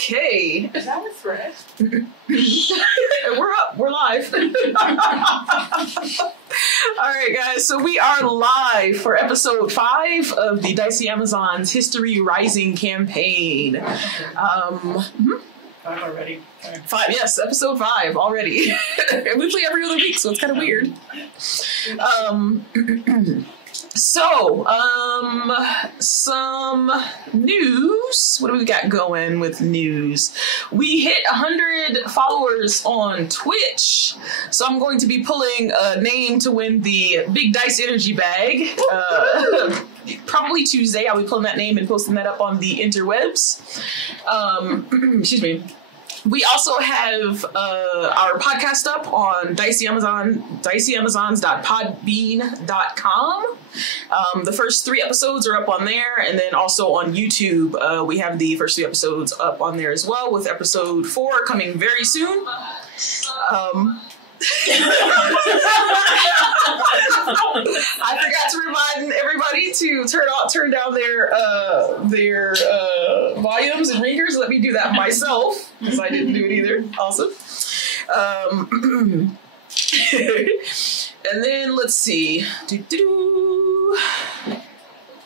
Okay. Is that a threat? We're up. We're live. All right, guys. So we are live for episode 5 of the Dicey Amazons History Rising campaign. 5 already. 5, yes, episode 5 already. We play every other week, so it's kind of weird. So, some news. What do we got going with news? We hit 100 followers on Twitch, so I'm going to be pulling a name to win the Big Dice Energy Bag. Probably Tuesday. I'll be pulling that name and posting that up on the interwebs. Excuse me. We also have our podcast up on diceyamazons.podbean.com. The first 3 episodes are up on there, and then also on YouTube, we have the first 3 episodes up on there as well, with episode 4 coming very soon. I forgot to remind everybody to turn down their volumes and ringers. Let me do that myself, because I didn't do it either. Awesome. And then let's see.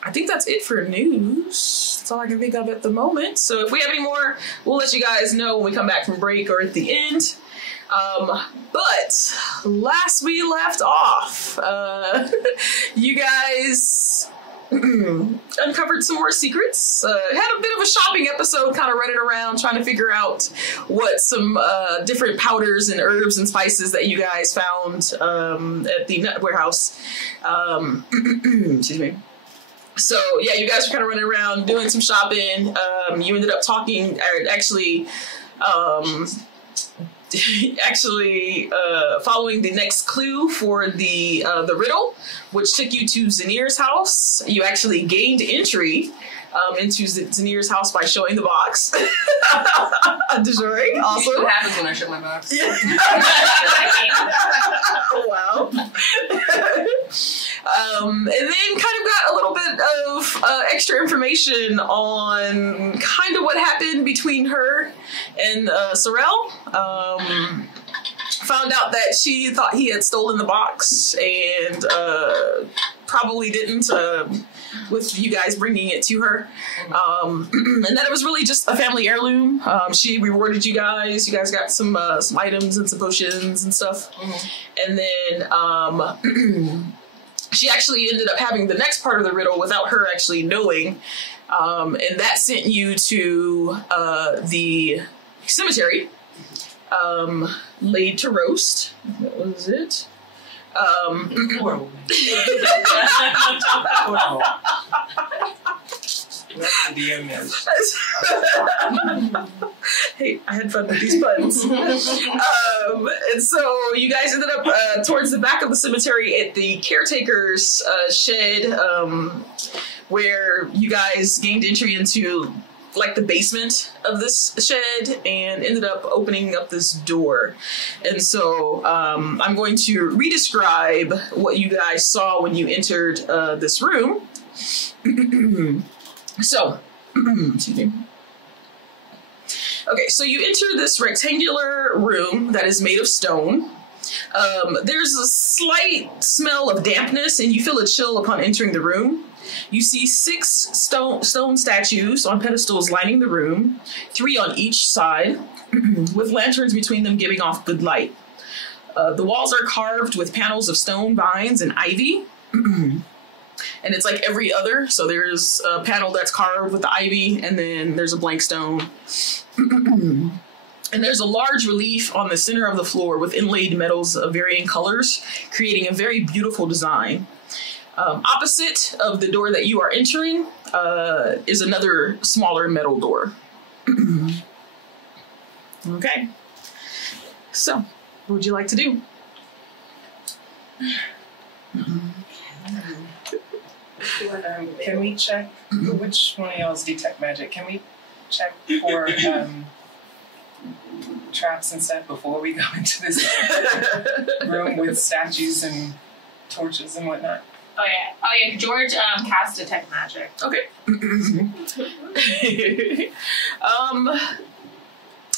I think that's it for news. That's all I can think of at the moment. So if we have any more, we'll let you guys know when we come back from break or at the end. But last we left off, you guys uncovered some more secrets. Had a bit of a shopping episode, kind of running around trying to figure out what some different powders and herbs and spices that you guys found at the nut warehouse. Excuse me. So yeah, you guys were kind of running around doing some shopping. You ended up talking, following the next clue for the riddle, which took you to Zanir's house. You actually gained entry into Zanir's house by showing the box. Awesome. What happens when I show my box? Wow. And then kind of got a little bit of extra information on kind of what happened between her and Sorrel. Found out that she thought he had stolen the box and probably didn't, with you guys bringing it to her. And that it was really just a family heirloom. She rewarded you guys. You guys got some items and some potions and stuff. Mm-hmm. And then she actually ended up having the next part of the riddle without her actually knowing. And that sent you to the cemetery, laid to roast. That was it. Horrible. Hey, I had fun with these puns. And so you guys ended up towards the back of the cemetery at the caretaker's shed, where you guys gained entry into like the basement of this shed and ended up opening up this door. And so I'm going to re-describe what you guys saw when you entered this room. So, excuse me. Okay, so you enter this rectangular room that is made of stone. There's a slight smell of dampness and you feel a chill upon entering the room. You see 6 stone statues on pedestals lining the room, 3 on each side, with lanterns between them giving off good light. The walls are carved with panels of stone, vines, and ivy. And it's like every other. So there's a panel that's carved with the ivy, and then there's a blank stone. And there's a large relief on the center of the floor with inlaid metals of varying colors, creating a very beautiful design. Opposite of the door that you are entering is another smaller metal door. Okay. So, what would you like to do? Can we check which one of y'all's detect magic? Can we check for traps and stuff before we go into this room with statues and torches and whatnot? Oh yeah. George cast detect magic. Okay.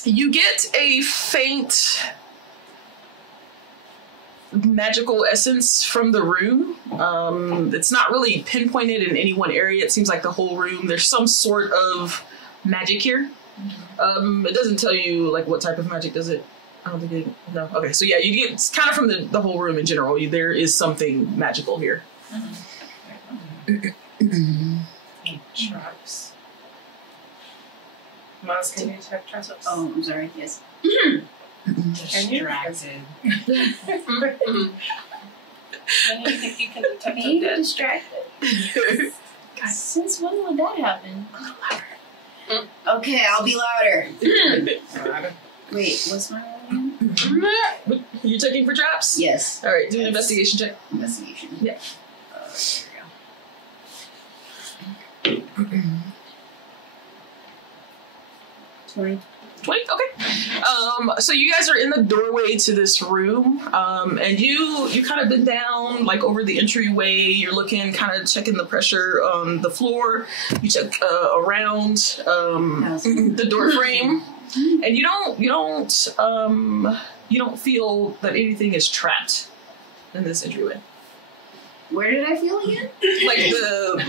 You get a faint magical essence from the room. It's not really pinpointed in any one area. It seems like the whole room. There's some sort of magic here. It doesn't tell you like what type of magic does it. I don't think it. No. Okay, so yeah, you get it's kind of from the whole room in general. There is something magical here. Traps. Miles, can you detect traps? Oh, I'm sorry. Yes. Distracted. When do you think you can detect Being them dead? distracted. Since when would that happen? Okay, I'll be louder. Wait, what's my role again? You checking for traps? Yes. All right, do an Yes. investigation check. Investigation. Yeah. There we go. 20. 20? Okay. So you guys are in the doorway to this room, and you kind of been down like over the entryway. You're looking, kind of checking the pressure on the floor. You check around the door frame, and you don't feel that anything is trapped in this entryway. Where did I feel again?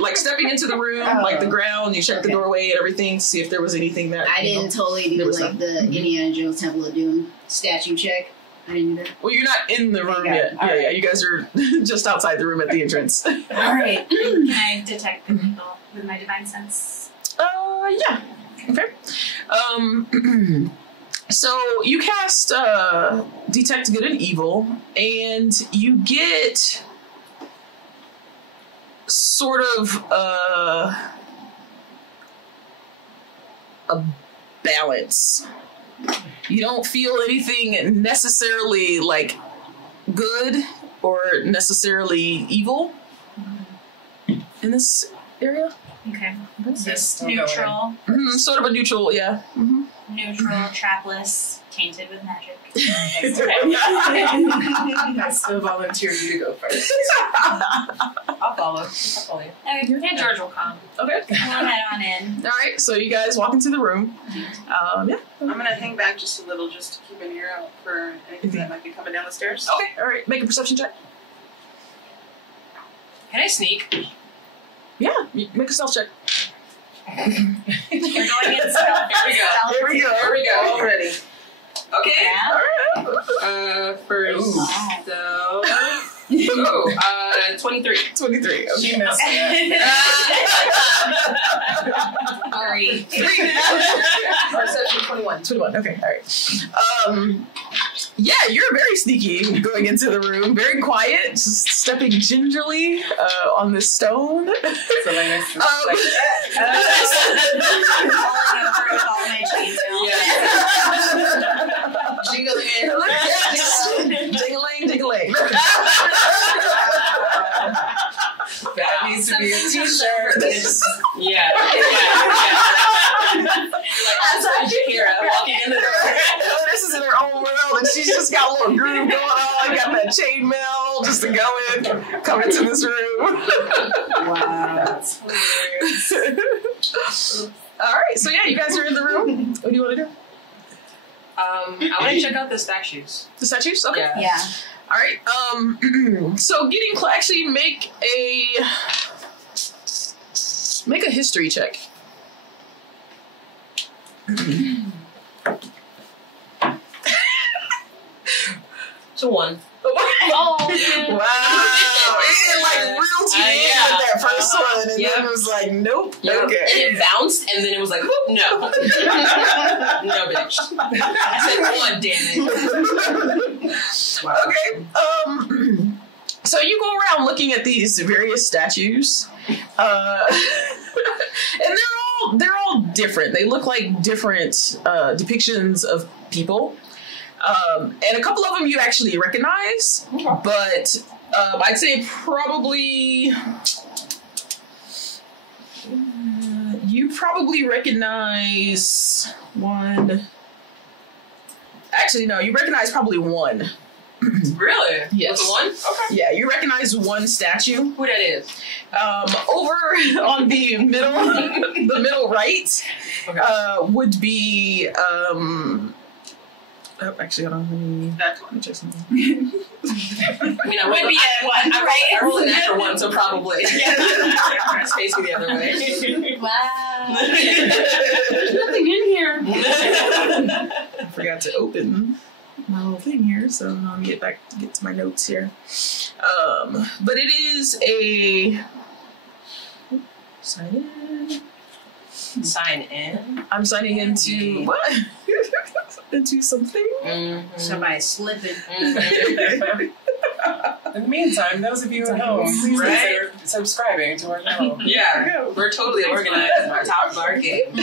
Like stepping into the room, like the ground. You check the doorway and everything to see if there was anything that I didn't totally do like the Indiana Jones Temple of Doom statue check. I didn't do that. Well, you're not in the room yet. Yeah, you guys are just outside the room at the entrance. All right. Can I detect the people with my divine sense? Yeah. Okay. So you cast Detect Good and Evil, and you get sort of a balance. You don't feel anything necessarily like good or necessarily evil in this area. Okay. So it's Still going. neutral. Sort of a neutral, yeah. Neutral, trapless, tainted with magic. I still volunteer you to go first. I'll follow you. Okay, George will come. Okay. We'll head on in. All right, so you guys walk into the room. Yeah. I'm gonna hang back just a little, just to keep an ear out for anything that might be coming down the stairs. Okay, all right. Make a perception check. Can I sneak? Yeah, make a stealth check. We're going in stealth. Here we go. Here we go. Already. Okay. Yeah. All right. First, so. 23. 23. Okay. She messed me Sorry. Perception 21. 21. Okay, all right. Yeah, you're very sneaky going into the room, very quiet, just stepping gingerly on the stone. So Elena's just Jingling. that needs to be a t-shirt. Yeah. That's actually Kira walking in the door. This is in her own world, and she's just got a little groove going on. Got that chainmail just to go in, come into this room. Wow, that's hilarious. All right, so yeah, you guys are in the room. What do you want to do? I want to check out the statues. The statues? Okay. Yeah. All right. So getting actually make a history check. To 1. Oh, Wow. It like reeled you in with that first one, and then it was like, nope. Yep. Okay. And it bounced, and then it was like, whoop, no. No, bitch. I said 1, damn it. Wow. Okay. So you go around looking at these various statues, and they're all different. They look like different depictions of people, and a couple of them you actually recognize, but I'd say probably you probably recognize one. Actually, no, you recognize probably one. Really? Yes. With the one? Okay. Yeah, you recognize one statue. Who that is? Over on the middle right, would be actually, hold on. Let me check something. I mean, I Would be at one, right? I rolled a natural one, so probably. Space me the other way. Wow. There's nothing in here. I forgot to open my little thing here, so let me get to my notes here. But it is a sign in. Sign in. I'm signing into what? Into something. Mm-hmm. Somebody's slipping. Mm-hmm. In the meantime, those of you at home, please consider subscribing to our channel. Yeah, we're totally organized in our top of our game.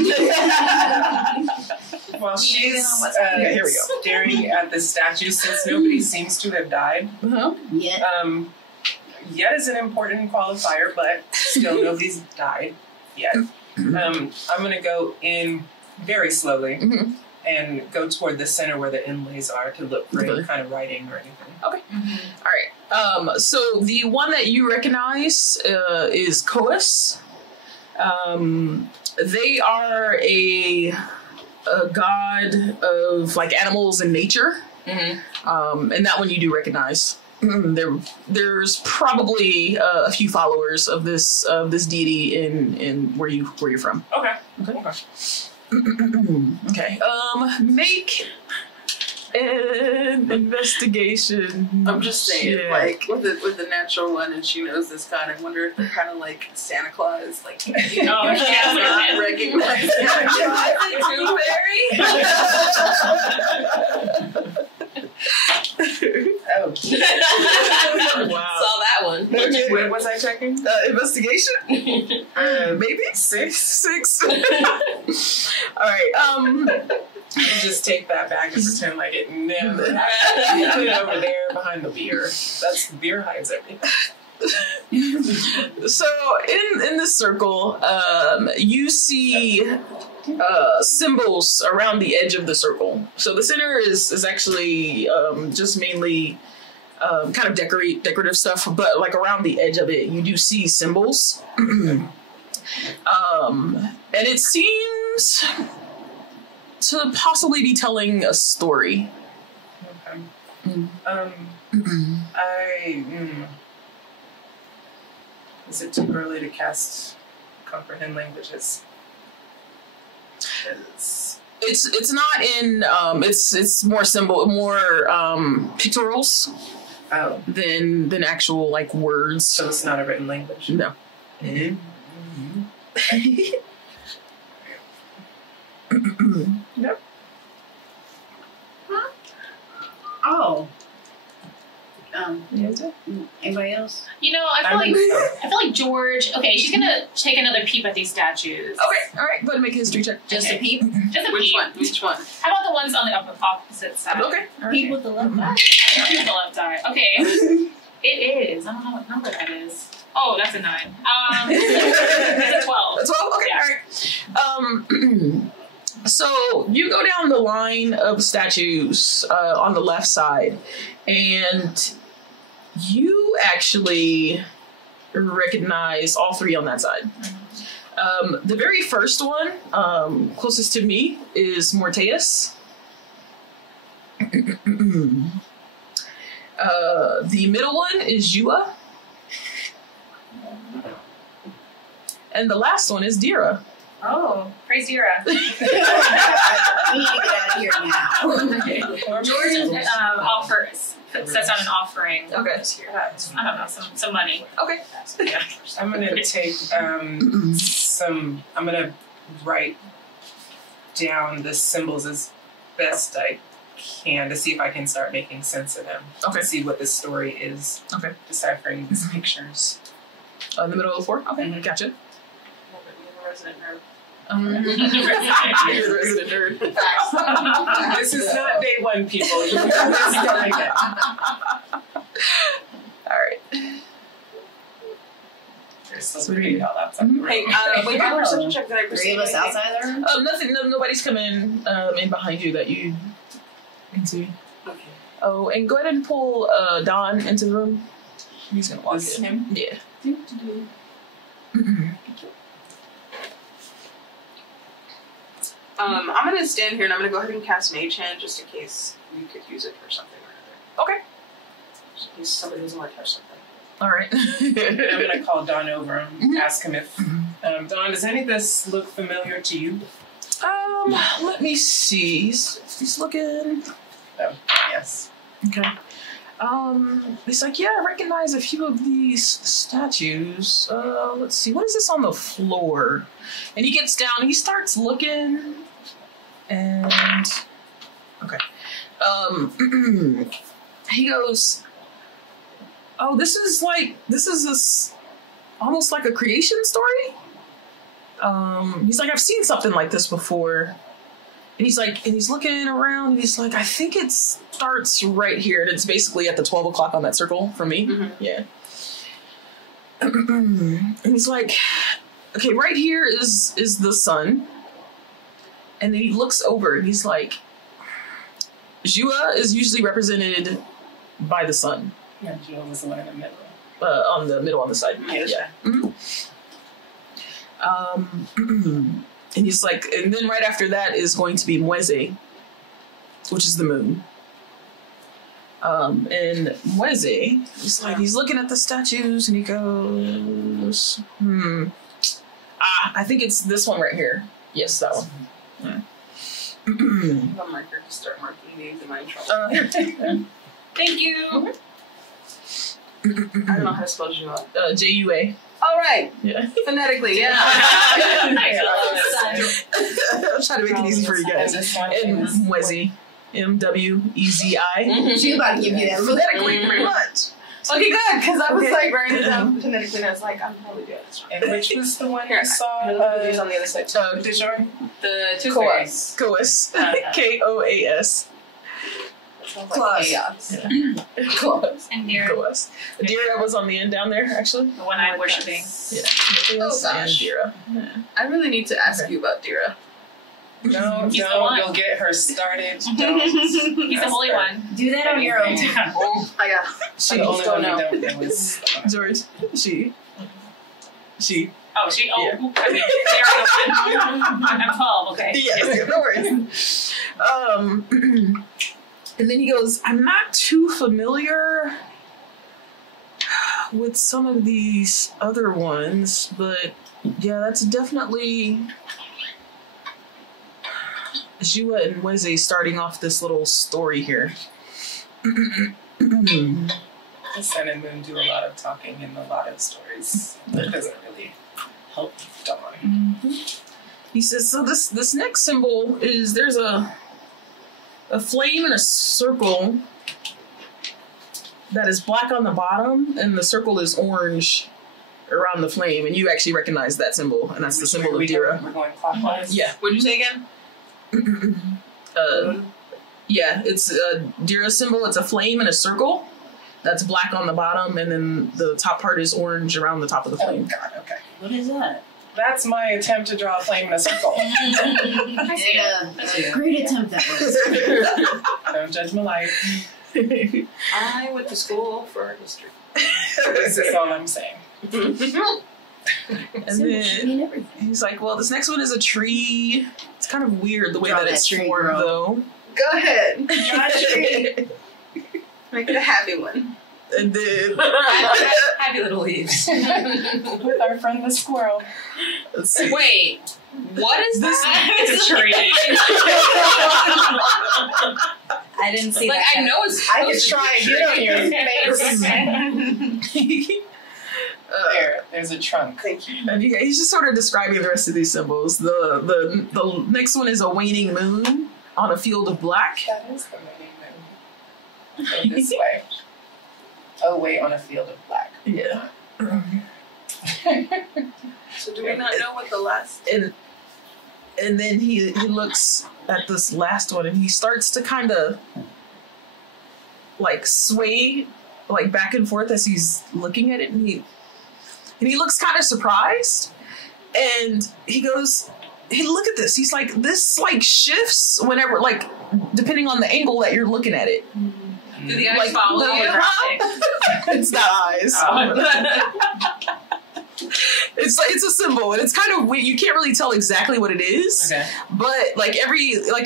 While she's here we go. staring at the statue, since nobody seems to have died, Yeah. yet is an important qualifier, but still nobody's died yet. I'm going to go in very slowly and go toward the center where the inlays are to look for any kind of writing or anything. Okay. All right. So the one that you recognize is Coas. They are a god of like animals and nature, and that one you do recognize. There's probably a few followers of this deity in where you're from. Okay. Okay. Make an investigation. I'm just saying, check. like with the natural one, and she knows this god. I wonder if they're kind of like Santa Claus, like not recognize Santa Claus. Oh. Wow. Saw that one. What was I checking? Investigation? Maybe? Six. All right. You just take that back and pretend like it never happened. You put it over there behind the beer. That's beer hides everything. So in this circle, you see symbols around the edge of the circle. So the center is actually just mainly kind of decorative stuff, but like around the edge of it, you do see symbols. And it seems to possibly be telling a story. Okay. Is it too early to cast comprehend languages? It's not in it's more pictorials than actual like words. So it's not a written language? No. Nope. Oh. Yeah, Anybody else? You know, I feel like George. Okay, she's gonna take another peep at these statues. Okay, all right. Go ahead and make a history check. Just a peep? Just a Which peep. one? Which one? How about the ones on the opposite side? Okay. All right. Peep with the left eye? Peep with the left eye. Okay. It is. I don't know what number that is. Oh, that's a 9. It's a 12. 12? Okay, Yeah. all right. So you go down the line of statues on the left side, and you actually recognize all three on that side. The very first one, closest to me, is Morteus. The middle one is Yua. And the last one is Dira. Oh, praise Dira. We need to get out of here now. George offers, sets out an offering. Okay. I don't know, some money. Okay. I'm gonna take I'm gonna write down the symbols as best I can to see if I can start making sense of them. Okay. To see what the story is. Okay. Deciphering these pictures. In the middle of the floor? Okay, gotcha. Resident nerd. You're the resident nerd. This is not day one, people. You can start again. Alright. There's still 3 outside the room. Hey, wait, my perception check that I Three of us outside the room? Nothing, nobody's come in behind you that you can see. Okay. Oh, and go ahead and pull Don into the room. He's gonna walk in. Him? Yeah. I'm gonna stand here and I'm gonna go ahead and cast Mage Hand just in case we could use it for something or other. Okay. Just in case somebody doesn't want to touch something. All right. I'm gonna call Don over and ask him if Don, does any of this look familiar to you? Let me see. He's looking. Oh, yes. Okay. He's like, yeah, I recognize a few of these statues. Let's see, what is this on the floor? And he gets down and he starts looking, and okay. He goes, oh, this is almost like a creation story. He's like, I've seen something like this before. And he's like, and he's looking around, and he's like, I think it starts right here, and it's basically at the 12 o'clock on that circle for me. Yeah. And he's like, okay, right here is the sun. And then he looks over, and he's like, Jua is usually represented by the sun. Yeah, Jua was the one in the middle. On the side. Yeah. And he's like, and then right after that is going to be Mweze, which is the moon. And Mweze, he's like, he's looking at the statues and he goes, I think it's this one right here. Yes, that one. Yeah. I'm a marker to start marking names in my trouble. Here. Thank you. I don't know how to spell Jua. Jua. All right. Yeah. Phonetically, yeah. Nice. I'm trying to make it easy for you And guys. this one And is Mwezi. Mwezi. She's about to give you that look. Phonetically, pretty much. Okay, good, because I was like writing it down phonetically and I was like, I'm probably good at this one. And which was the one Here, you saw? I'm gonna put these on the other side too. Dijon? The two Coas. Coas. Koas. Claws. Coas. And Dira, Coas. Dira was on the end down there, actually. the one I'm worshipping. Yeah. Oh, And gosh. Dira. Yeah. I really need to ask you about Dira. No, He's the no, one. you'll get her started. Don't. He's the holy one. Do that on your own. I got The only don't one know. we don't get was George. She. Oh, she. Oh, Yeah. okay. I'm 12. Okay. Yes, no worries. And then he goes, I'm not too familiar with some of these other ones, but yeah, that's definitely Jua and Mweze starting off this little story here. the Sun and Moon do a lot of talking in a lot of stories. That doesn't really help Dawn. He says, so this next symbol is, there's a flame in a circle that is black on the bottom, and the circle is orange around the flame, and you actually recognize that symbol, and that's the symbol of Dira. We're going clockwise. Yeah. What'd you say again? Yeah, it's a Dira symbol. It's a flame in a circle that's black on the bottom, and then the top part is orange around the top of the Oh, flame. God, okay. What is that? That's my attempt to draw a flame in a circle. I see it. That's a great attempt that was. Don't judge my life. I went to school for history. This is all I'm saying. And then everything. he's like, well, this next one is a tree. It's kind of weird the way Draw that that it's tree, formed, girl. though. Go ahead. Draw a tree. Make it a happy one. And then Happy little leaves. With our friend the squirrel. let's see. Wait, what is This- that? It's a tree. I didn't see Like, that. I know it's I could supposed try to and be get on a your tree. There's a trunk. Thank you. And he's just sort of describing the rest of these symbols. The next one is a waning moon on a field of black. That is the waning moon. Go this way. Oh, wait, on a field of black. Yeah. So do we not know what the last... And then he looks at this last one and he starts to kind of like sway like back and forth as he's looking at it, and he looks kind of surprised, and he goes, hey, look at this. He's like, this like shifts whenever, like, depending on the angle that you're looking at it. Do the eyes Like, follow the- you? It's not eyes. It's a symbol, and it's kind of weird. You can't really tell exactly what it is. Okay. But like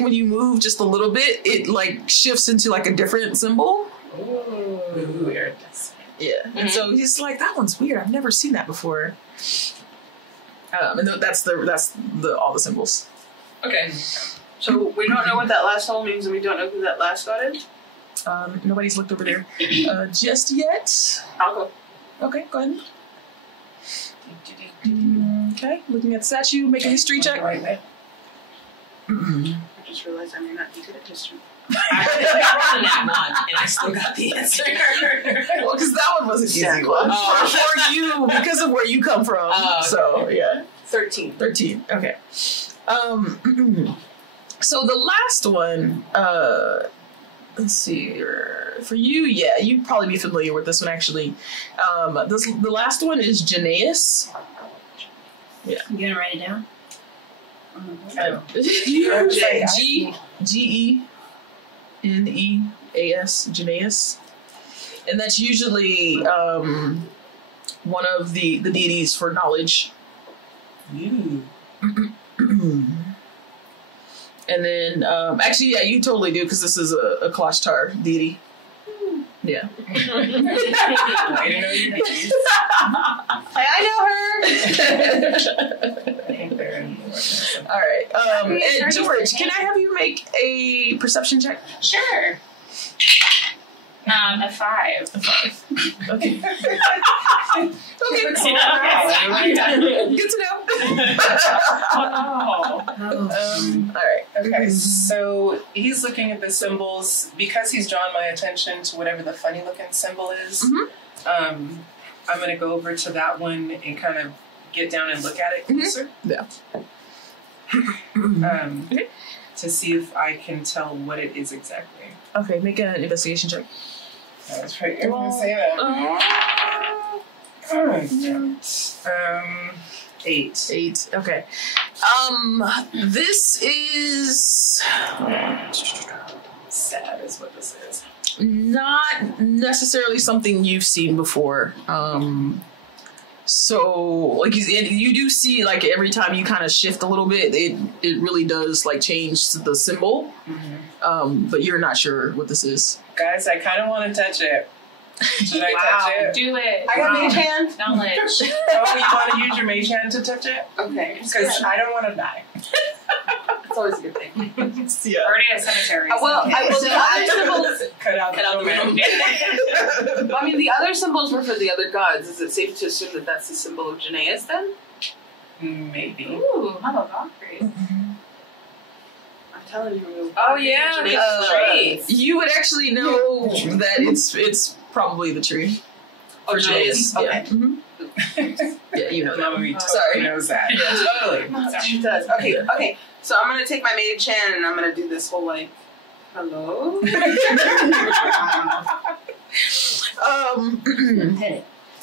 when you move just a little bit, it like shifts into like a different symbol. Ooh, weird. Yeah. And so he's like, that one's weird. I've never seen that before. And that's all the symbols. Okay. So we don't know what that last symbol means, and we don't know who that last god is? Nobody's looked over there just yet. I'll go. Okay, go ahead. Okay, looking at the statue, make a history check. I just realized I may not be good at history. I rolled a nat 1, and I still got the answer. Well, because that one was an easy Yeah. one for you because of where you come from. Oh, okay. So yeah, 13. 13. Okay. So the last one, let's see here. For you, yeah, you'd probably be familiar with this one actually. The last one is Genasi. You gonna write it down? Geneas, Genasi. And that's usually one of the deities for knowledge. Ooh. And then, actually, yeah, you totally do because this is a Kalashtar deity. Yeah. I didn't know you did. I know her! I think they're in the All right. And George, can I have you make a perception check? Sure. A 5. Okay. Okay. Good to know. Oh no. All right. Okay, so he's looking at the symbols because he's drawn my attention to whatever the funny looking symbol is. I'm going to go over to that one and kind of get down and look at it closer. Yeah. To see if I can tell what it is exactly. Okay, make an investigation check. That's right. You're going to say that. 8. 8. Okay. This is Sad is what this is. not necessarily something you've seen before. So, like, you do see, like, every time you kind of shift a little bit, it really does, like, change the symbol. But you're not sure what this is. Guys, I kind of want to touch it. Should I touch it? Do it. I got mage hand. Knowledge. Oh, you want to use your mage hand to touch it? Okay. Because I don't want to die. It's always a good thing. Yeah. Already a cemetery. Well, Okay, I will so the other symbols. Cut out the middleman. I mean, the other symbols were for the other gods. Is it safe to assume that that's the symbol of Genasi then? Maybe. Ooh, hello, Valkyrie. I'm telling you. Oh, yeah, Genasi traits. You would actually know that it's probably the tree. Oh, Genasi. Okay. Yeah. Yeah, you know that. Nobody Sorry. knows that. Totally. She does. Okay. So I'm gonna take my mage hand and I'm gonna do this whole like, hello.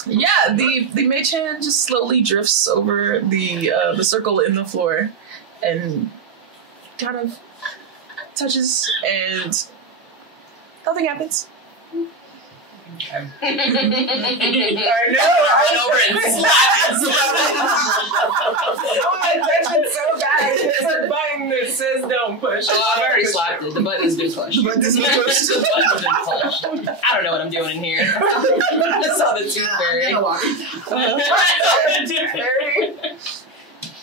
Yeah, the mage hand just slowly drifts over the circle in the floor and kind of touches and nothing happens. Okay. I went over and slapped Oh, my attention's so bad. There's a button that says don't push. Oh, I've already slapped it. The button's been pushed. The button's been pushed. I don't know what I'm doing in here. I saw the tooth fairy.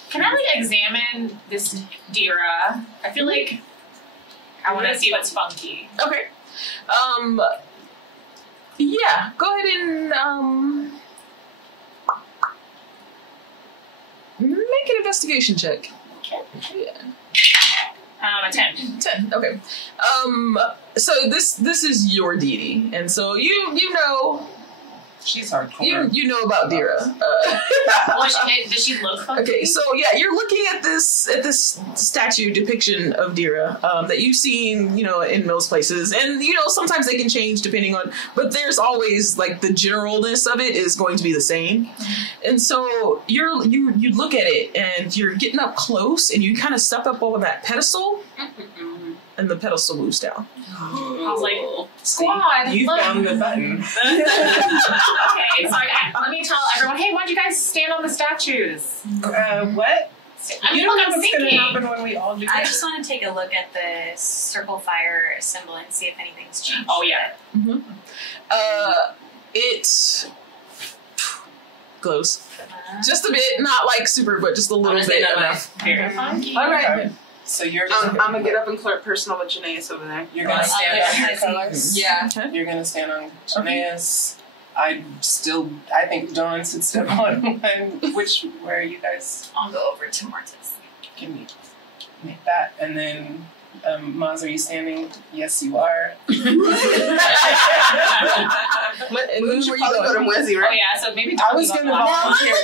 Can I like examine this Dira? I feel like I want to see what's funky. Okay. Yeah, go ahead and make an investigation check. Yeah. A 10. 10. Okay. So this is your deity, and so you know She's hardcore. you know about Dira. Does she look funky? Okay, so yeah, you're looking at this statue depiction of Dira that you've seen, in most places, and sometimes they can change depending on, but there's always like the generalness of it is going to be the same, and so you look at it and you're getting up close and you kind of step up over that pedestal, and the pedestal moves down. was like, squad, You look. found the button. Okay, so let me tell everyone, hey, why don't you guys stand on the statues? What? I mean, You don't look, know I'm what's going to thinking. happen when we all do I that. just want to take a look at the circle fire symbol and see if anything's changed. Oh, yeah. It glows. Just a bit, not like super, but just a little bit enough. Very funky. All right. Okay. So you're I'm gonna get up and flirt personal with Janaeus over there. You're going to stand on your colors? Yeah. You're going to stand on Janaeus. I think Dawn should step on one. Where are you guys? I'll go over to Mortis. Can you make that? And then, Maz, are you standing? Yes, you are. And We who should were you probably go to going? Mwezi, Oh, right? yeah, so maybe I was going to Dawn. volunteer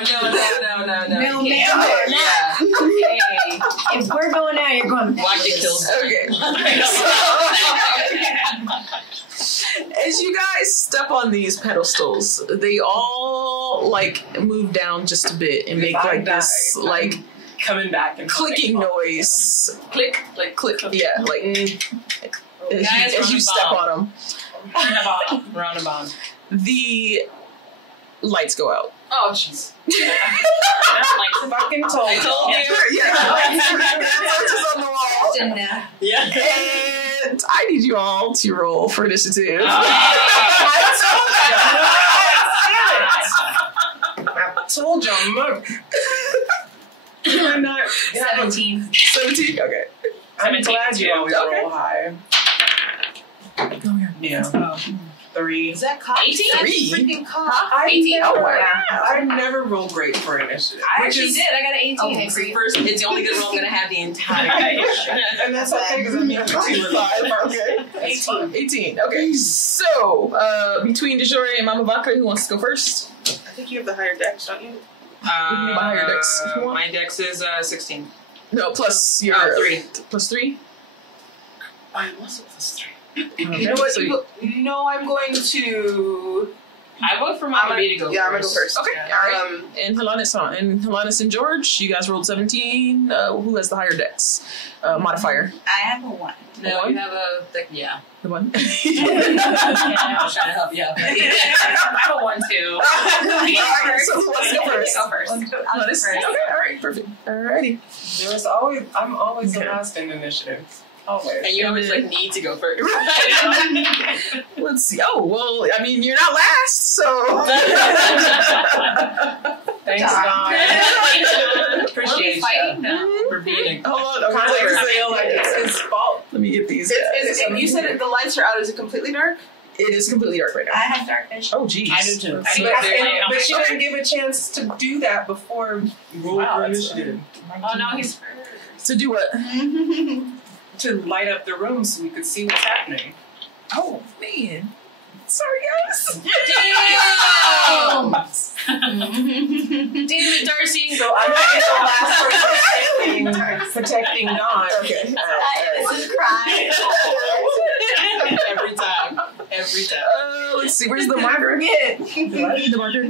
No. No, ma'am. Yeah. Okay. If we're going out, you're going back. Watch it kill. Okay. As you guys step on these pedestals, they all like move down just a bit and make like this like coming back and clicking noise. Click, like click. Yeah, like Guys, as you step on them. roundabout. The lights go out. Oh, jeez. Fucking told I told you. Yeah, torches on the wall. Didn't know. Yeah. And I need you all to roll for initiative. I told you, look. You're not. 17. 17? Okay. I'm glad you always Okay. roll high. Yeah. 3. Is that cop? 18? That's freaking cop. I 18. never, Oh, wow. I never roll great for initiative. I which actually is- did. I got an 18. Okay, for you. First, it's the only good roll I'm gonna have the entire And that's okay because I'm here for 2 or 5. Okay. That's fine. 18. Okay, so between Dejore and Mama Vaca, who wants to go first? I think you have the higher dex, don't you? buy your dex if you want. My dex is 16. No, plus your 3. Plus 3? I was plus 3. Okay, You know what? so No, I'm going to. I vote for I'm Mama gonna- B to go yeah, I'm gonna first. go first. Okay, alright. And Helanis and George, you guys rolled 17. Who has the higher dex? Modifier. I have a 1. No, One? you have a yeah. The one. I was trying to help you out. I have a 1 too. Alright, so who wants to go first? Go first. Helanis? Okay, alright, perfect. Alrighty. I'm always Okay. the last in initiative. Always. And you always like need to go first. Let's see. Oh, well, I mean, you're not last, so. Thanks, Don. Appreciate Appreciate you. fighting them. For being a Hold on, Kind okay, of feel like it's his fault. let me get these guys. You said the lights are out. Is it completely dark? It is completely dark right I now. have dark vision. Oh, geez. I do too. I But, look very light on but my she phone. didn't give a chance to do that before you rolled Wow, for that's initiative. Oh no, he's first. To do what? To light up the room so we could see what's happening. Oh, man. Sorry, guys. Damn it, Darcy. So I'm not the last person standing protecting Dawn. Okay. This is crying. Every time. Every time. Let's see. Where's the marker again? The marker.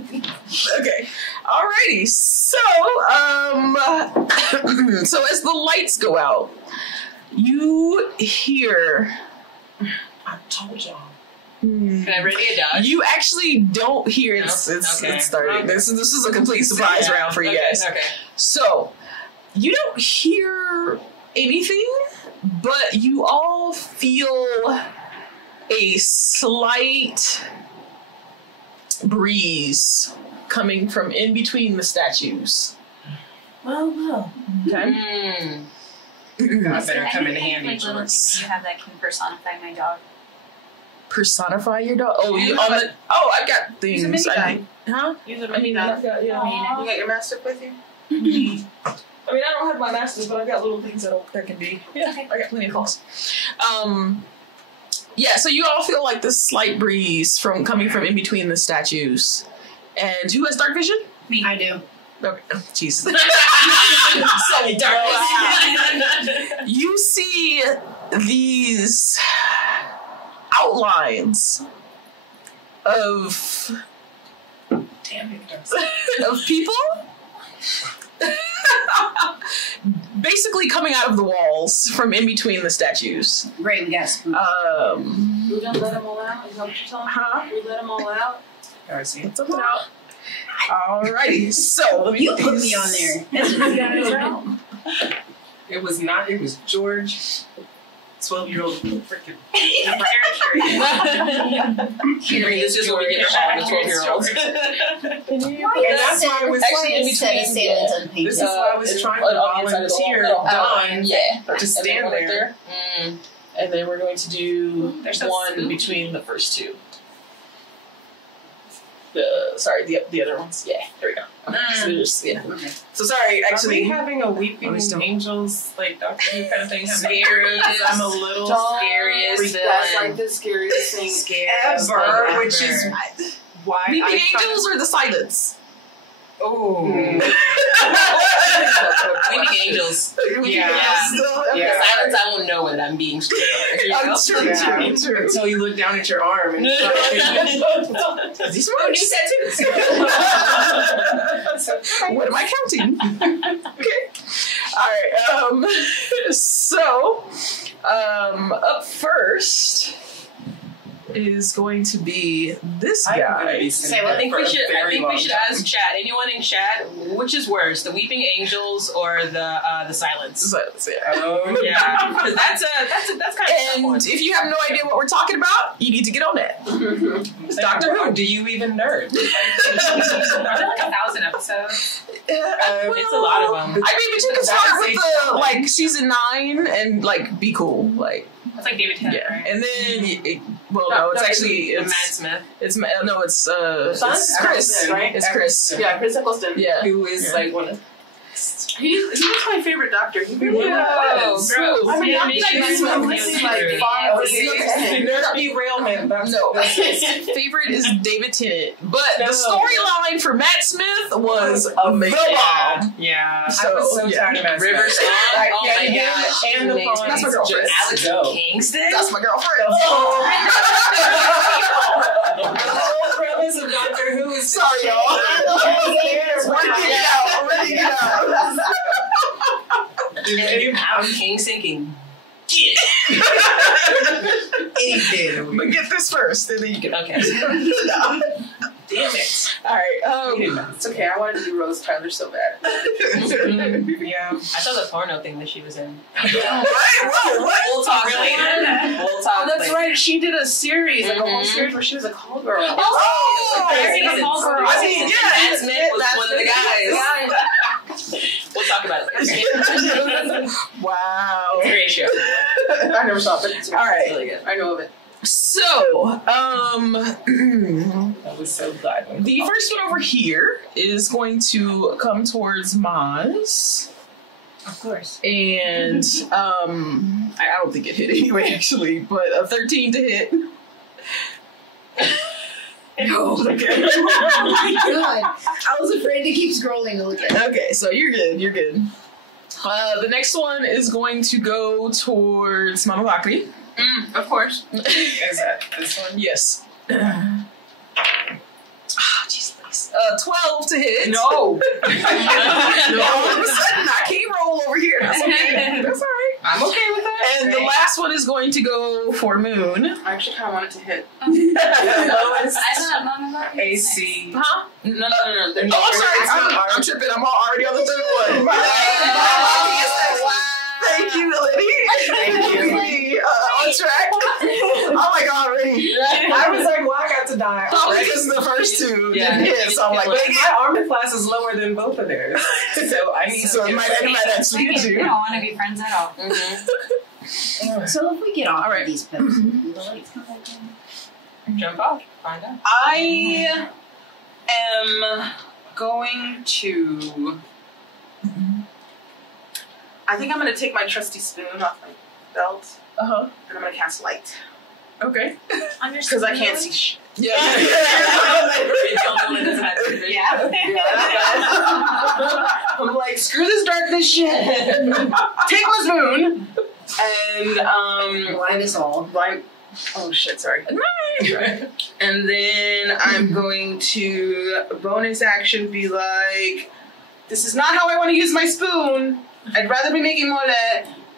Okay. Alrighty. So, so as the lights go out, you hear. I told y'all. Can I ready a dodge? You actually don't hear it. It's starting. Okay. This is a complete surprise round for you guys. Okay. So, you don't hear anything, but you all feel a slight breeze coming from in between the statues. Well. Okay? I better come in Any, handy, like, little George. things that you have that can personify my dog. Personify your dog? Oh, you on the. Oh, I've got things. Use a mini guy. Huh? Use a I mean, mini I've got, yeah. You got your mastiff with you? I mean, I don't have my masters, but I've got little things that can be. Yeah, I got plenty of calls. Yeah, so you all feel like this slight breeze coming from in between the statues. And who has dark vision? Me. I do. Okay, oh, jeez. So dark. You see these outlines of Damn it, Darcy. people basically coming out of the walls from in between the statues. Great, we got spooked. We don't let them all out? Is that what you're telling me? Huh? We let them all out? Darcy. Let's open it out. Alrighty, so let me You get put these- me on there. That's what you got. It was not, it was George, 12-year-old freaking. I mean, this is where we get all the 12-year-olds. And that's why I was Actually, in between. This is why I was trying to volunteer Dawn to stand there. And then we're going to do They're so one spooky. between the first two. The other ones. Yeah, there we go. Okay, so there's, yeah. So sorry, Are we actually. having a weeping angels, like Doctor Who kind of thing? Scariest. I'm a little Scariest That's villain. like the scariest thing ever, which is why Weeping I angels or the silence? Oh. Weeping angels. Yeah. Silence, I won't know when I'm being scared. You know? True. Until you look down at your arm and These were new tattoos. What am I counting? Okay. Alright, so up first is going to be this guy. I think we should ask chat. Anyone in chat, which is worse, the weeping angels or the silence? Silence, yeah. Oh Yeah, because that's kind of And if you have no idea what we're talking about, you need to get on that. Doctor Who, do you even nerd? Are there like 1,000 episodes? it's a lot of them. I mean, but you can start with the like season 9 and like be cool, like It's like David Tennant, yeah. right? And then it's actually Matt Smith. it's Chris. right? It's Chris. Yeah, Chris Eccleston. Yeah. Who is like one of He was my favorite doctor. He really Yeah. was. Gross. I mean, Yeah, not me like too. this one was like 5 or 6. derailment. No, his favorite is David Tennant, but the storyline for Matt Smith was amazing. Yeah. So, I was so tired of Matt River Smith. Song. Oh my gosh. And the Amazing. That's my girlfriend. Alex Kingston. That's my girlfriend. The whole premise of Doctor Who is Sorry, y'all. I'm working it out. Alex Kingston can anything. But get this first, and then you can. Okay. Damn it. All right. It's okay. I wanted to do Rose Tyler so bad. Yeah. I saw the porno thing that she was in. Whoa, what? We'll talk later. We'll talk Oh, that's later. right. She did a series, like a whole series where she was a call girl. Oh, Very Very good. good. I mean, yeah. Matt Smith was one of the guys. We'll talk about it. Wow. It's a great show. I never saw it, but it's All right. Really good. I know of it. So, I was so glad. when the first one over here is going to come towards Maz. Of course. And I don't think it hit anyway, actually, but a 13 to hit. No. Okay. Oh my god. I was afraid to keep scrolling to look at it. Okay, so you're good. You're good. The next one is going to go towards Mama Bakri. Of course. Is that this one? Yes. Jeez, 12 to hit. No. All of a sudden, I can't roll over here. That's okay. That's all right. I'm okay with that. And the last one is going to go for Moon. I actually kind of wanted to hit. Lowest I thought Mama got it. AC. Huh? No. There's Oh, I'm sorry. It's not I'm tripping. I'm already on the third one. Wow. Thank you, Eleni. Thank you. On track. Oh my god, already. I was like, well, I got to die. Probably already. because the first two Yeah. didn't hit, so I'm like, But dang it. my armor class is lower than both of theirs. So I need So to it might actually hit We you. don't want to be friends at all. So if we get off All right. of these posts, will the lights come back in? Jump off. Find out. I am going to. I think I'm going to take my trusty spoon off my belt Uh-huh. and I'm going to cast light. Okay. Because I can't see shit. Yeah. I'm like, screw this darkness shit. Take my spoon. And, Blind us all. like, oh shit, sorry. And then I'm going to bonus action be like, this is not how I want to use my spoon. I'd rather be making mole,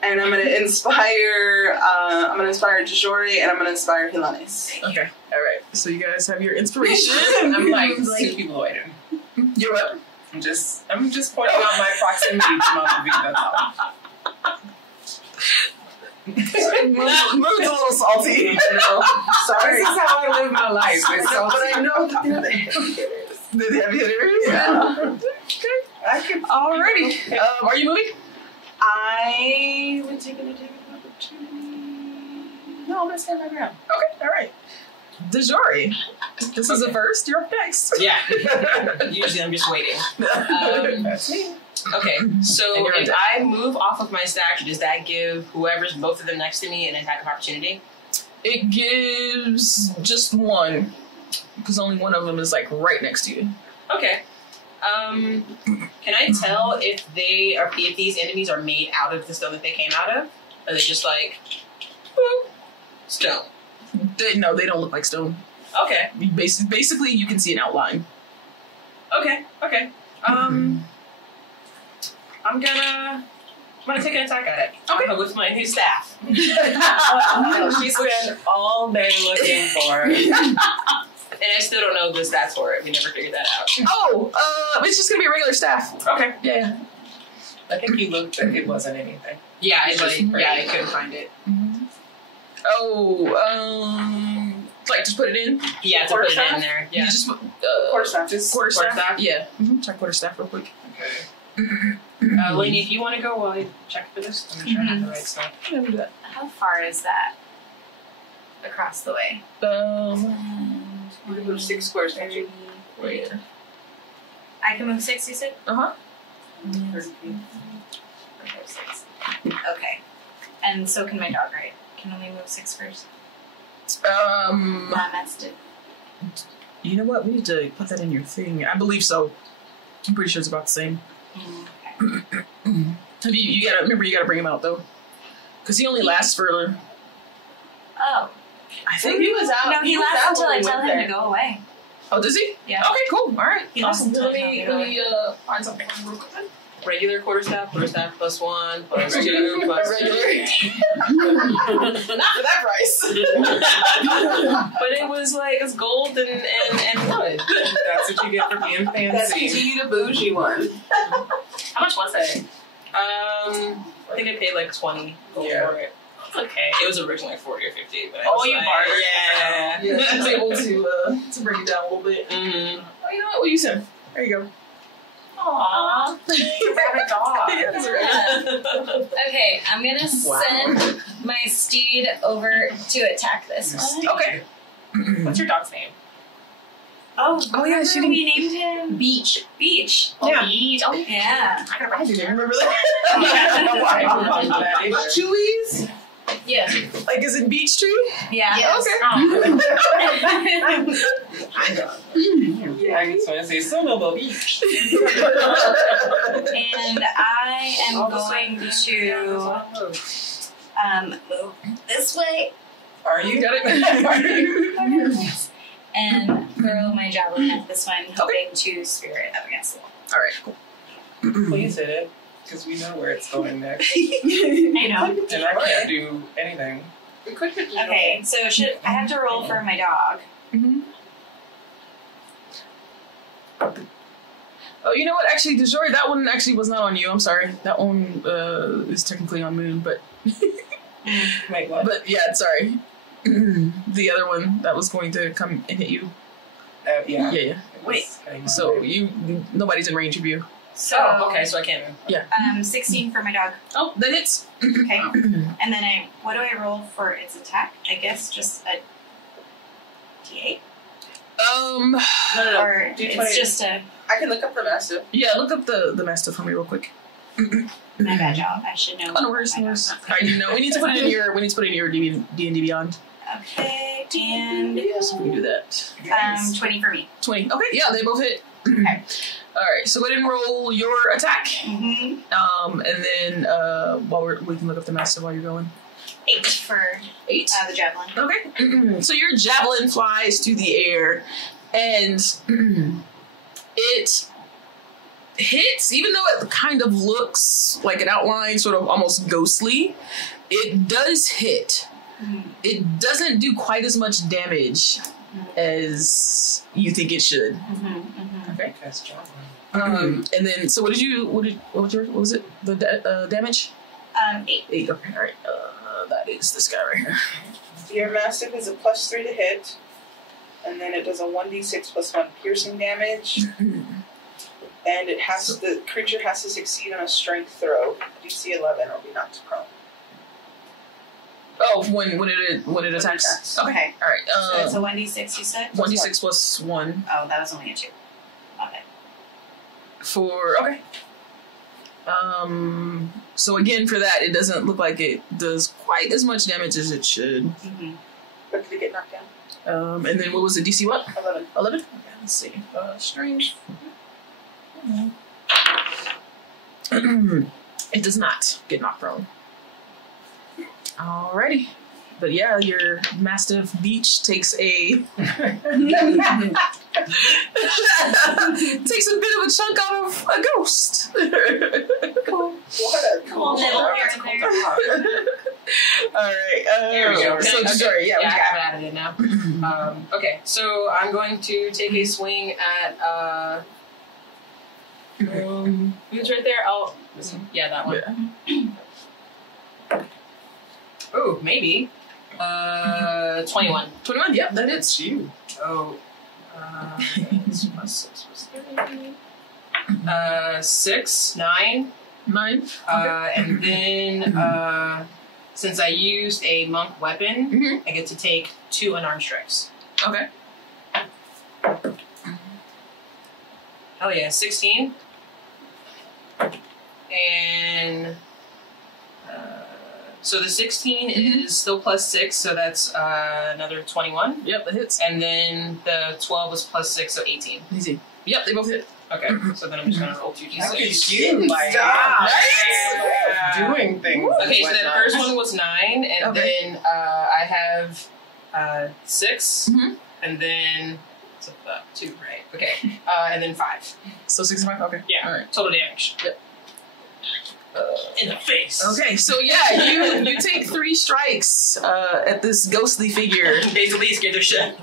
and I'm gonna inspire. I'm gonna inspire Jajori, and I'm gonna inspire Hilanes. Okay. All right. So you guys have your inspiration. I'm like 2 people away. You're what? I'm just pointing out my proximity to Mama V. That's all. Mood's a little salty. I know. Sorry. This is how I live my life. It's But salty. I know that they're The heavy hitters? Yeah. Okay. I can. Alrighty. Are you moving? I would take an attack of opportunity. No, I'm gonna stand my ground. Okay. All right. Dejori, this is the first. You're up next. Yeah. Usually I'm just waiting. That's me. Okay, so And you're if on I move off of my stack, does that give whoever's both of them next to me an attack of opportunity? It gives just one, because only one of them is like right next to you. Okay. Can I tell if these enemies are made out of the stone that they came out of? Or are they just like, boop, stone? No, they don't look like stone. Okay. Basically, you can see an outline. Okay. I'm gonna take an attack at it. Okay. With my new staff. She spent all day looking for it. And I still don't know the stats for it. We never figured that out. Oh, it's just gonna be a regular staff. Okay. Yeah. I think you looked, but it wasn't anything. Yeah, I It's just pretty. couldn't find it. Oh, like just put it in. Yeah, to put it in there. Yeah. You just Quarterstaff. Just quarterstaff. Yeah. Check quarterstaff real quick. Okay. Lady, if you want to go while I check for this, I'm sure I have the right stuff. Yeah, we'll do that. How far is that across the way? You can move 6 squares, can't you? Wait. I can move 6, you said? Uh-huh. 30 feet. Okay. And so can my dog, right? Can only move 6 first. That's it. You know what? We need to put that in your thing. I believe so. I'm pretty sure it's about the same. Have you gotta remember, you gotta bring him out though, because he only lasts for. Oh. I think he was out. No, he was lasts out until when I we tell went him there. to go away. Oh, does he? Yeah. Okay, cool. All right. He lasts Awesome. until Let I me tell him to go find something real quick. Regular quarterstaff +1, +2, +2. Regular. Not for that price. But it was like, it's gold and wood. That's what you get for being That's fancy. continue the bougie one. How much was it? I think I paid like 20 gold Yeah. for it. Okay. It was originally 40 or 50. But I Oh, was you like, bartered. Yeah. Yeah, I was able to bring it down a little bit. Mm-hmm. Oh, you know what? We'll use him. There you go. Aww. Rabbit dog. Yeah, that's right. Okay, I'm gonna send my steed over to attack this one. Okay. What's your dog's name? Oh, Oh, yeah, she remember we named him Beach. Beach. Oh, Yeah. Beach. Oh, Yeah. I gotta write it down. Remember that? I don't know why I remember that either. Chewies? Yeah. Like, is it beach tree? Yeah. Yes. Oh. Yeah, I just want to say Sonobo Beach. And I am going to move this way Are you? Got it? and throw my javelin at this one, hoping to spear it up against the wall. All right, cool. Please hit it, because we know where it's going next. I know. And I can't do anything. We could put Okay, so I have to roll for my dog. Mm-hmm. Oh, you know what? Actually, Dejori, that one actually was not on you. I'm sorry. That one is technically on Moon, but Wait, what? but yeah, sorry. The other one that was going to come and hit you. Yeah. Yeah. It was Wait. heading my So way. nobody's in range of you. So, Oh, okay, so I can't move. 16 for my dog. Oh, that hits. Okay. And then what do I roll for its attack? I guess just a D8? No. Or D20. it's just a... I can look up the massive. Yeah, look up the mastiff for me real quick. My bad job. I should know. Oh, no worries, no my worries. dog. I do know. We need to put it in your D&D Beyond. Okay, and So we can do that. 20 for me. 20. Okay, yeah, they both hit. Okay. All right, so go ahead and roll your attack. Mm-hmm. And then while we can look up the mastiff while you're going. 8 for 8. the javelin. Okay. So your javelin flies through the air, and it hits, even though it kind of looks like an outline, sort of almost ghostly. It does hit. It doesn't do quite as much damage as you think it should. Okay. And then, so what was it? The damage? 8. 8. Okay. All right. That is this guy right here. Your Mastiff is a +3 to hit, and then it does a 1d6 + 1 piercing damage. And the creature has to succeed on a strength throw, DC 11, or be knocked prone. Oh, when it attacks. Okay. All right. So it's a 1d6, you said? 1d6 + 1. Oh, that was only a 2. Okay. Okay. So again, for that, it doesn't look like it does quite as much damage as it should. But did it get knocked down? And then what was the DC? What? 11. 11. Okay, let's see. Strength. It does not get knocked prone. Alrighty. But yeah, your Mastiff Beach takes a takes a bit of a chunk out of a ghost. Cool. What a cool Little here and there. Alright. There we go. So, Okay. sorry, yeah, I have it added in now. Okay, so I'm going to take a swing at who's right there? Oh, this one. Yeah, that one. Oh, maybe. 21. 21, yep, that hits you. Oh. It's +6 +3. 6, 9. 9. And then, since I used a monk weapon, I get to take 2 unarmed strikes. Okay. Oh yeah, 16. And so the 16 is still +6, so that's another 21. Yep, that hits. And then the 12 is +6, so 18. Easy. Yep, they both hit. Okay, so then I'm just gonna roll 2d6. Look at you, doing things. Okay, so that first one was 9, and then I have 6, and then 2, right? Okay, and then 5. So 6 and 5. Okay. Yeah. All right. Total damage. Yep. In the face. Okay, so yeah, you take 3 strikes at this ghostly figure. Basically, scared their shit.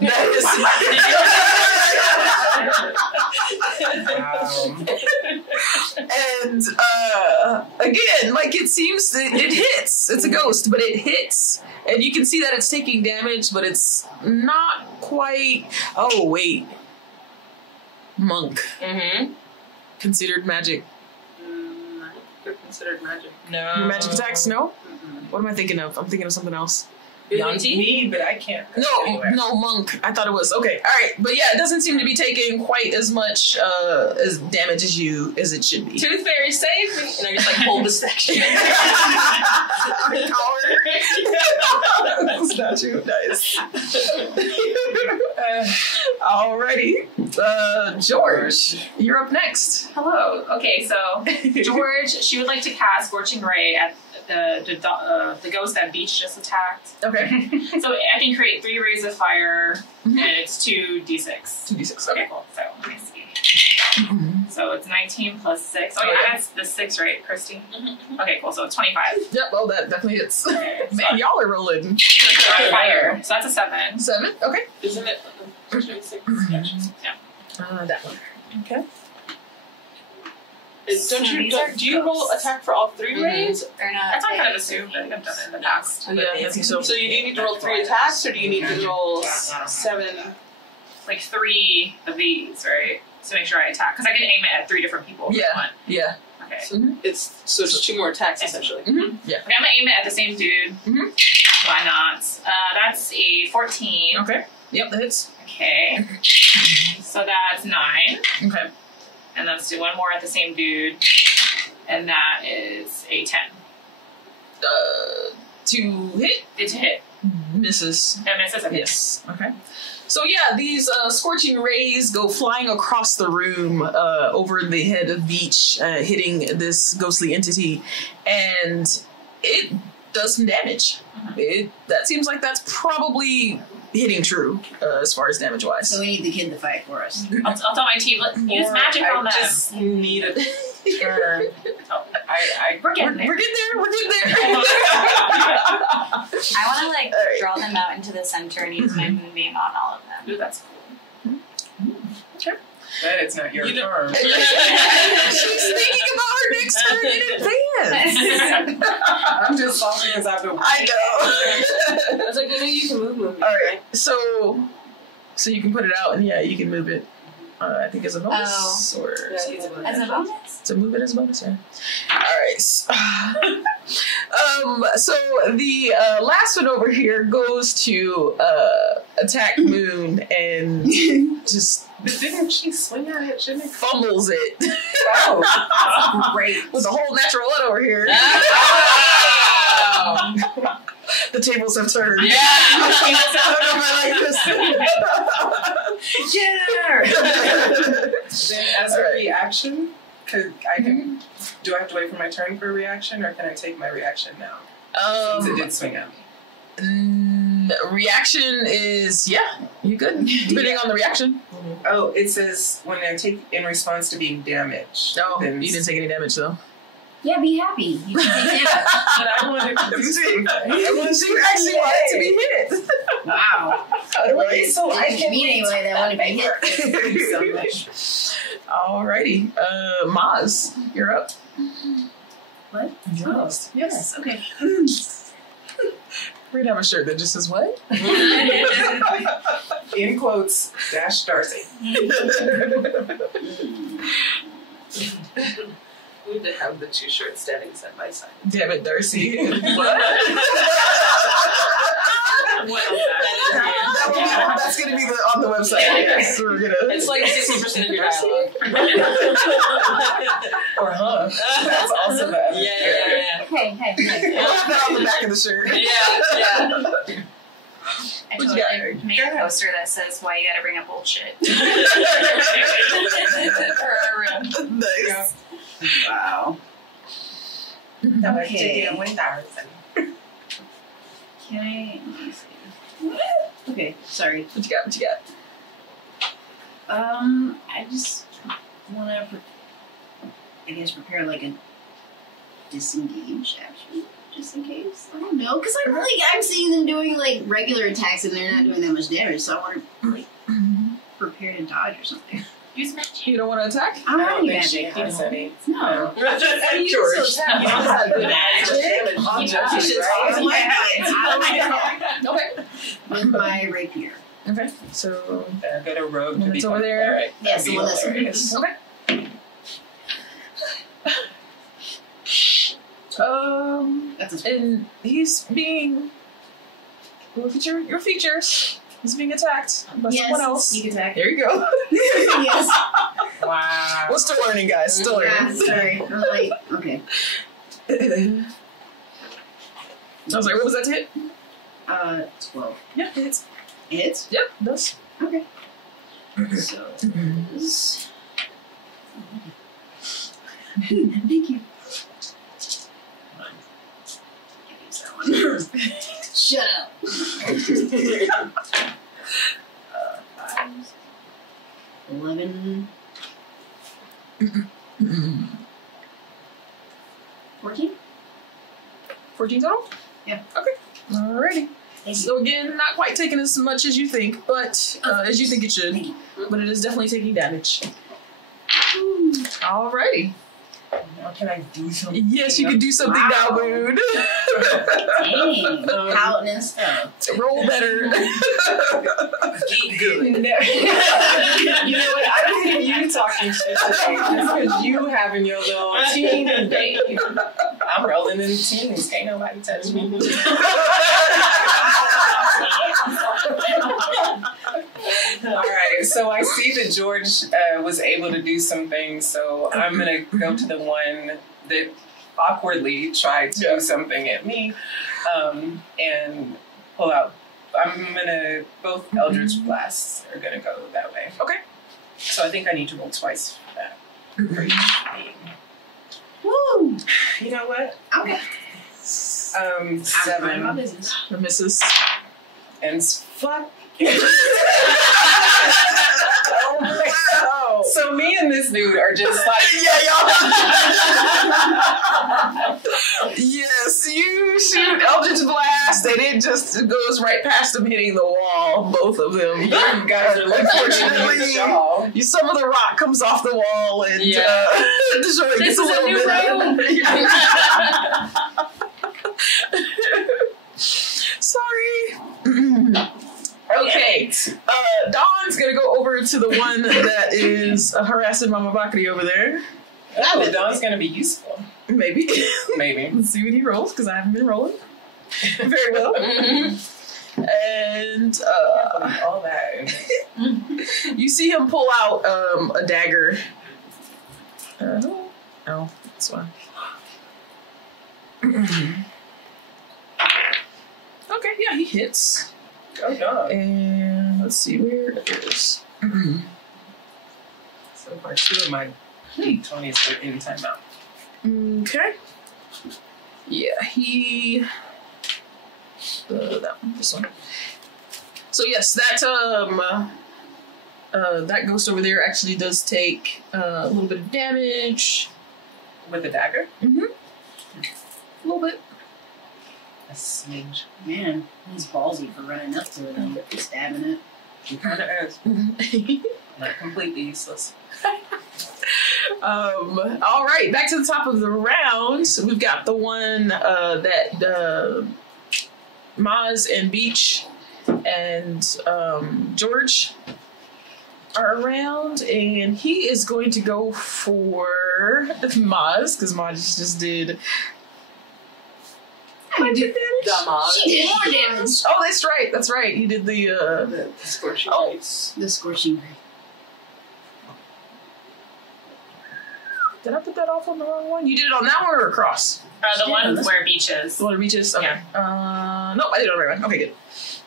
And again, like it seems that it hits. It's a ghost, but it hits, and you can see that it's taking damage, but it's not quite. Oh wait, monk. Considered magic. Considered magic. No. Your magic attacks? No. What am I thinking of? I'm thinking of something else. Yuan-ti? Me, but I can't. No, monk. I thought it was okay. All right, but yeah, it doesn't seem to be taking quite as much as damage as it should be. Tooth Fairy, save me! And I just like hold the section. That's not true. Nice. Alrighty, George, you're up next. Hello. Okay, so George, she would like to cast Scorching Ray at the ghost that Beach just attacked. Okay. So I can create 3 rays of fire, and it's 2d6. 2d6. Okay, cool. So let me see. So it's 19 plus 6. Oh, yeah, that's the 6, right, Cristi? Okay, cool. So it's 25. Yep. Well, that definitely hits. Okay, so Man, y'all are rolling. fire. So that's a 7. 7. Okay. Isn't it? Yeah. That one. Okay. Do you roll attack for all 3 rays? Or not? That's what I kind of assumed. I think I've done it in the past. Yeah, I think so. So you do need to roll 3 attacks, or do you need to roll 7? Like 3 of these, right? To make sure I attack. Because I can aim it at 3 different people. Yeah. Yeah. Okay. It's 2 more attacks essentially. Yeah. Okay, I'm gonna aim it at the same dude. Why not? That's a 14. Okay. Yep, that hits. Okay. So that's 9. Okay. And let's do 1 more at the same dude. And that is a 10. To hit. It's a hit. Misses. That misses a hit. Yes. Okay. So yeah, these scorching rays go flying across the room over the head of Beach, hitting this ghostly entity, and it does some damage. That seems like that's probably hitting true as far as damage wise. So we need the kid to fight for us. I'll tell my team, use magic on I them. just need a turn. We're getting there. We're getting there. I want to like draw them out into the center and use my moonbeam on all of them. Ooh, that's cool. Bet it's not your turn. She's thinking about her next turn in advance. I'm just salty because I've been. I know. I was like, you know, you can move. All right, so you can put it out, and yeah, you can move it. I think as a bonus, or As a bonus? to move it as a bonus. Yeah. All right. So the last one over here goes to attack Moon and just But didn't she swing at it? Shouldn't it? fumbles it Oh, Great. with a whole natural one over here. The tables have turned. Yeah. Then as a reaction, do I have to wait for my turn for a reaction, or can I take my reaction now? Since it did swing at me. Reaction is you good depending on the reaction. Oh, it says when I take in response to being damaged. No, then you didn't take any damage though. Yeah, be happy. You can take damage. But I wanted to do something. She actually wanted to be hit. Wow. Wait, so I Didn't can meet anybody that wanted to be hit. Alrighty, Maz, you're up. What? Yes. Yes. Okay. We're gonna have a shirt that just says what? In quotes, dash Darcy. We need to have the two shirts standing side by side. Damn it, Darcy. That's gonna be on the website. Yes, we're gonna. It's like 60% of your dialogue. Or huh? That's also bad. Yeah. Hey. Put that on the back of the shirt. Yeah. I What you totally got? made a poster that says why you gotta bring up old shit. For our room. Nice. Wow. Okay. Can I? Let me see. Okay, sorry. What you got? I just want to, prepare like a disengage action, just in case. I don't know, because I'm seeing them doing like regular attacks and they're not doing that much damage, so I want to like prepare to dodge or something. Use magic. You don't want to attack? I don't have any think she magic. has any. No. George. Okay. With my rapier. Okay. So I got a rogue to It's become over there. Cleric. Yes, That'd be the one that's- hilarious. okay. That's And he's being. Look at your features. He's being attacked by someone else. Sneak attack. There you go. Yes. Wow. We're still learning, guys. Still Yeah, learning. sorry. I'm like, okay. I was like, what was that to hit? 12. Yeah, it hits. It hits? Yep, it does. Okay. So it is. Thank you. Can't use that one. Shut up. 5, 11, 14? 14 total? Yeah. Okay. Alrighty. Thank you. So again, not quite taking as much as you think, but as you think it should. Thank you. But it is definitely taking damage. Alrighty. Now can I do something? Yes, you can do something now, Moon. Dang. Pouting and stuff. Roll better. Eat good. You know what? I don't hear you talking shit today. It's because you having your little teen date. I'm rolling in teens. Can't nobody touch me. All right, so I see that George was able to do some things, so I'm going to go to the one that awkwardly tried to do something at me and pull out. I'm going to, both Eldritch Blasts are going to go that way. Okay. So I think I need to roll twice for that. For each thing. Woo! You know what? Okay. My 7 business. Misses. and fuck. Oh wow. So me and this dude are just like, Yeah, y'all. Yes, you shoot Eldritch Blast, and it just goes right past them, hitting the wall. Both of them. you guys are Unfortunately, unfortunately, some of the rock comes off the wall, and Destroy This gets a is a little new bit. room. Sorry. Okay. Dawn's gonna go over to the one that is harassing Mama Bakri over there. oh, Dawn's gonna be useful. Maybe. Maybe. Let's see what he rolls, because I haven't been rolling very well. And All that. you see him pull out a dagger. Oh, that's fine. Okay, yeah, he hits. Oh no. And let's see where it is. So far, 2 of my D20s are in timeout. Okay. Yeah, he. That one, this one. So yes, that that ghost over there actually does take a little bit of damage. With the dagger? Mm-hmm. A little bit. A smidge. Man, he's ballsy for running up to it and stabbing it. He kind of is. Not completely useless. All right, back to the top of the round. So we've got the one that Maz and Beach and George are around, and he is going to go for Maz, because Maz just did. She did more damage. Oh, that's right. That's right. He did the Scorching Oh. lights. The scorching ray. Did I put that off on the wrong one? You did it on that one or across? The one where Beach is. The one of Beaches? Okay. Nope, I did it on the right one. Okay, good.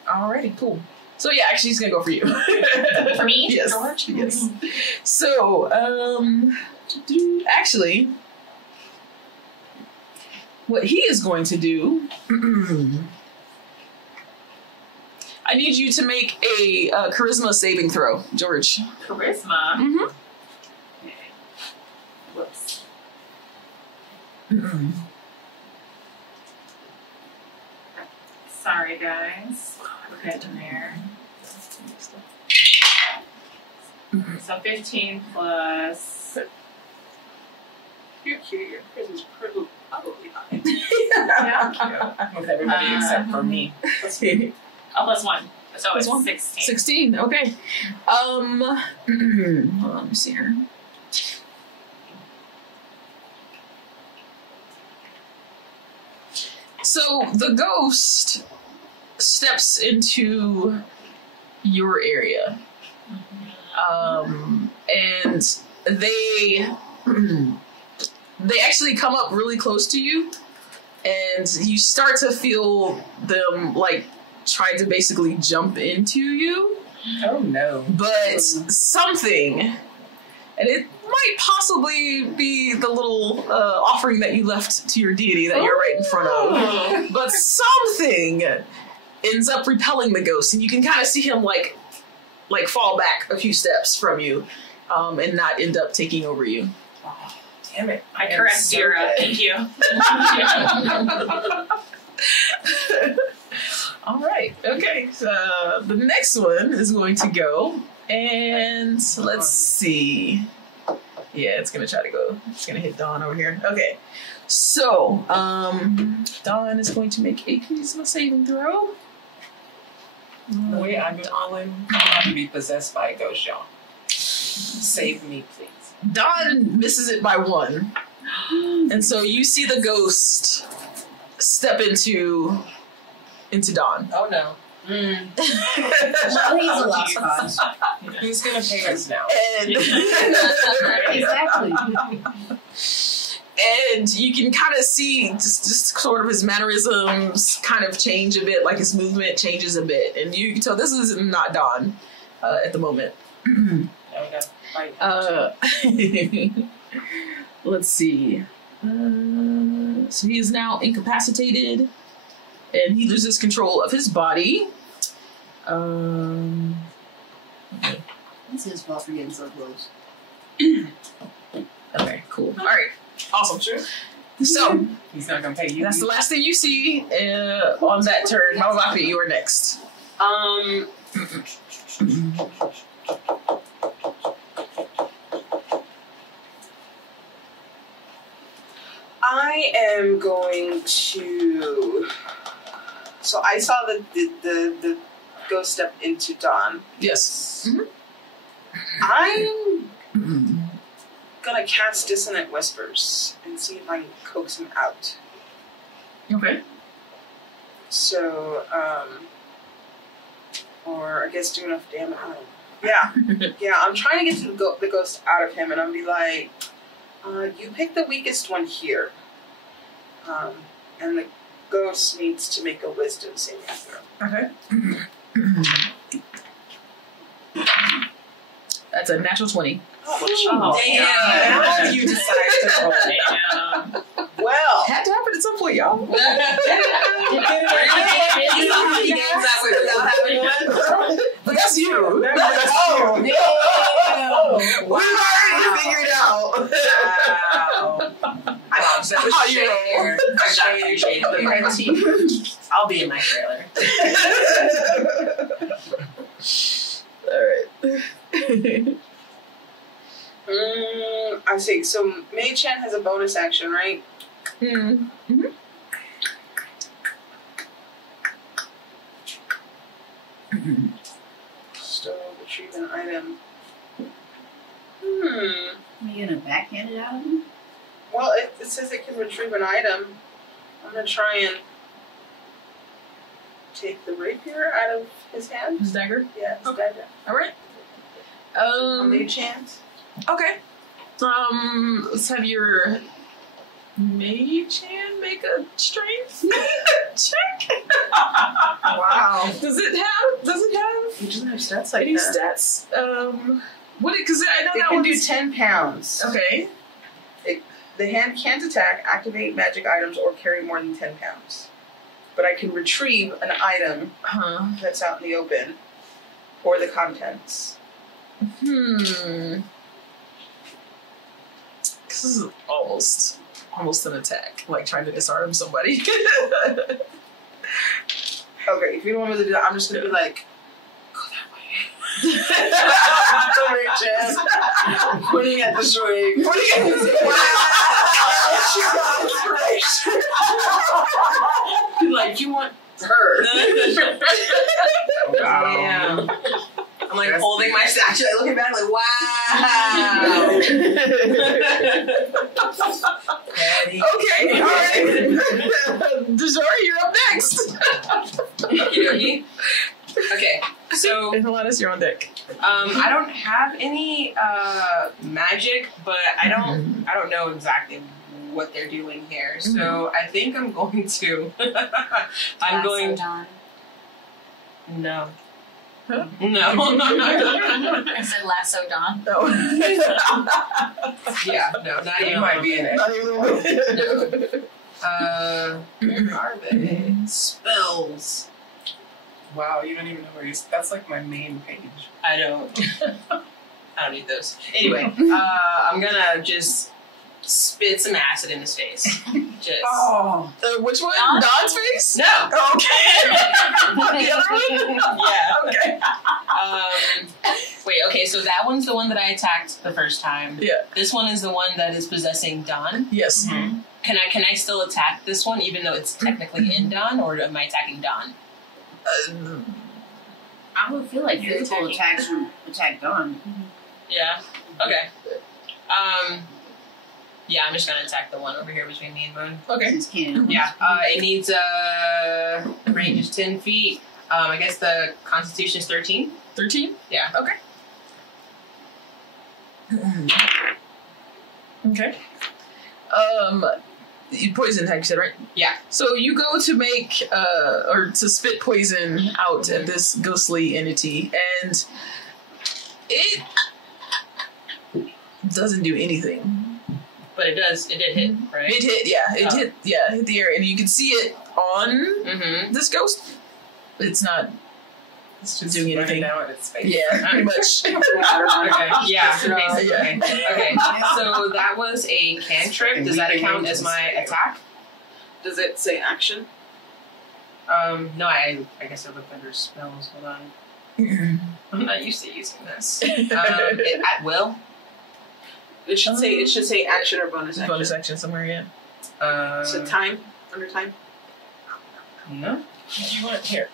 Alrighty, cool. So yeah, actually he's gonna go for you. For me? Yes. George? Yes. So, actually, what he is going to do, I need you to make a charisma saving throw, George. Charisma? Mm-hmm. Whoops. Sorry, guys. We're getting there. So 15 plus. Your charisma's probably high. Yeah. With everybody except for me. Oh, plus 1. So Plus it's one? 16. 16, okay. Hold on, let me see here. So the ghost steps into your area. And they actually come up really close to you, and you start to feel them like try to basically jump into you. Oh no. But something, and it might possibly be the little offering that you left to your deity that you're right in front of, but something ends up repelling the ghost, and you can kind of see him like fall back a few steps from you, and not end up taking over you. Oh, damn it. I am correct so Dira. dead. Thank you. All right. Okay. So the next one is going to go, and let's see. Yeah, it's gonna try to go. It's gonna hit Dawn over here. Okay. So, Dawn is going to make a charisma saving throw. The way I've been rolling, I'm about to be possessed by a ghost, y'all. Save me, please. Dawn misses it by 1, and so you see the ghost step into Dawn. Oh no. Well, he's a lost cause. Who's gonna pay us now? And Exactly. and you can kind of see just sort of his mannerisms kind of change a bit, like his movement changes a bit, and you can tell this is not Dawn at the moment. Okay. Right. Let's see. So he is now incapacitated, and he loses control of his body. It's his fault for getting so close. Okay, cool. All right, awesome. So He's not gonna pay you. that's the last thing you see on that turn. Mamabapi, you are next. I am going to. So I saw the ghost step into Dawn. Yes. I'm gonna cast Dissonant Whispers and see if I can coax him out. Okay. So, or I guess do enough damage. Yeah, yeah. I'm trying to get to the ghost out of him, and I'm be like, you pick the weakest one here, and the ghost needs to make a Wisdom saving throw. Okay. That's a natural 20. Oh, damn. How did you decide to roll? Well, Had to happen at some point, y'all. You saw how many games that way without having one? But that's you. oh, We already figured out. Wow. I'm upset with How you shade roll. here. I'm not appreciating I'll be in my trailer. Alright. I see. So Mage Hand has a bonus action, right? Mm-hmm. Still retrieve an item. Are you gonna backhand it out of him? Well, it says it can retrieve an item. I'm gonna try and take the rapier out of his hand. His dagger? Yeah, his Okay. dagger. Alright. Mage Hand. Okay. Let's have your mage hand make a strength check. Wow. Does it have He doesn't have stats like any that. stats? Because I know It that can one do 10 pounds. Okay. The hand can't attack, activate magic items, or carry more than 10 pounds. But I can retrieve an item that's out in the open, or the contents. This is almost an attack, like trying to disarm somebody. Okay, if you don't want me to do that, I'm just gonna be like, go that way. Pointing at the swing. Like, you want her. Damn. I'm like holding my statue, like looking back, like, wow. Okay, alright. Dejori, you're up next. Okay, so And Helenis, you're on deck. I don't have any magic, but I don't know exactly what they're doing here. So I think I'm going to Dawn. No. Huh? No. I said lasso Dawn. No. Yeah, no, not It even. might be in it. Not even Where are they? Spells. Wow, you don't even know where he's. That's like my main page. I don't need those. Anyway, I'm gonna just spit some acid in his face. Just. Oh. which one? Dawn? Dawn's face? No. Okay. The other one? Yeah. Okay. Wait. Okay. So that one's the one that I attacked the first time. Yeah. This one is the one that is possessing Dawn. Yes. Can I still attack this one even though it's technically in Dawn, or am I attacking Dawn? I would feel like You're physical attacking attacks would attack Dawn. Yeah. Okay. Yeah, I'm just gonna attack the one over here between me and Moon. Okay. Since can't. Yeah. It needs range is 10 feet. I guess the Constitution is 13. 13? Yeah. Okay. Okay. You poison attack, you said, right? Yeah. So you go to make, or to spit poison out at this ghostly entity, and it doesn't do anything. But it did hit, right? It hit, yeah. It hit the area. And you can see it on this ghost. It's not It's just doing anything. down at its face. Yeah, pretty much. Okay, yeah, basically. Okay, so that was a cantrip. Does that count as my attack? Does it say action? No, I guess I looked under spells. Hold on. I'm not used to using this. At will? It should say action or bonus action. Bonus action somewhere, yeah. So time? Under time? No. What do you want here?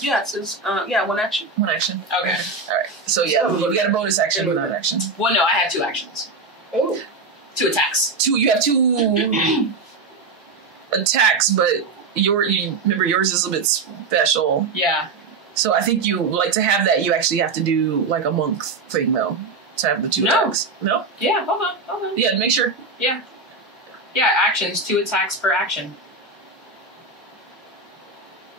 Yeah, it says, one action. One action. Okay. Alright. So yeah, we got a bonus action with that action. Well, no, I had 2 actions. Oh. 2 attacks. You have 2 attacks, but remember yours is a bit special. Yeah. So I think you like to have that. You actually have to do like a monk thing though to have the 2 attacks. No. Yeah. Hold on. Yeah, make sure. Yeah. Yeah. Actions. 2 attacks per action.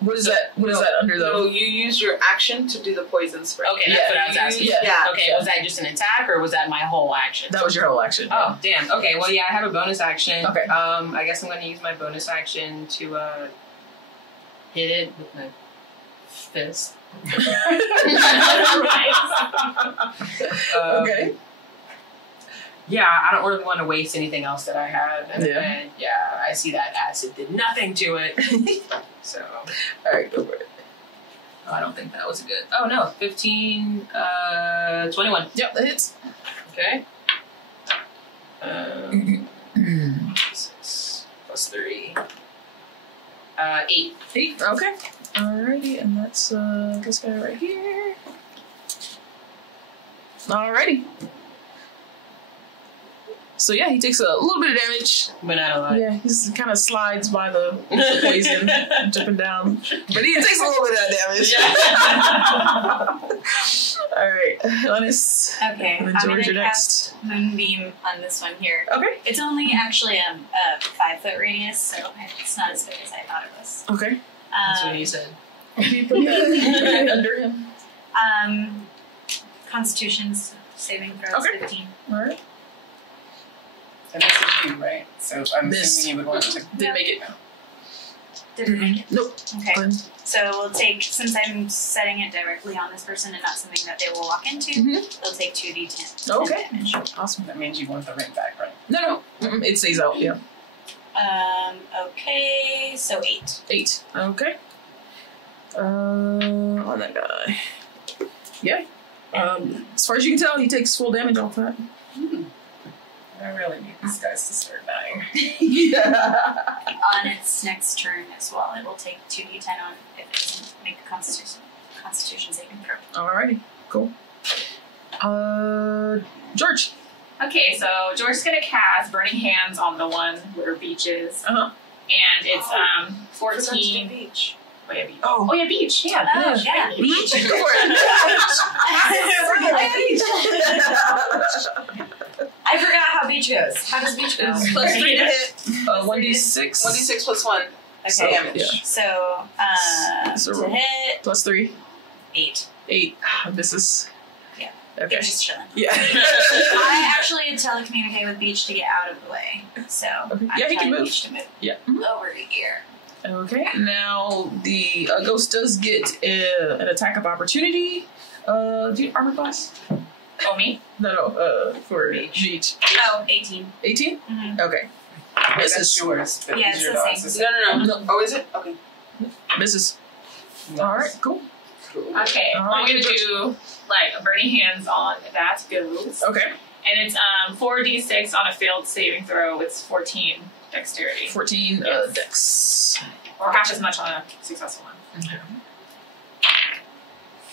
What is that? What is that under though? No, you use your action to do the poison spray. Okay, that's what I was asking. Yeah. Okay, was that just an attack or was that my whole action? That was your whole action. Oh, damn. Okay, well, yeah, I have a bonus action. Okay. I guess I'm going to use my bonus action to hit it with my fist. Okay. Yeah, I don't really want to waste anything else that I have. And Yeah. I see that acid did nothing to it. So, Alright, go for it. I don't think that was a good. Oh, no. 15, 21. Yep, that hits. Okay. 6 plus 3. 8. 8. Okay. Alrighty, and that's this guy right here. Alrighty. So yeah, he takes a little bit of damage. But not a lot. Yeah, he kind of slides by the poison, jumping down. But he takes a little bit of that damage. All right, Lennis. Okay, And then I'm George, gonna you're cast Moonbeam on this one here. Okay. It's only actually a 5-foot radius, so it's not as big as I thought it was. Okay. That's what he said. You put that under him. Constitution's saving throws Okay. 15. All right. And this is you, right? So I'm This. assuming you would want to. Didn't make it. Didn't make it. Nope. Okay. Fine. So we'll take, since I'm setting it directly on this person and not something that they will walk into, Mhm. they'll take 2d10 Okay. damage. Awesome. That means you want the ring back, right? No. It stays out. Yeah. Okay, so 8. 8. Okay. On that guy. Yeah. As far as you can tell, he takes full damage off that. I really need these guys to start dying. Yeah. On its next turn as well, it will take 2d10 on if it doesn't make a constitution saving throw. Alrighty. Cool. George. Okay, so George's gonna cast Burning Hands on the one where Beach is. Uh-huh. And it's Forgot to do 14. beach. Oh yeah, Beach. Oh. Oh yeah, Beach. Yeah. Oh, Beach. yeah. Beach. Go for I forgot how beach goes. How does beach go? it. Plus 3 to hit. 1d6. 1d6 plus 1. Okay. Damage. Yeah. So, So to hit, Plus 3. 8. 8. This is. Yeah. Okay. Beach is chilling. Yeah. I actually telecommunicate with Beach to get out of the way. So, Okay. I'm Yeah, he can telling move. Beach to move Yeah. over here. Okay. Now the ghost does get an attack of opportunity. Do you armor class? Oh me? No. For Beach. Oh, 18. 18. Mm-hmm. Okay. That's Misses. yours. But Yeah, these it's are the dogs. same. No. Oh, is it? Okay. Misses. Nice. All right. Cool. Okay. All I'm right, gonna do like a Burning Hands on that goes. Okay. And it's 4d6 on a failed saving throw. It's 14 dexterity. 14 Yes. dex. Or half as much on a successful one.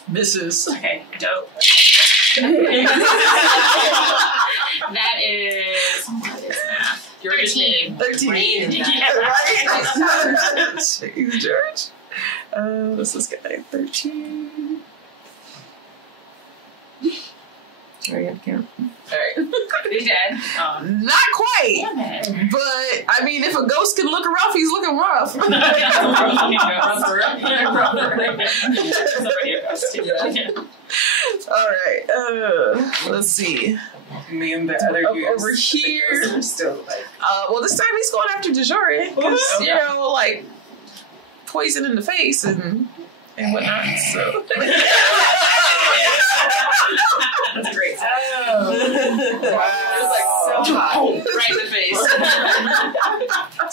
Misses. Okay, dope. That is what is math? 13. 13. Yeah. Right? Jeez, George. What's this guy? 13. Sorry, I can't. Alright. He's dead. Not quite. Damn it. But I mean, if a ghost can look rough, he's looking rough. All right. Let's see. Me and the other dudes Over here. are still like. Well, this time he's going after DeJory because you know, like poison in the face and whatnot. So. That's great. Wow. It was like so hot. Right in the face.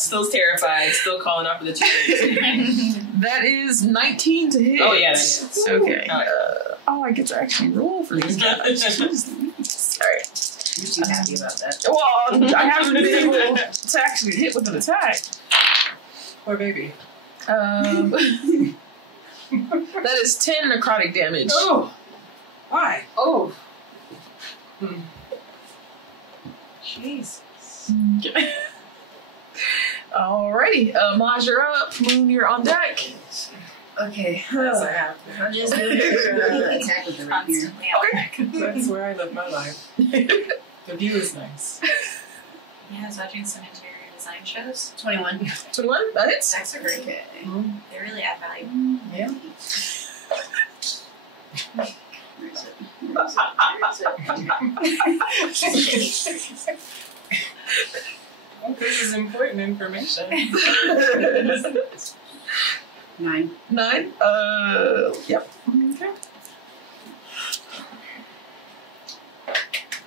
Still terrified. Still calling out for the 2 things. That is 19 to hit. Oh, yeah. That is. Okay. I get to actually roll for these guys. Alright. You're too happy about that. Well, I haven't been able to actually hit with an attack. Poor baby. That is 10 necrotic damage. Oh. Why? Oh. Jesus. Alrighty. Maj, you're up. Moon, you're on deck. Okay. That's what happened. I'll just do attack with the rapier. Constantly out back. That's where I live my life. The view is nice. Yeah, I was watching some interior design shows. 21. 21? That hits? That's a great. Okay. They really add value. Yeah. Where is it? Where is it? Well, this is important information. 9. 9? Yep. Okay.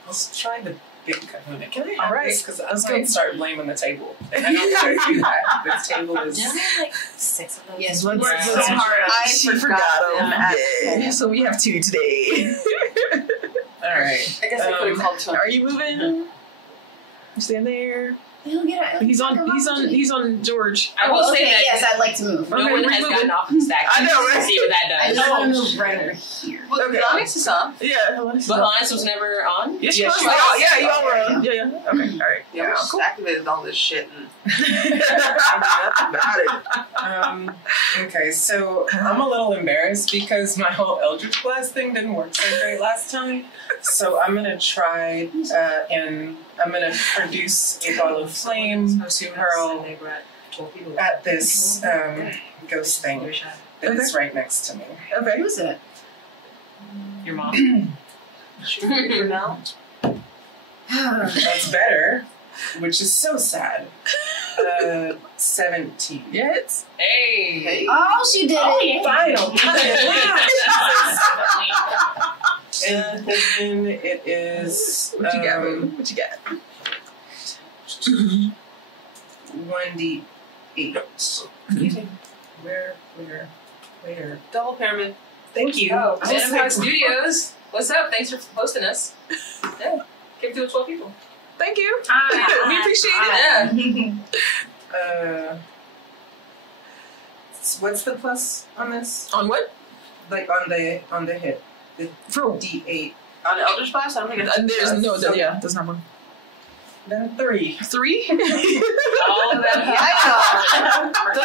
Let's try the big kahuna. Can I have Alright, this? Because I let's might go. start blaming the table. And I don't want to do that. This table is... Didn't we have like 6 of those? Yes, Let's Yeah. let's- So hard. She I forgot them. Yeah. So we have 2 today. Alright. I guess I could have called 2. Are you moving? You stand there. He'll get it. He's on George. I will say that yes, I'd like to move. no Okay, one we're has moving. gotten off the stack. I know, right? See what that I does. just want to move right over here. Well, Okay. Onyx is on. Yeah. But Onyx was never on? Yes, Yes, she she was. was. Yeah, you all were on. Yeah. Okay. All right. Yeah, we just cool. activated all this shit and nothing about it. Okay, so I'm a little embarrassed because my whole Eldritch Blast thing didn't work so great last time. So I'm going to try and I'm going to produce a ball of flame to hurl at this ghost thing that's right next to me. Okay. Who's it? Your mom. For now. That's better, which is so sad. 17. Yeah, it's. Hey. Oh, she did Oh, it. yeah. Final. And then it is What you got, Moon? What you got? 1d8. Where? Double pyramid. Thank you. Oh, I was Empire like, Studios. What's up? Thanks for hosting us. Yeah. Came through with 12 people. Thank you. Ah, We appreciate Yeah. what's the plus on this? it. On what? Like on the hit. For D8. On Eldritch Blast, I don't think it's there's no. Okay. Yeah, there's not one. Then 3. 3. All of that.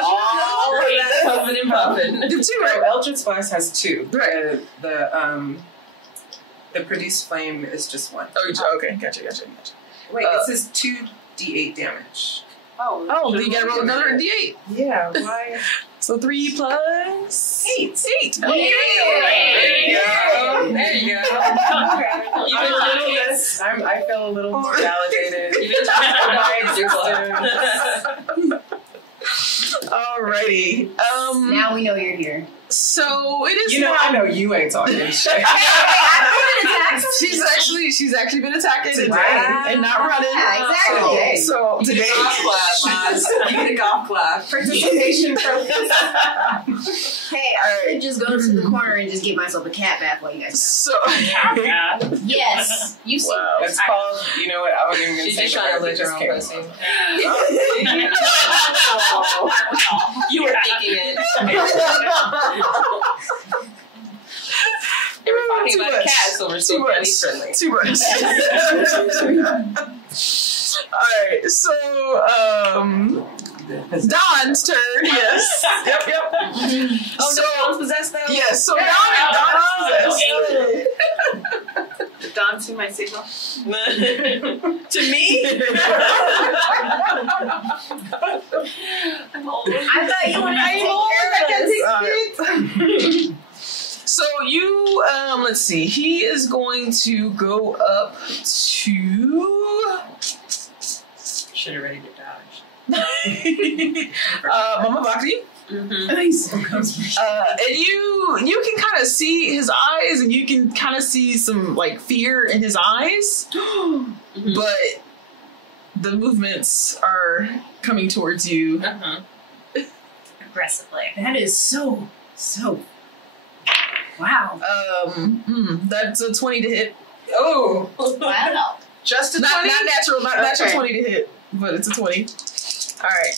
All of that puffing and puffing. The 2, So right? Eldritch Blast has 2. Right. The produced flame is just 1. Oh, okay. Gotcha. Wait, it says 2d8 damage. Oh, Oh, then you gotta roll another D8. Yeah, why? So 3 plus 8. 8. There you go. There you go. I feel a little more validated. Even My existence. Alrighty. Now we know you're here. So it is You know, now. I know you ain't talking shit. She's actually been attacking today Wow. and not running. Yeah, exactly. So today. Golf clap, Maz. You get a golf clap. Participation trophy. Hey, I could just go to the corner and just get myself a cat bath while you guys. So yeah. Yes, you see. wow. It's called, you know what, I wasn't even going to She's say just trying to lick her just own came pussy. up. You were thinking it. You were talking Too about a much. cat, so we're Too still much. really friendly. Too much. Alright, so Dawn's turn, yes. Yep. Oh, So- no one's possessed though? Yes, so Yeah. Dawn is possessed. Don see my signal? To me? I'm old. I thought you wanted to take care of us. So you, let's see. He is going to go up to. Should have ready to dodge. Mama Bhakti. Nice. And you can kind of see his eyes, and you can kind of see some like fear in his eyes, but the movements are coming towards you. Aggressively. That is so. Wow. That's a 20 to hit. Oh! Wow. Just a Not 20? not natural Okay. 20 to hit, but it's a 20. All right.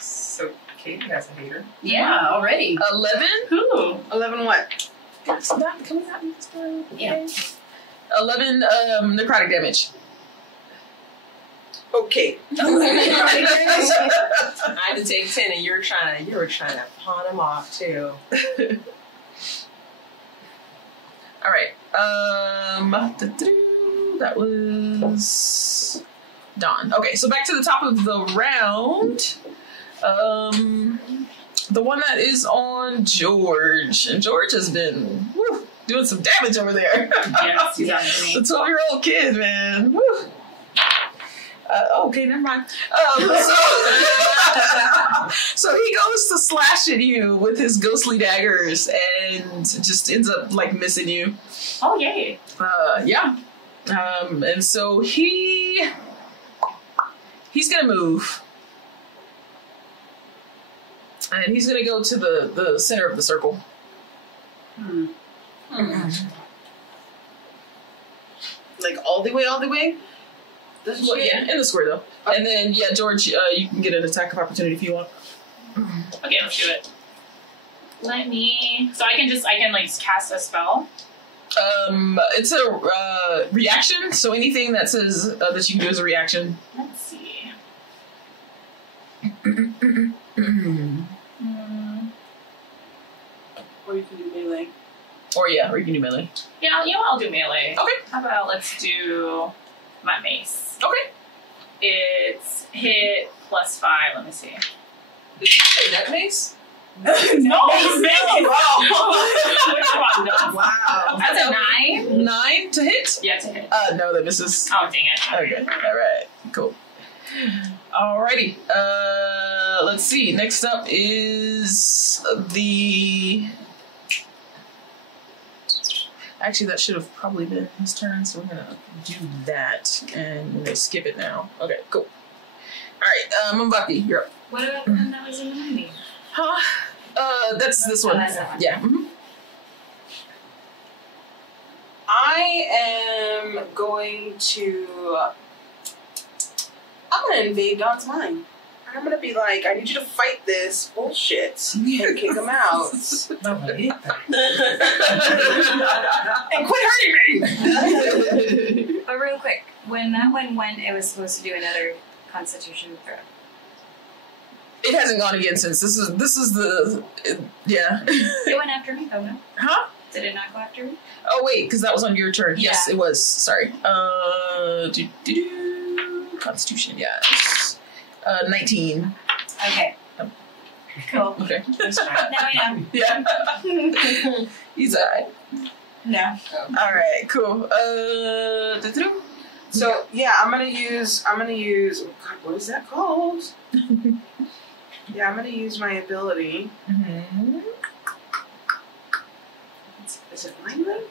So Katie has a hater. Yeah, already. 11. Ooh. 11 what? That's not coming out in this time. Yeah. 11 necrotic damage. Okay. I had to take 10, and you were trying to pawn him off too. All right. That was Dawn. Okay, so back to the top of the round. The one that is on George, and George has been doing some damage over there. Yes, he's on me. The 12-year-old kid, man. Woo. Okay, never mind. So he goes to slash at you with his ghostly daggers and just ends up like missing you. Oh, yay. Yeah. And so he's gonna move. And he's gonna go to the center of the circle. Like all the way? Well, yeah, in the square though. Okay. And then George, you can get an attack of opportunity if you want. Okay, let's do it. Let me. So I can like cast a spell. It's a reaction. So anything that says that you can do as a reaction. Let's see. Or you can do melee. Or you can do melee. Yeah, I'll do melee. Okay. How about let's do my mace. Okay. It's hit +5. Let me see. Did you say that mace? No, mace. Wow. That's a 9. 9 to hit? Yeah, to hit. No, that misses. Oh, dang it. Okay. All right. Cool. Alrighty. Let's see. Next up is the. Actually, that should have probably been his turn, so we're gonna do that and we're gonna skip it now. Okay, cool. Alright, Mbaki, you're up. What about the one that was in the movie? Huh? That's this one. That's that one. Yeah. I am going to invade Don's mind. I'm gonna be like, I need you to fight this bullshit and kick him out. And quit hurting me! But real quick, when that one went, it was supposed to do another Constitution throw. It hasn't gone again since. This is the yeah. It went after me though, no? Huh? Did it not go after me? Oh wait, because that was on your turn. Yes, Yeah. it was. Sorry. Constitution. Yes. 19. Okay. Cool. Okay. Now I know. Yeah. He's alright. No. All right. Cool. So yeah, I'm gonna use. Oh God, what is that called? Yeah, I'm gonna use my ability. Mm-hmm. Is it Mind Link?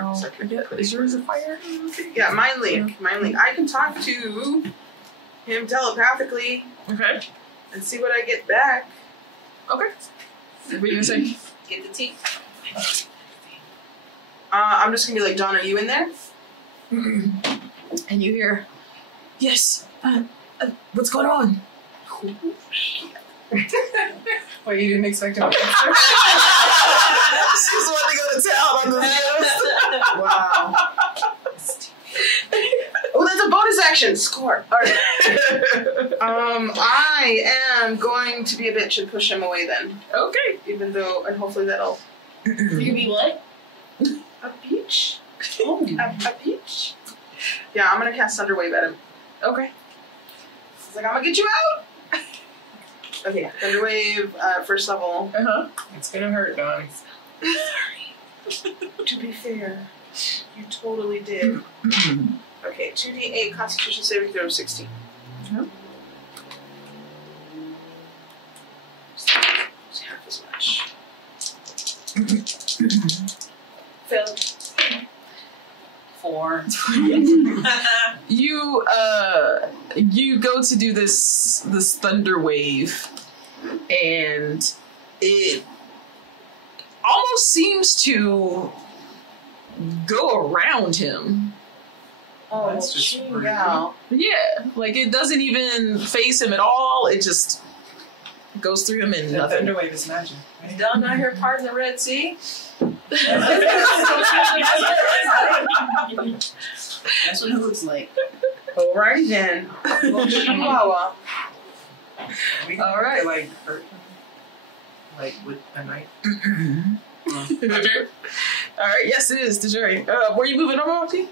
Oh, is yours a fire? Yeah, Mind Link. Mind Link. I can talk to him telepathically Okay. and see what I get back. Okay. What are you gonna say? Get the tea. I'm just gonna be like, Don, are you in there? And you hear, yes. What's going on? Well, you didn't expect him to answer. She's wanting to go to town on this ghost. Wow. Oh, that's a bonus action. Score. All right. I am going to be a bitch and push him away then. Okay. Even though, and hopefully that'll You can be what? A peach? Oh. A peach? Yeah, I'm gonna cast Thunderwave at him. Okay. It's like, I'm gonna get you out! Okay, Thunderwave, first level. It's gonna hurt, Don. Sorry. To be fair, you totally did. Okay, 2d8 Constitution saving throw of 16. It's half as much. Failed. 4. You go to do this thunder wave, and it almost seems to go around him. Oh, That's just gee, rude. wow. Yeah, like it doesn't even face him at all. It just goes through him and The nothing. Thunderwave is magic. Don, I hear part in the Red Sea. That's what it looks like. Alrighty then. Little Chihuahua. We can All right. like hurt him. Like with a knife. All right, yes, it is. Dejari. Were you moving over, Yuan-ti?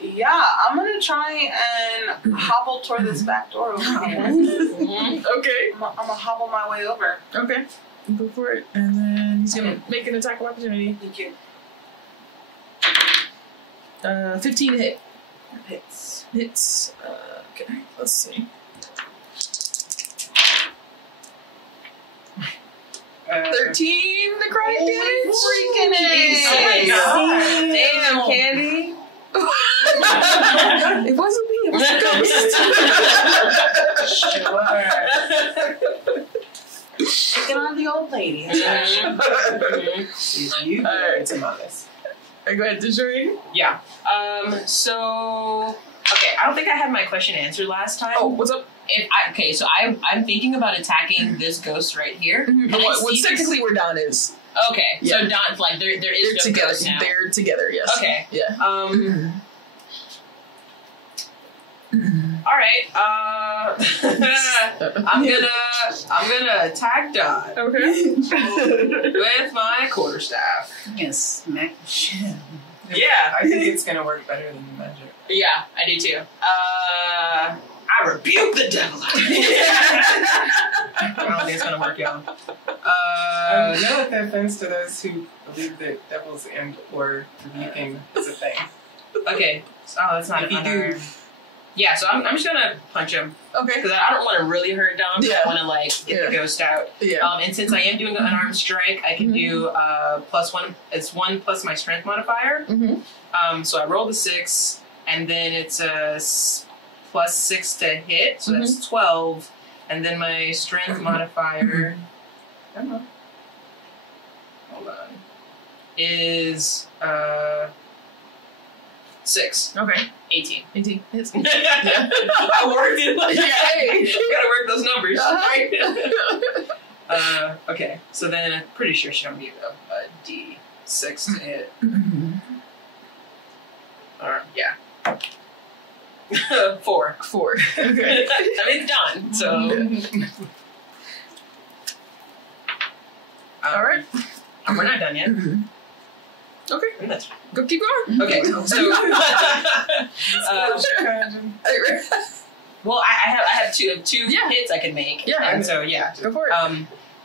Yeah, I'm gonna try and hobble toward this back door over here. Okay. I'm gonna hobble my way over. Okay. Go for it. And then he's gonna make an attack of opportunity. Thank you. 15 to hit. Hits. Hits. Okay, let's see. 13 necrotic damage. Freaking Oh A! my God. Damn, Kandi. It wasn't me. It was a ghost. Picking on the old lady. You Alright. to Modest. Go ahead, Dejari. Yeah. So okay, I don't think I had my question answered last time. Oh, what's up? So I'm thinking about attacking this ghost right here. Can I What's see technically this? where Don is. Okay, Yeah. so Don, like there They're is no together. ghost now. They're together. Yes. Okay. Yeah. All right. I'm gonna attack Don Okay. with my quarterstaff. I'm gonna smack the shit out of him. Yeah. I think it's gonna work better than the magic. Yeah, I do too. I rebuke the devil. I don't think it's gonna work, y'all. No offense to those who believe that devils and or rebuking is a thing. Okay. Oh, that's not If you another. do- Yeah, so I'm just gonna punch him Okay. because I don't want to really hurt Dom. But Yeah. I want to like get Yeah. the ghost out. Yeah. And since I am doing an unarmed strike, I can do +1. It's 1 plus my strength modifier. So I roll the 6, and then it's a +6 to hit, so that's 12, and then my strength modifier. I don't know. Hold on. Is 6. Okay. 18. 18 hits. I worked it. Like, Yeah, hey. gotta work those numbers. Uh-huh. Okay, so then I'm pretty sure she don't need a D6 to hit. Yeah. 4. 4. Okay. I mean, it's done. So. All right. We're not done yet. Okay. Go keep going. Okay. So. Well, I have two Yeah. hits I can make. Yeah. And so yeah. Go for it.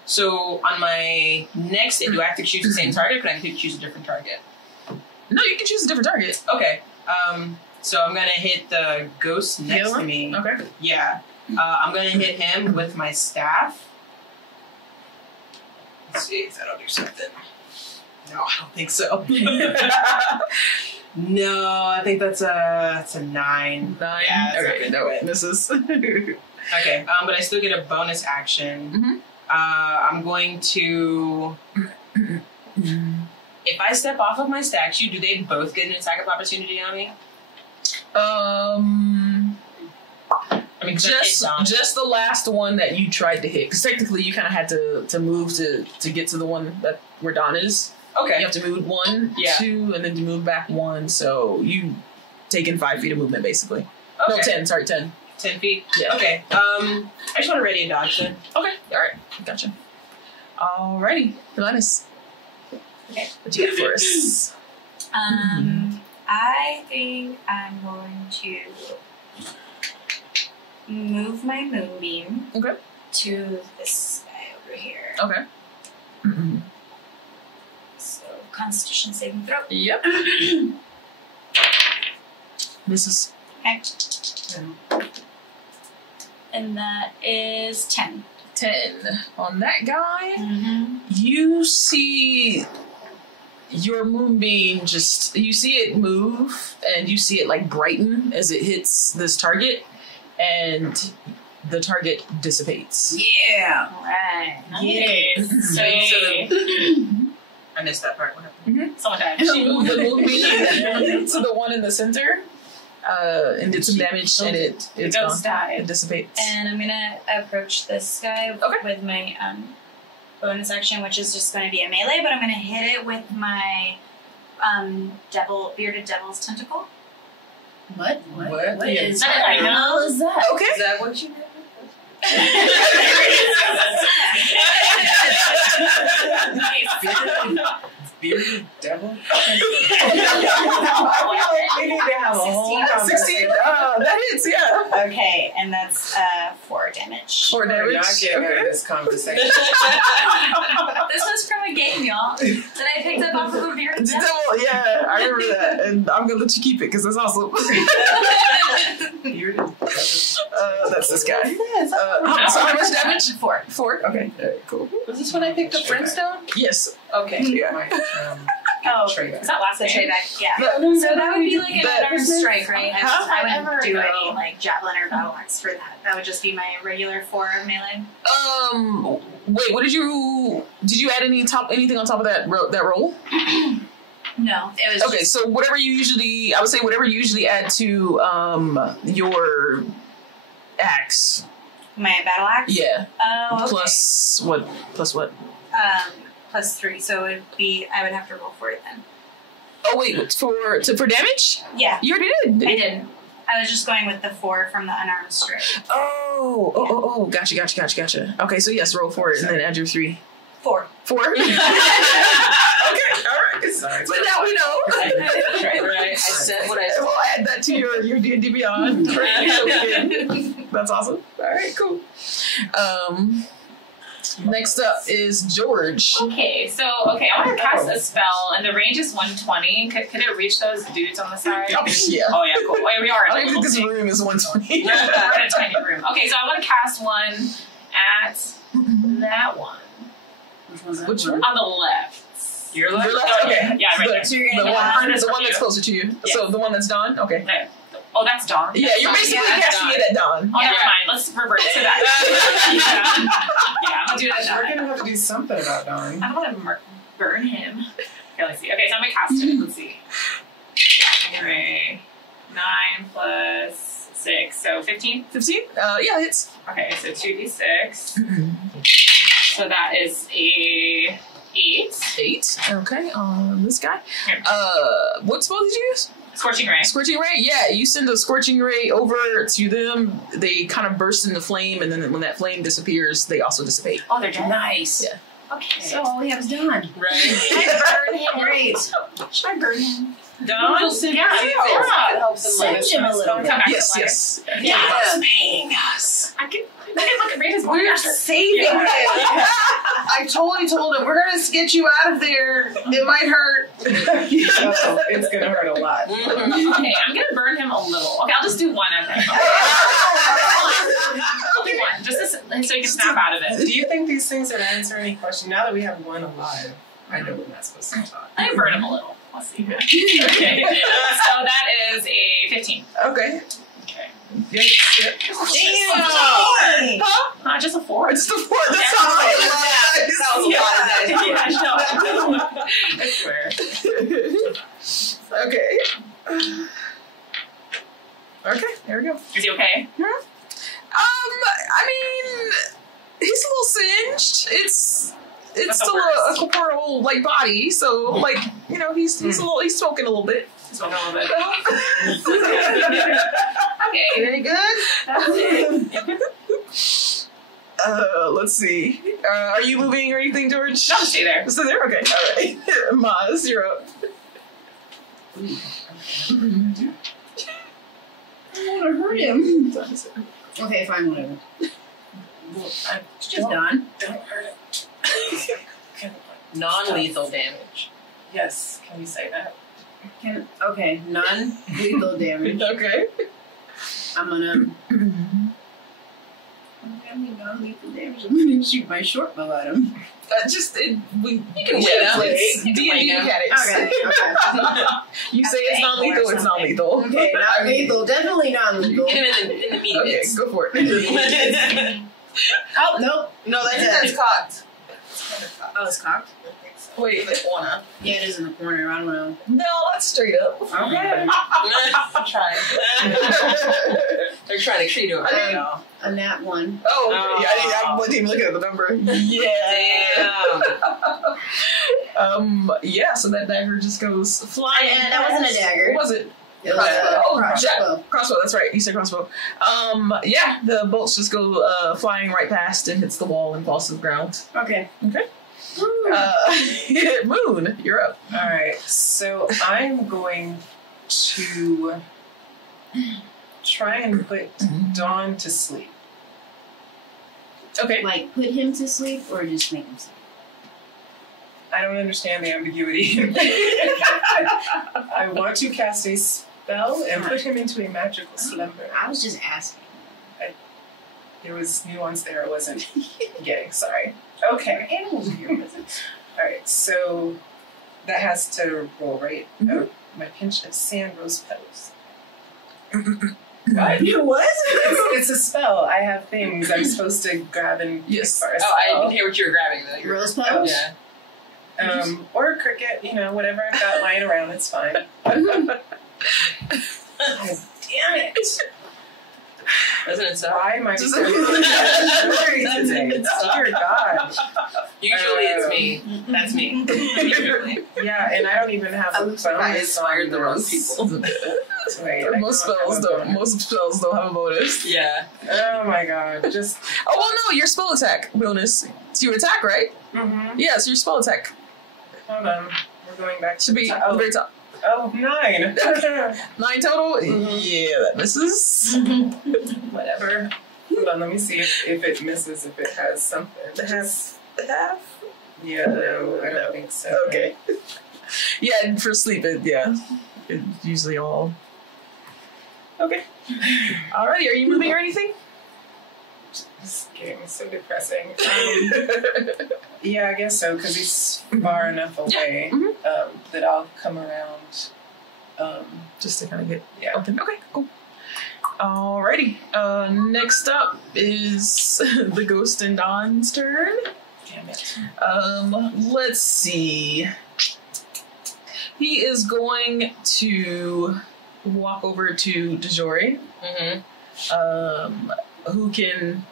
So on my next hit, do I have to choose the same target, or can I choose a different target? No, you can choose a different target. Okay. So I'm gonna hit the ghost next to me. Okay. Yeah. I'm gonna hit him with my staff. Let's see if that'll do something. No, I don't think so. No, I think that's a 9. 9. Yeah, that's Okay. not No, good. this is. Okay. But I still get a bonus action. I'm going to. If I step off of my statue, do they both get an attack of opportunity on me? I mean, 'cause I hit Dom. just the last one that you tried to hit. Because technically, you kind of had to move to get to the one that where Don is. Okay. You have to move 1, Yeah. 2, and then to move back 1. So you taken 5 feet of movement, basically. No, Okay. 10. Sorry, 10. 10 feet? Yeah. Okay. I just want to ready and dodge then. Okay. All right. Gotcha. Alrighty. Linus. Okay. What do you got for us? I think I'm going to move my moonbeam Okay. to this guy over here. Okay. So, Constitution saving throw. Yep. Misses. Okay. And that is 10. 10. On that guy, Mm-hmm. you see your moonbeam you see it move and you see it like brighten as it hits this target and the target dissipates. Yeah. Alright. Yes. So, I missed that part. What happened? Someone died. She moved the moonbeam to the one in the center and did some damage and it's Ghost gone. died. It dissipates. and I'm gonna approach this guy with my bonus action, which is just gonna be a melee, but I'm gonna hit it with my bearded devil's tentacle. What? What? What Yeah. is That I know. hell is that? Okay. Is that what you did? Bearded devil? We need to have a whole 16. That hits, yeah. Okay, and that's 4 damage. 4 We're damage. not getting out of this conversation. This was from a game, y'all, that I picked up off of a bearded devil. Devil, yeah, I remember that, and I'm gonna let you keep it because that's awesome. Bearded devil. That's this guy. So how much damage? 4. 4. Okay. Cool. Was this when I picked up Brimstone? Yes. Okay. Yeah. Oh, Trade Is that last the name? trade yeah. No, So that would be like an That- unarmed strike, right? Huh? I wouldn't do Ever any like javelin or battle axe for that. That would just be my regular 4 melee. Wait. What did you add anything on top of that roll? No, it was Okay. just, So whatever you usually add to your axe. my battle axe. Yeah. Oh, okay. Plus what? Plus 3, so it would be. I would have to roll for it then. Oh wait, for damage? Yeah, You already did. I didn't. I was just going with the 4 from the unarmed strike. Oh, gotcha. Okay, so yes, roll for it and then add your 3. 4. 4? Okay, all right. Sorry. But now we know. Right. I said what I said. We'll add that to your D&D Beyond. That's awesome. All right, cool. Next up is George. Okay, so I want to cast a spell, and the range is 120. Could it reach those dudes on the side? Oh, yeah. Oh yeah, cool. Wait, we are. I don't think this room is 120. We're in a tiny room. Okay, so I want to cast one at that one Which one? on the left. You're Your like, left? Okay. Yeah, right there. So you're The gonna one, furthest the from one that's you. closer to you. Yeah. So the one that's Dawn? Okay. Okay. Oh, that's Dawn. Yeah, you're basically Yeah, casting Dawn. it at Dawn. Oh, never mind. Let's revert to that. Yeah, I'm gonna do that. we're gonna have to do something about Dawn. I don't want to burn him. Okay, let's see. Okay, so I'm gonna cast it. Let's see. Hooray. 9 plus 6, so 15. 15? Yeah, it's Okay, so 2d6. So that is a 8. 8. Okay, this guy. Here. What spell did you use? Scorching ray. Scorching ray? Yeah, you send a scorching ray over to them. They kind of burst into flame, and then when that flame disappears, they also dissipate. Oh, they're dead. Nice. Yeah. Okay. So all we have is Dawn. Right. Should I burn him? Great. Should I burn him? Dawn? Yeah. It helps them Send him a little Come bit. back Yes, later. yes. Yeah. Paying us. I can look at Rita's one. We're saving Yeah. him. I totally told him, we're going to get you out of there. It might hurt. Oh, it's gonna hurt a lot. Okay, I'm gonna burn him a little. Okay, I'll just do one of them. Only one, just so you can snap out of it. Do you think these things would answer any question? Now that we have one alive, I know we're not supposed to talk. I burn him a little. Let's see. Okay, so that is a 15. Okay. Okay. Yeah. Not just a 4. It's the 4. That Yeah. sounds like a lot of dice. Yeah, I swear. Okay. Okay, there we go. Is he okay? I mean, he's a little singed. It's That's still the a corporeal like body, so like he's smoking a little bit. Just one a little bit. Okay, Okay. Very good. Let's see. Are you moving or anything, George? I'll stay there. Stay there? Okay, alright. Maz, you're up. I want to hurt him. Okay, fine, whatever. Well, It's just done. don't hurt it. Non-lethal damage. Yes, can you say that? Okay, non-lethal damage. Okay. I'm gonna non-lethal damage. I'm gonna shoot my short bow at him. You can wait yeah, out. it's You can D&D wait out. mechanics. Okay. You say it's non-lethal, it's non-lethal. Okay, non-lethal. Definitely non-lethal. Hit him in the meat Okay, bits. go for it. Oh, nope. No, that's cocked. Oh, it's cocked? Wait, The corner. Yeah, it is in the corner. I don't know. no, that's straight up. Okay. I'm trying. They're trying to treat him right now. A nat 1. Oh, okay. I wasn't even looking at the number. Yeah. Damn. Yeah, so that dagger just goes flying. And that wasn't a dagger. What was it? It was Crossbow. Crossbow, that's right. You said crossbow. Yeah, the bolts just go flying right past and hits the wall and falls to the ground. Okay. Okay. Moon, you're up. Alright, so I'm going to try and put Dawn to sleep. Okay. Like, put him to sleep or just make him sleep? I don't understand the ambiguity. I want to cast a spell and put him into a magical slumber. I was just asking. There was nuance there I wasn't getting, sorry. Okay. Animals are your presence. Alright, so that has to roll, right? Mhm. Oh, my pinch of sand rose petals. What? What? It's a spell. I have things I'm supposed to grab and Yes. for a Oh, I spell. didn't hear what you were grabbing. Though. Rose petals? Yeah. Or a cricket, whatever I've got lying around, it's fine. God damn it! Doesn't it suck? Why am I so Doesn't- today? Dear God. Usually it's me. That's me. Usually. Yeah, and I don't even have a bonus. I inspired the wrong people. Wait, I Most don't have spells a don't. bonus. Most spells don't have a bonus. Yeah. Oh my God! Just. Oh well, no, your spell attack bonus. It's your attack, right? Mm-hmm. Yeah, it's your spell attack. Hold on. We're going back to Should be the at the very top. 9. 9 total. Mhm. Yeah, that misses. Whatever. Hold on. Let me see if it misses. If it has something. It has half. Yeah. No, I don't think so. Okay. Yeah, and for sleep, it's usually all. Okay. Alrighty, are you moving or anything? This game is so depressing. Yeah, I guess so, because he's far enough away Mhm. that I'll come around. Just to kind of get Yeah. open. Okay, cool. Alrighty. Next up is the Ghost and Dawn's turn. Damn it. Let's see. He is going to walk over to DeJory, Mm-hmm. who can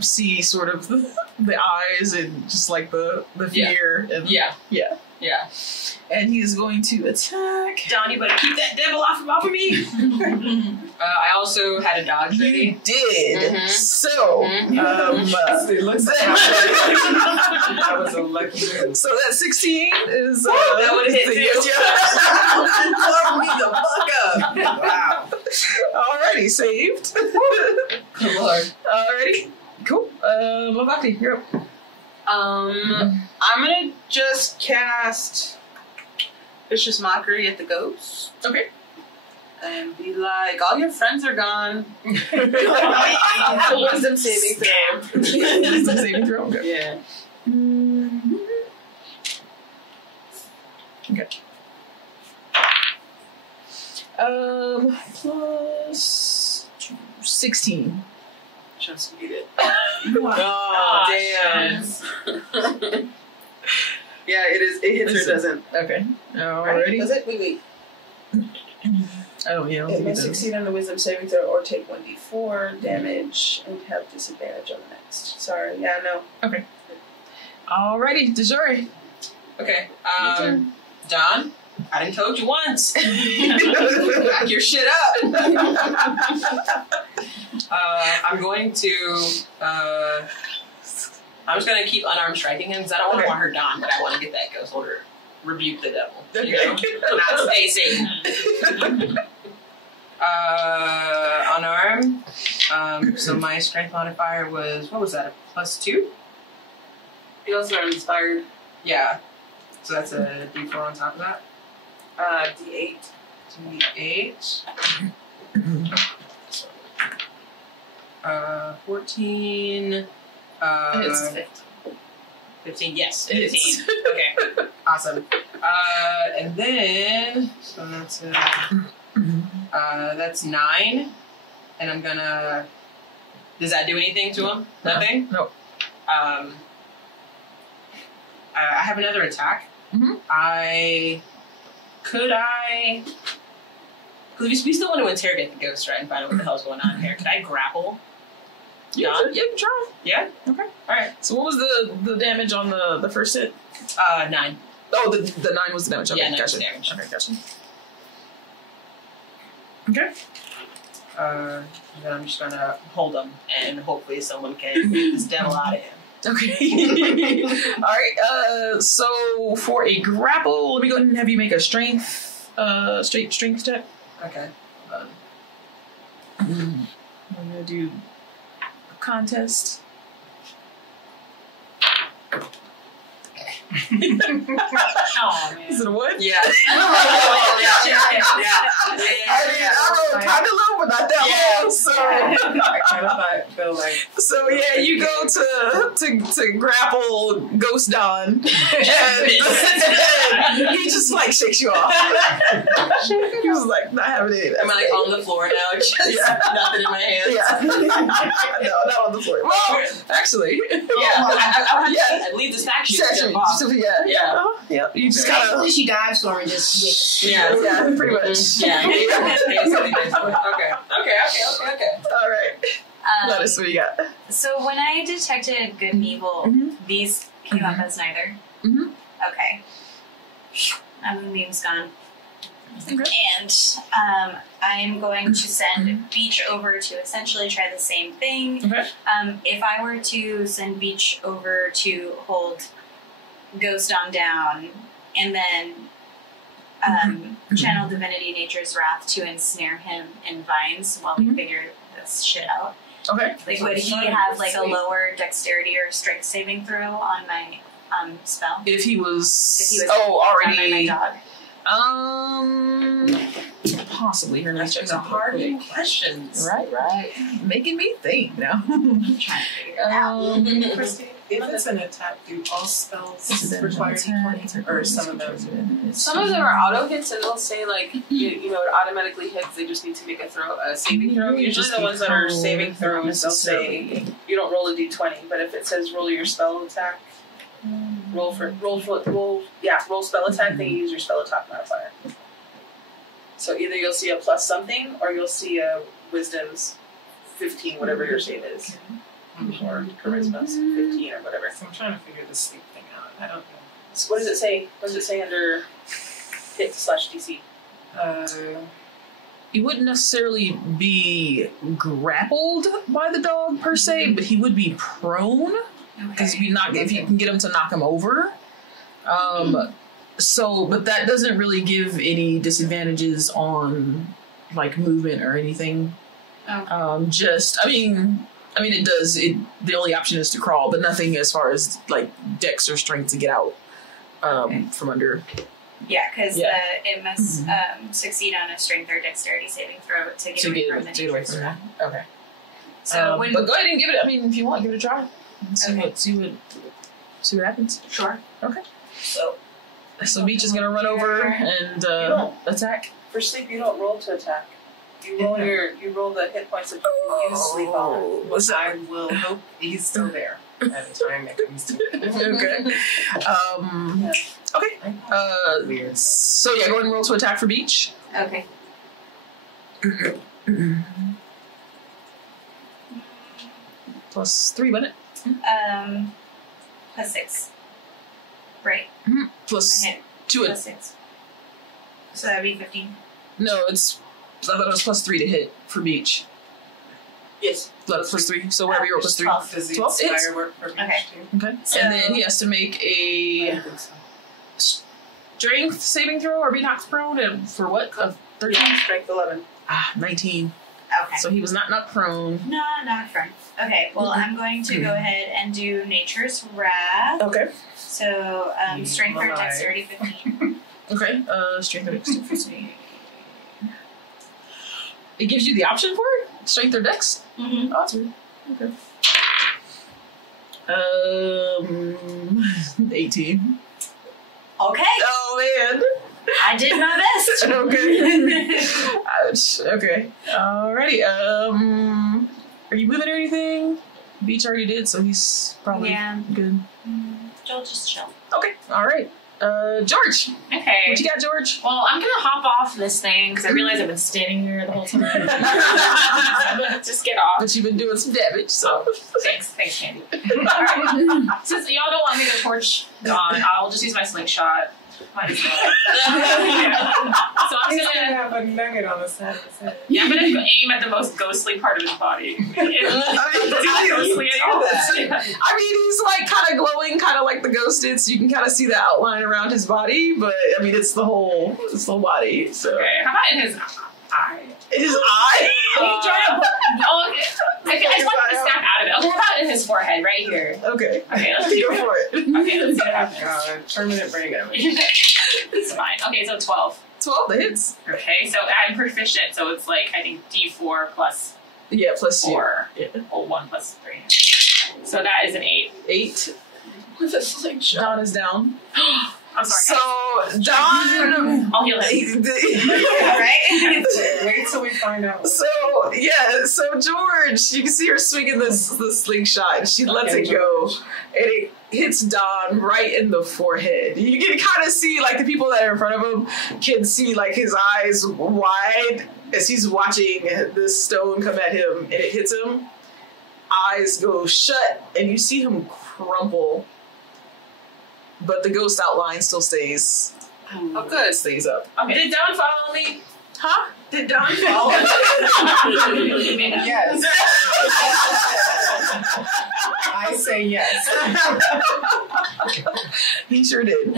see sort of the eyes and just like the fear. And, Yeah. Yeah. Yeah. And he's going to attack. Don, you better keep that devil off of me. I also had a dodge You ready. did. Mhm. So, It looks like that was a lucky move. so that 16 is That would've hit too. yes, Fuck me the fuck up. Wow. Alrighty, saved. Good lord. Alrighty, cool. Mavati, you're up. I'm gonna just cast Vicious Mockery at the ghost Okay. and be like, all your friends are gone. Wisdom saving throw. Wisdom saving throw. Okay. Yeah. Okay. Plus 16. Just beat it. Oh, damn. Yeah, it is. It hits or doesn't. Okay. Right? Alrighty. Does it? Wait. Oh, yeah. I don't It think must does. succeed on the wisdom saving throw or take 1d4 damage and have disadvantage on the next. Sorry. Yeah, no. Alrighty, DeJory. Okay. turn. Don, I done told you once. Back your shit up. I'm going to. I'm just gonna keep unarmed striking him because I don't want her done, but I want to get that ghost order. Rebuke the devil. You know? Not Stacy. Unarmed. So my strength modifier was, what was that, a +2? You also are inspired. Yeah. So that's a D4 on top of that. D8. D8. 14. It's 15. Yes, 15. Okay. Awesome. And then, so that's 9. And I'm gonna. Does that do anything to him? Nothing? No. I have another attack. Mm-hmm. Because we still want to interrogate the ghost, right, and find out what the hell's going on here. Could I grapple? Yeah, you can try. Yeah? Okay. Alright. So what was the damage on the first hit? 9. Oh, the 9 was the damage. Okay, Yeah, 9 was gotcha. damage. Okay, gotcha. Okay. Then I'm just gonna hold him, and hopefully someone can get this devil out of him. Okay. Alright, so for a grapple, let me go ahead and have you make a strength strength check. Okay. I'm gonna do a contest. Oh, man. Is it a what? Yeah. I rolled kind of low, but not that low. So, I kind of feel like. so yeah, you go to grapple Ghost Don, and he just like shakes you off. He was like not having it. Am I like on the floor now? Just nothing in my hands. Yeah. No, not on the floor. Well, actually, I leave the statue. Yeah. Yeah. You just kind Basically, of. she dives for him and just Yeah. Yeah, pretty much. Yeah. Okay. All right. Lettuce, what do you got? So when I detected good and evil, these came up as neither. Mhm. Okay. My moonbeam's gone. Okay. And I'm going to send Beach over to essentially try the same thing. Okay. If I were to send Beach over to hold Ghost on down, and then channel Divinity Nature's Wrath to ensnare him in vines while we figure this shit out. Okay. Like, would he have like a lower dexterity or strength saving throw on my spell? If he was already my already dog. possibly. Here, let's check That's something hard real quick. questions. Right. Making me think now. I'm trying to figure it out. Cristi, if it's an attack, do all spells require D20, or some of them? Some of them are auto hits, and they'll say like you know it automatically hits. They just need to make a saving throw. Usually the ones that are saving throws, they'll say you don't roll a d20, but if it says roll your spell attack, roll spell attack, then you use your spell attack modifier. So either you'll see a plus something, or you'll see a wisdom's 15, whatever your save is, or charisma's 15 or whatever. So I'm trying to figure this sleep thing out. I don't know. So what does it say? What does it say under hit/DC? He wouldn't necessarily be grappled by the dog per se, but he would be prone because if you can get him to knock him over. So, but that doesn't really give any disadvantages on like movement or anything. It does. The only option is to crawl, but nothing as far as like dex or strength to get out from under. Yeah, because it must succeed on a strength or dexterity saving throw to get away from the nature's wrath. Okay. So but go ahead and give it. I mean, if you want, give it a try. See what happens. Sure. Okay. So Beach is gonna run over and attack. For sleep, you don't roll to attack. You roll the hit points that you use sleep on. I will hope he's still there at the time that comes to me. Okay. Okay. Weird. So yeah, go ahead and roll to attack for Beach. Okay. +3, wasn't it? +6. Right. Plus My hit. 2. +6. So that'd be 15. No, it's. I thought it was +3 to hit for each. Yes. Thought it was +3. So wherever you roll +3. 12. Does the 12 hits. inspire work for Okay. each team? Okay. So- And then he has to make a strength saving throw or be knocked prone. And for what? 13? Strength 11. 19. Okay. So he was not knocked prone. No, not firm. Okay, well, I'm going to go ahead and do Nature's Wrath. Okay. So, Strength or My. Dexterity 15. Okay. Strength or dexterity 15. It gives you the option for it? Strength or dex? Mm-hmm. Oh, that's weird. Okay. 18. Okay, Oh man. I did my best. Okay. Ouch. Okay. Alrighty. Are you moving or anything? Beach already did, so he's probably Yeah. good. Joel, just chill. Okay. All right. George. Okay. What you got, George? Well, I'm gonna hop off this thing because I realize I've been standing here the whole time. Just get off. But you've been doing some damage, so. Thanks, Kandi. Alright. Since y'all don't want me to torch Dawn, I'll just use my slingshot. Might as well. So I'm He's gonna gonna have a nugget on the side of his head. I'm gonna aim at the most ghostly part of his body. It's not ghostly at all. Yeah. I mean, he's like kind of glowing, kind of like the ghost did, so you can kind of see the outline around his body. But I mean, it's the whole body. So Okay, how about in his eye? his eye. I just want him to snap out of it. Okay, how about in his forehead, right here? Okay, Okay, let's see. go for it. Okay, let's see what Oh happens. god, permanent brain damage. It's fine. Okay, so 12. 12 the hits. Okay, so I'm proficient, so it's like, I think D4 plus Yeah, plus 4. Yeah. Or 1 plus 3. So that is an 8. 8. Don is down. I'm sorry, So guys. Don. I'll heal him. Right? Wait till we find out. So George, you can see her swinging the slingshot, and she lets it go, and it hits Don right in the forehead. You can kind of see, like, the people that are in front of him can see, like, his eyes wide as he's watching this stone come at him, and it hits him. Eyes go shut, and you see him crumple, but the ghost outline still stays. Oh, good. Stays up. Okay. Did Dawn follow me? Huh? Did Don fall? Yes. I say yes. He sure did.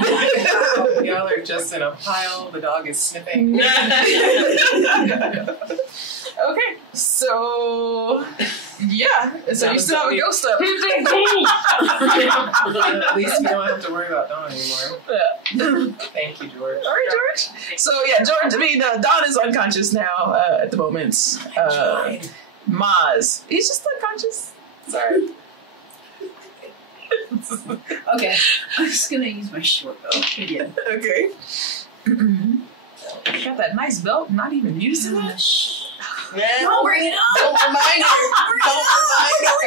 Y'all are just in a pile. The dog is sniffing. Okay, so yeah, so you still have a ghost up. At least we don't have to worry about Dawn anymore. Thank you, George. All right, George. So yeah, George. I mean, Don is unconscious now at the moment. Maz, he's just unconscious. Sorry. Okay. I'm just gonna use my short bow again. Okay. Got that nice belt. Not even using it. Don't bring it up! Don't remind her. Don't remind her.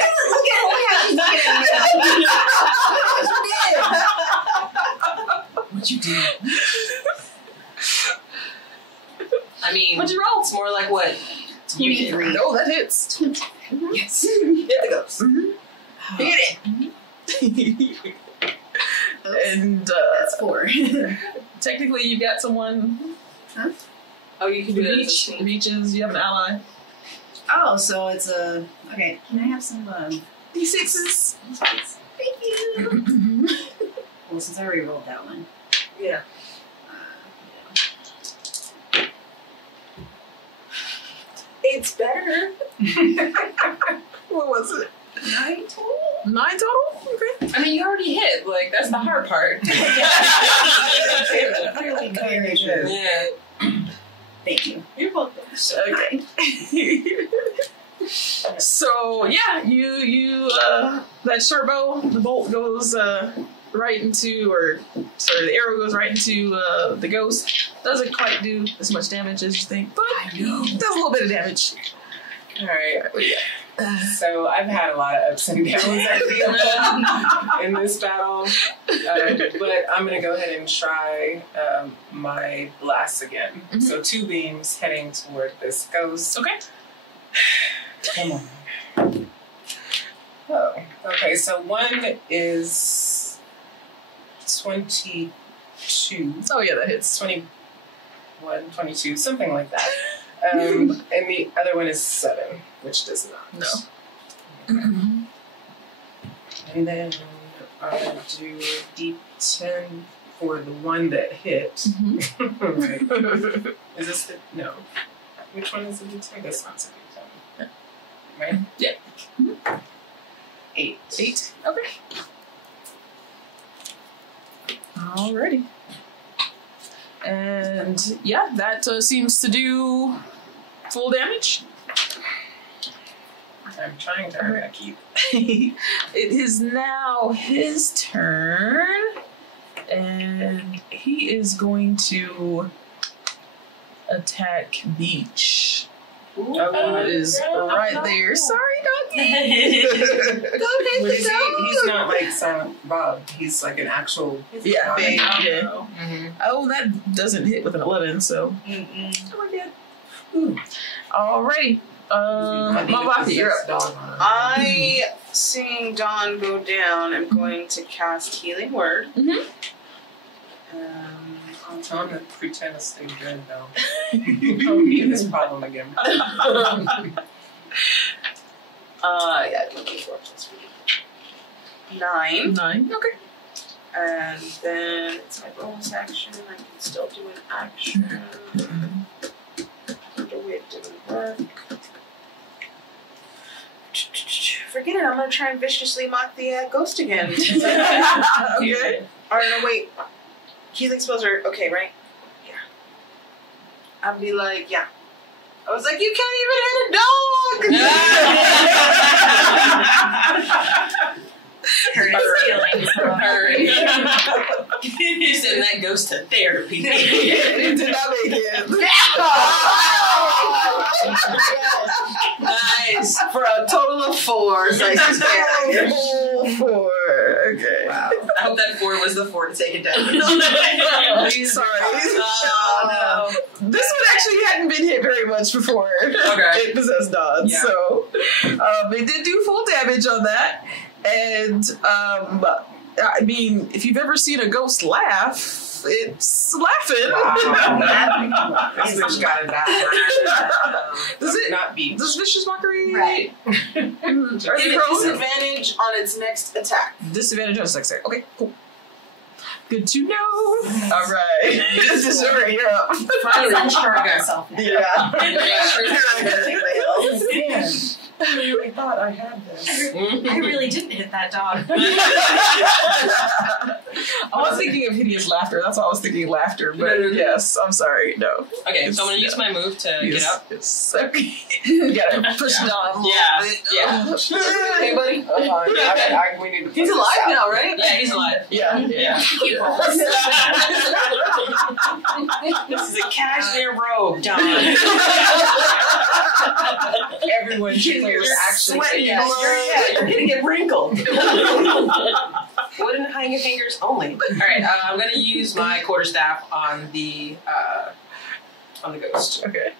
What you did? I mean, What'd you roll? it's more like what? 23. No, that hits. Yes. Hit the ghost. Hit it. And That's 4. technically, you got someone. Oh, you can do that. as a team. Beaches. You have an ally. Oh, so it's a... Okay, can I have some... D6s. Thank you! Well, since I already rolled that one. Yeah. It's better. What was it? 9 total. 9 total? Okay. I mean, you already hit. Like, that's the hard part. Very, very Yes. good. Yeah. Thank you. You're welcome. Okay. So yeah, you that short bow, the bolt goes right into, or sorry, the arrow goes right into the ghost. Doesn't quite do as much damage as you think, but does a little bit of damage. All right. So I've had a lot of ups and downs, I feel, in this battle. But I'm going to go ahead and try my blast again. Mhm. So 2 beams heading toward this ghost. Okay. Come on. Oh, okay. So 1 is 22. Oh yeah, that hits. 20. 1, 22, something like that. And the other one is 7, which does not. No. And then I do a D10 for the one that hit. Right. Is this the... No. Which one is the D10? This one's a D10. Right? Yeah. 8. 8. Okay. Alrighty. And yeah, that seems to do full damage. I'm trying to keep. It is now his turn, and he is going to attack Beach. Who is right there. Sorry, doggy. He's not like Silent Bob. He's like an actual Yeah. big. Yeah. Oh, that doesn't hit with an 11, so. We're good. Alrighty. Mabaki, you're up. I, seeing Dawn go down, am going to cast Healing Word. I'm trying to pretend to stay good though. Don't be this problem again. Yeah, 24 plus 9. 9. Okay. And then it's my bonus action. I can still do an action. The way it didn't work. Forget it. I'm gonna try and viciously mock the ghost again. Okay. Or no, wait. Healing spells are okay, right? Yeah. I'll be like, yeah. I was like, you can't even hit a dog. Hurt his feelings. You send that ghost to therapy. It did not make it. Nice. For a total of 4. So I just Whole 4. Okay. Wow. I hope that 4 was the 4 to take it down. Sorry. Oh no. This one actually hadn't been hit very much before. Okay. It possessed Dodd, Yeah. so it did do full damage on that. And I mean, if you've ever seen a ghost laugh, it's laughing. This bitch got it bad. Does it not beat? Does vicious mockery? Right. Are they prone? Disadvantage on its next attack. Disadvantage on its next attack. Okay, cool. Good to know. All right. This is over. You're up. He's unsure of himself now. Yeah. I really thought I had this. I really didn't hit that dog. I was thinking of hideous laughter. That's why I was thinking laughter. But yes, I'm sorry. No. Okay, so I'm gonna use my move to get up. Yes. Okay. You gotta push it on. Yeah. Hey, buddy. We need to He's alive now, right? Yeah, he's alive. Yeah. This is a cashmere robe, Don. Everyone cheers actually. Sweating You're gonna get wrinkled. Wooden hanging fingers only. Alright, I'm gonna use my quarterstaff on the ghost. Okay.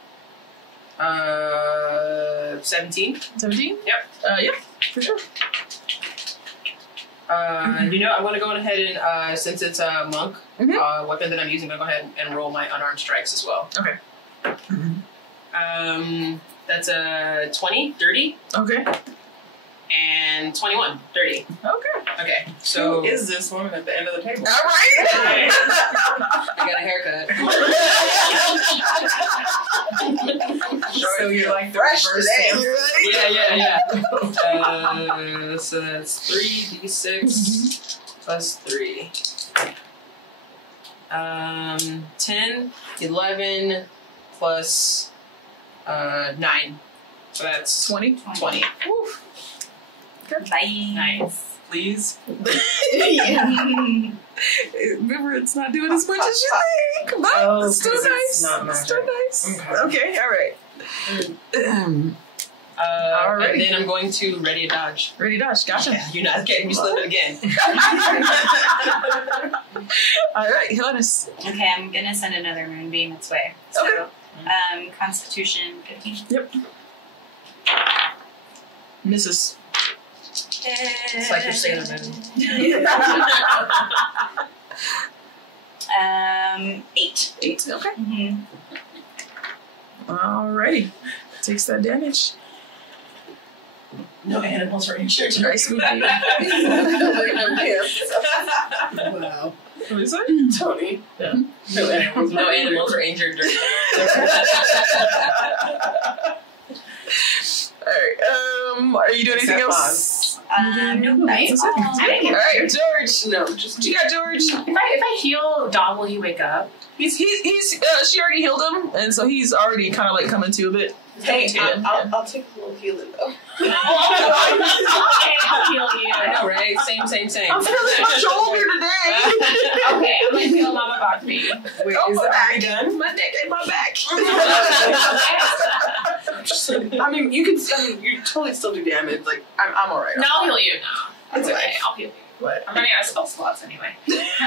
17. 17? Yep. Yeah, for sure. I'm gonna go ahead and since it's a monk weapon that I'm using, I'm gonna go ahead and roll my unarmed strikes as well. Okay. That's a 20, dirty. Okay. And 21, dirty. Okay, so Who is this woman at the end of the table? All right. I got a haircut. So you're like the Fresh reverse today. Yeah. So that's 3d6 plus 3. 10, 11 plus 9. So that's 20. 20. Oof. Bye. Nice. Please. Remember, it's not doing as much as you think, but it's still because nice. it's not It's still nice. Okay. All right. And then I'm going to ready to dodge. Ready to dodge. Gotcha. You're not getting me slipping again. All right, Johannes. Okay, I'm gonna send another moonbeam its way. So, Constitution 15. Yep. Misses. It's like you're Sailor Moon. 8. 8. Okay. Mm-hmm. Alrighty. Takes that damage. No animals are injured. Nice movie. Wow. What is it? Tony. Yeah. No animals are injured during Alright. Are you doing anything Except else? No, That's it. Alright, George. No, just What you got, George? If I heal Dom, will he wake up? He's she already healed him, and so he's already kind of like coming to a bit. Hey, Yeah. I'll take a little healing though. Okay, I'll heal you. I know, right? Same. I'm feeling my shoulder today. Okay, I'm gonna heal Mama Bobby. Wait, Oh, is my that back. already done? My neck and my back. I mean, you totally still do damage. Like, I'm alright. No, I'll heal you. No, it's Okay. okay. I'll heal you. What? I'm running out of spell slots anyway.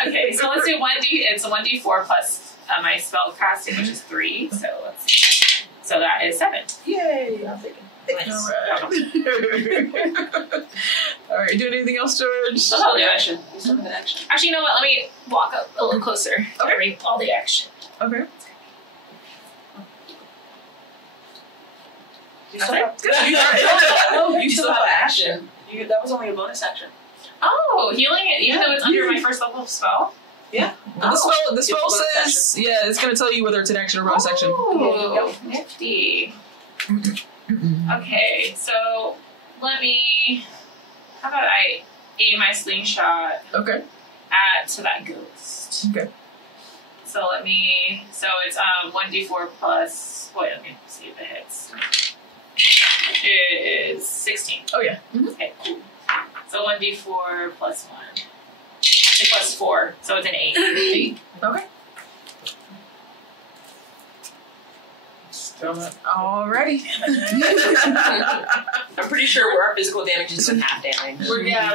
Okay, so let's do 1d. It's a 1d4 plus my spell casting, which is 3. So that is 7. Yay! I'll take it. Nice. Alright, doing anything else, George? All the action. You still have an action. Actually, you know what? Let me walk up a little closer. Okay. All the action. Okay. You still have You still have action. That was only a bonus action. Oh, healing it, even though it's under my first level spell. The spell says, yeah, it's going to tell you whether it's an action or bonus action. Oh, nifty. Okay, so how about I aim my slingshot Okay. to that ghost. Okay. So it's 1d4 plus, wait, let me see if it hits. It is 16. Oh, yeah. Okay, cool. So 1d4 plus 1. Actually, plus 4, so it's an 8. 8. Okay. Still not. Alrighty. I'm pretty sure our physical damage is in half damage. We're Yeah.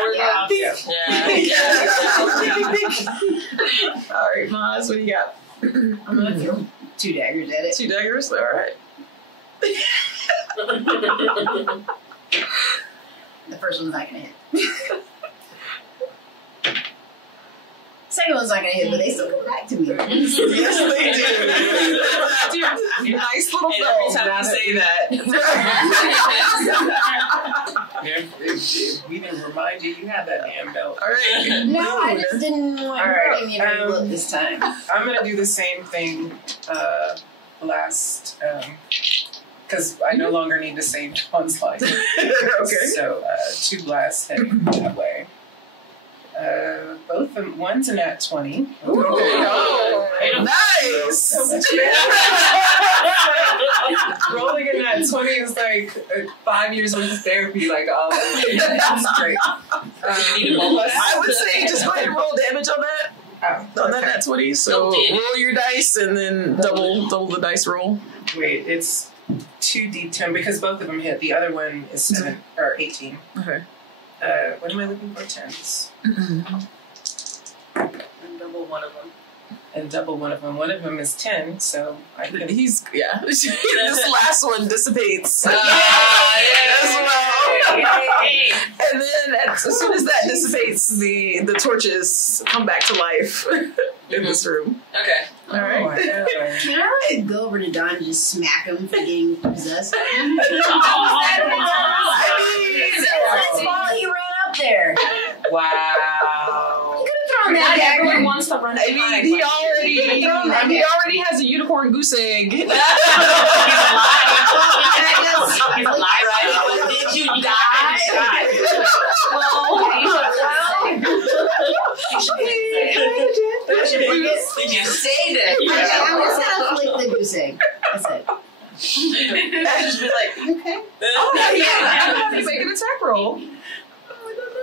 Alright, Maz, what do you got? I'm gonna throw 2 daggers at it. 2 daggers? Alright. The first one's not gonna hit. Second one's not gonna hit, but they still come back to me. Yes, they do. Nice little And bell. every time I say that, If we didn't remind you, you had that damn belt. Alright. No, I just didn't want to Alright, give me a look this time. I'm gonna do the same thing last, because I no longer need to save John's life. Okay. So 2 blasts heading that way. Both of them. One's a nat 20. Oh, nice! Rolling a nat 20 is like 5 years worth of therapy. Like, oh, that's great. I would say just go ahead and roll damage on that. On that nat 20. So roll your dice and then double the dice roll. Wait, it's 2d10 because both of them hit. The other one is 7 or 18. Okay. What am I looking for? 10s. and double one of them. And double one of them. One of them is 10, so I can. He's this last one dissipates. Yes. As well. And then as soon as that dissipates, the torches come back to life in this room. Okay. All right. Oh, Can I like go over to Don and just smack him for getting possessed? I mean, That's why he ran up there. wow. He could have thrown that dagger. Everyone wants to run. I mean, he already has a unicorn goose egg. He's alive. Right? Did you die? Did you say that? I'm just gonna flick the goose egg. That's it. I'd just be like, Okay. Oh, yeah. You make an attack roll.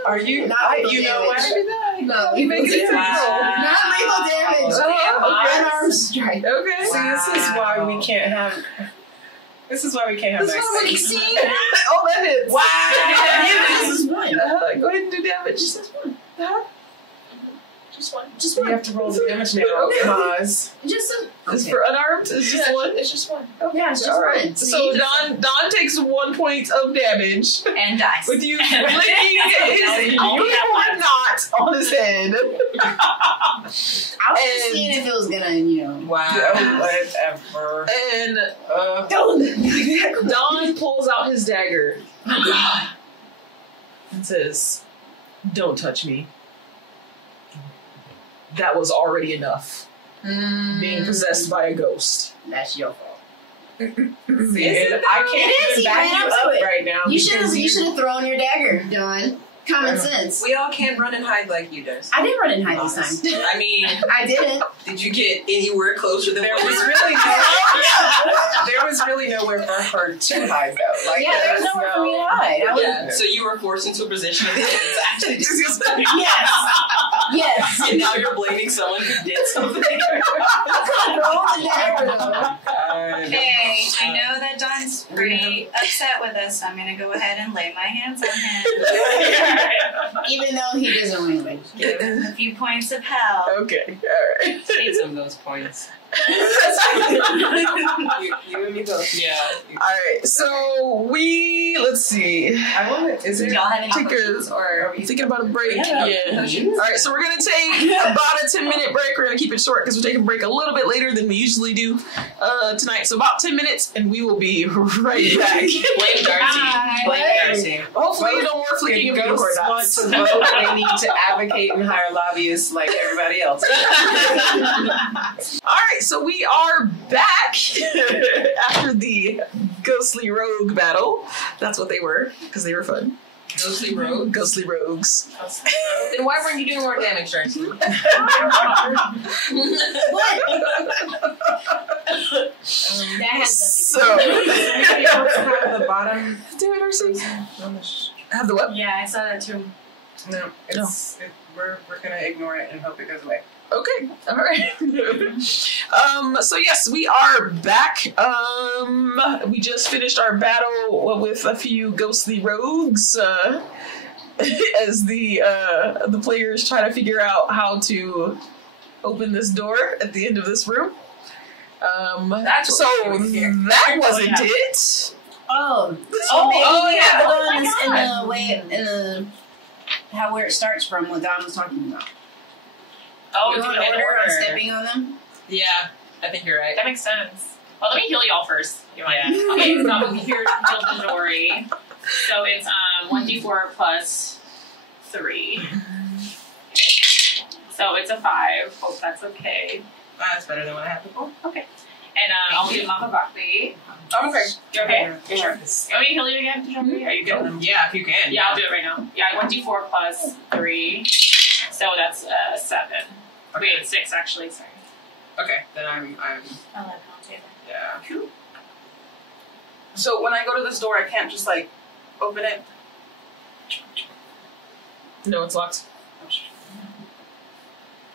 Are you? Not You lethal know what? damage. No, You make an lethal attack damage. roll. Not lethal damage. Unarmed strike. Okay. See, this is why we can't have. This is why we can't have This nice one things. looks Oh, that hits. This is one. Go ahead and do damage. Just this one. Just one. Just You one. have to roll the damage now. Okay. Pause. Just a. It's for unarmed? It's just one? It's just one. Yeah, it's just All right. one. So Don takes 1 point of damage And dies. with you flicking his unicorn knot on his head. I was just seeing if it was gonna, Wow. Whatever. And Don't. Don pulls out his dagger and says, "Don't touch me. That was already enough. Being possessed by a ghost." That's your fault. See, Is and it I though? can't It is, even he back ran you up to up it. right now. You should because have thrown your dagger, Don. Common sense. We all can't run and hide like you does. I did run and hide this time. I mean, I didn't. did you get anywhere closer than There what was you really there was really nowhere for her to hide though. Like Yeah, there was nowhere for me to hide. I was, Yeah, so you were forced into a position of it's actually just Yes. Yes. and now you're blaming someone who did something. Roll the dagger, though. Okay, I know that Don's pretty upset with us, so I'm gonna go ahead and lay my hands on him. Even though he doesn't win away. Give him a few points of hell. Okay, alright. Take some of those points. You and me both. Yeah. Alright, so let's see. I want to. Is Do there? y'all have any Take a- potions or? I'm thinking about a break. Yeah. Alright, so we're gonna take about a 10-minute break. We're gonna keep it short because we're taking a break a little bit later than we usually do tonight. So about 10 minutes and we will be right back. Blame Darcy. Blame Darcy. Hopefully no more flicking of If unicorn ghosts want dots. to vote, they need to advocate and hire lobbyists like everybody else. Alright, so we are back after the ghostly rogue battle. That's what they were, because they were fun. Ghostly rogue. Ghostly rogues. Then why weren't you doing more damage, Darcy? What? That has So, Have the bottom. damn it, Darcy. Have the what? Yeah, I saw that too. No, we're gonna ignore it and hope it goes away. Okay, all right. So yes, we are back. We just finished our battle with a few ghostly rogues as the players try to figure out how to open this door at the end of this room. That's so what we're doing here. that wasn't it. Oh, yeah. the Oh one my that's God. in the way in the where it starts from. What Don was talking about. Oh, You do want it to in order on order. stepping on them? Yeah, I think you're right. That makes sense. Well, let me heal y'all first. You mind? Yeah. Okay, so I'm here to build the story. So it's 1d4 plus 3. So it's a 5. Hope that's okay. That's better than what I had before. Okay. And I'll do Mama Bakti. I'm okay. You okay? Yeah. Sure. You want me to heal you again, Tajori? Are you good? Yeah, if you can. Yeah, I'll do it right now. Yeah, 1d4 plus 3. So that's 7. Wait, 6 actually, sorry. Okay, then I'm I'll let Mom take it. yeah. So when I go to this door, I can't just like open it. No, it's locked.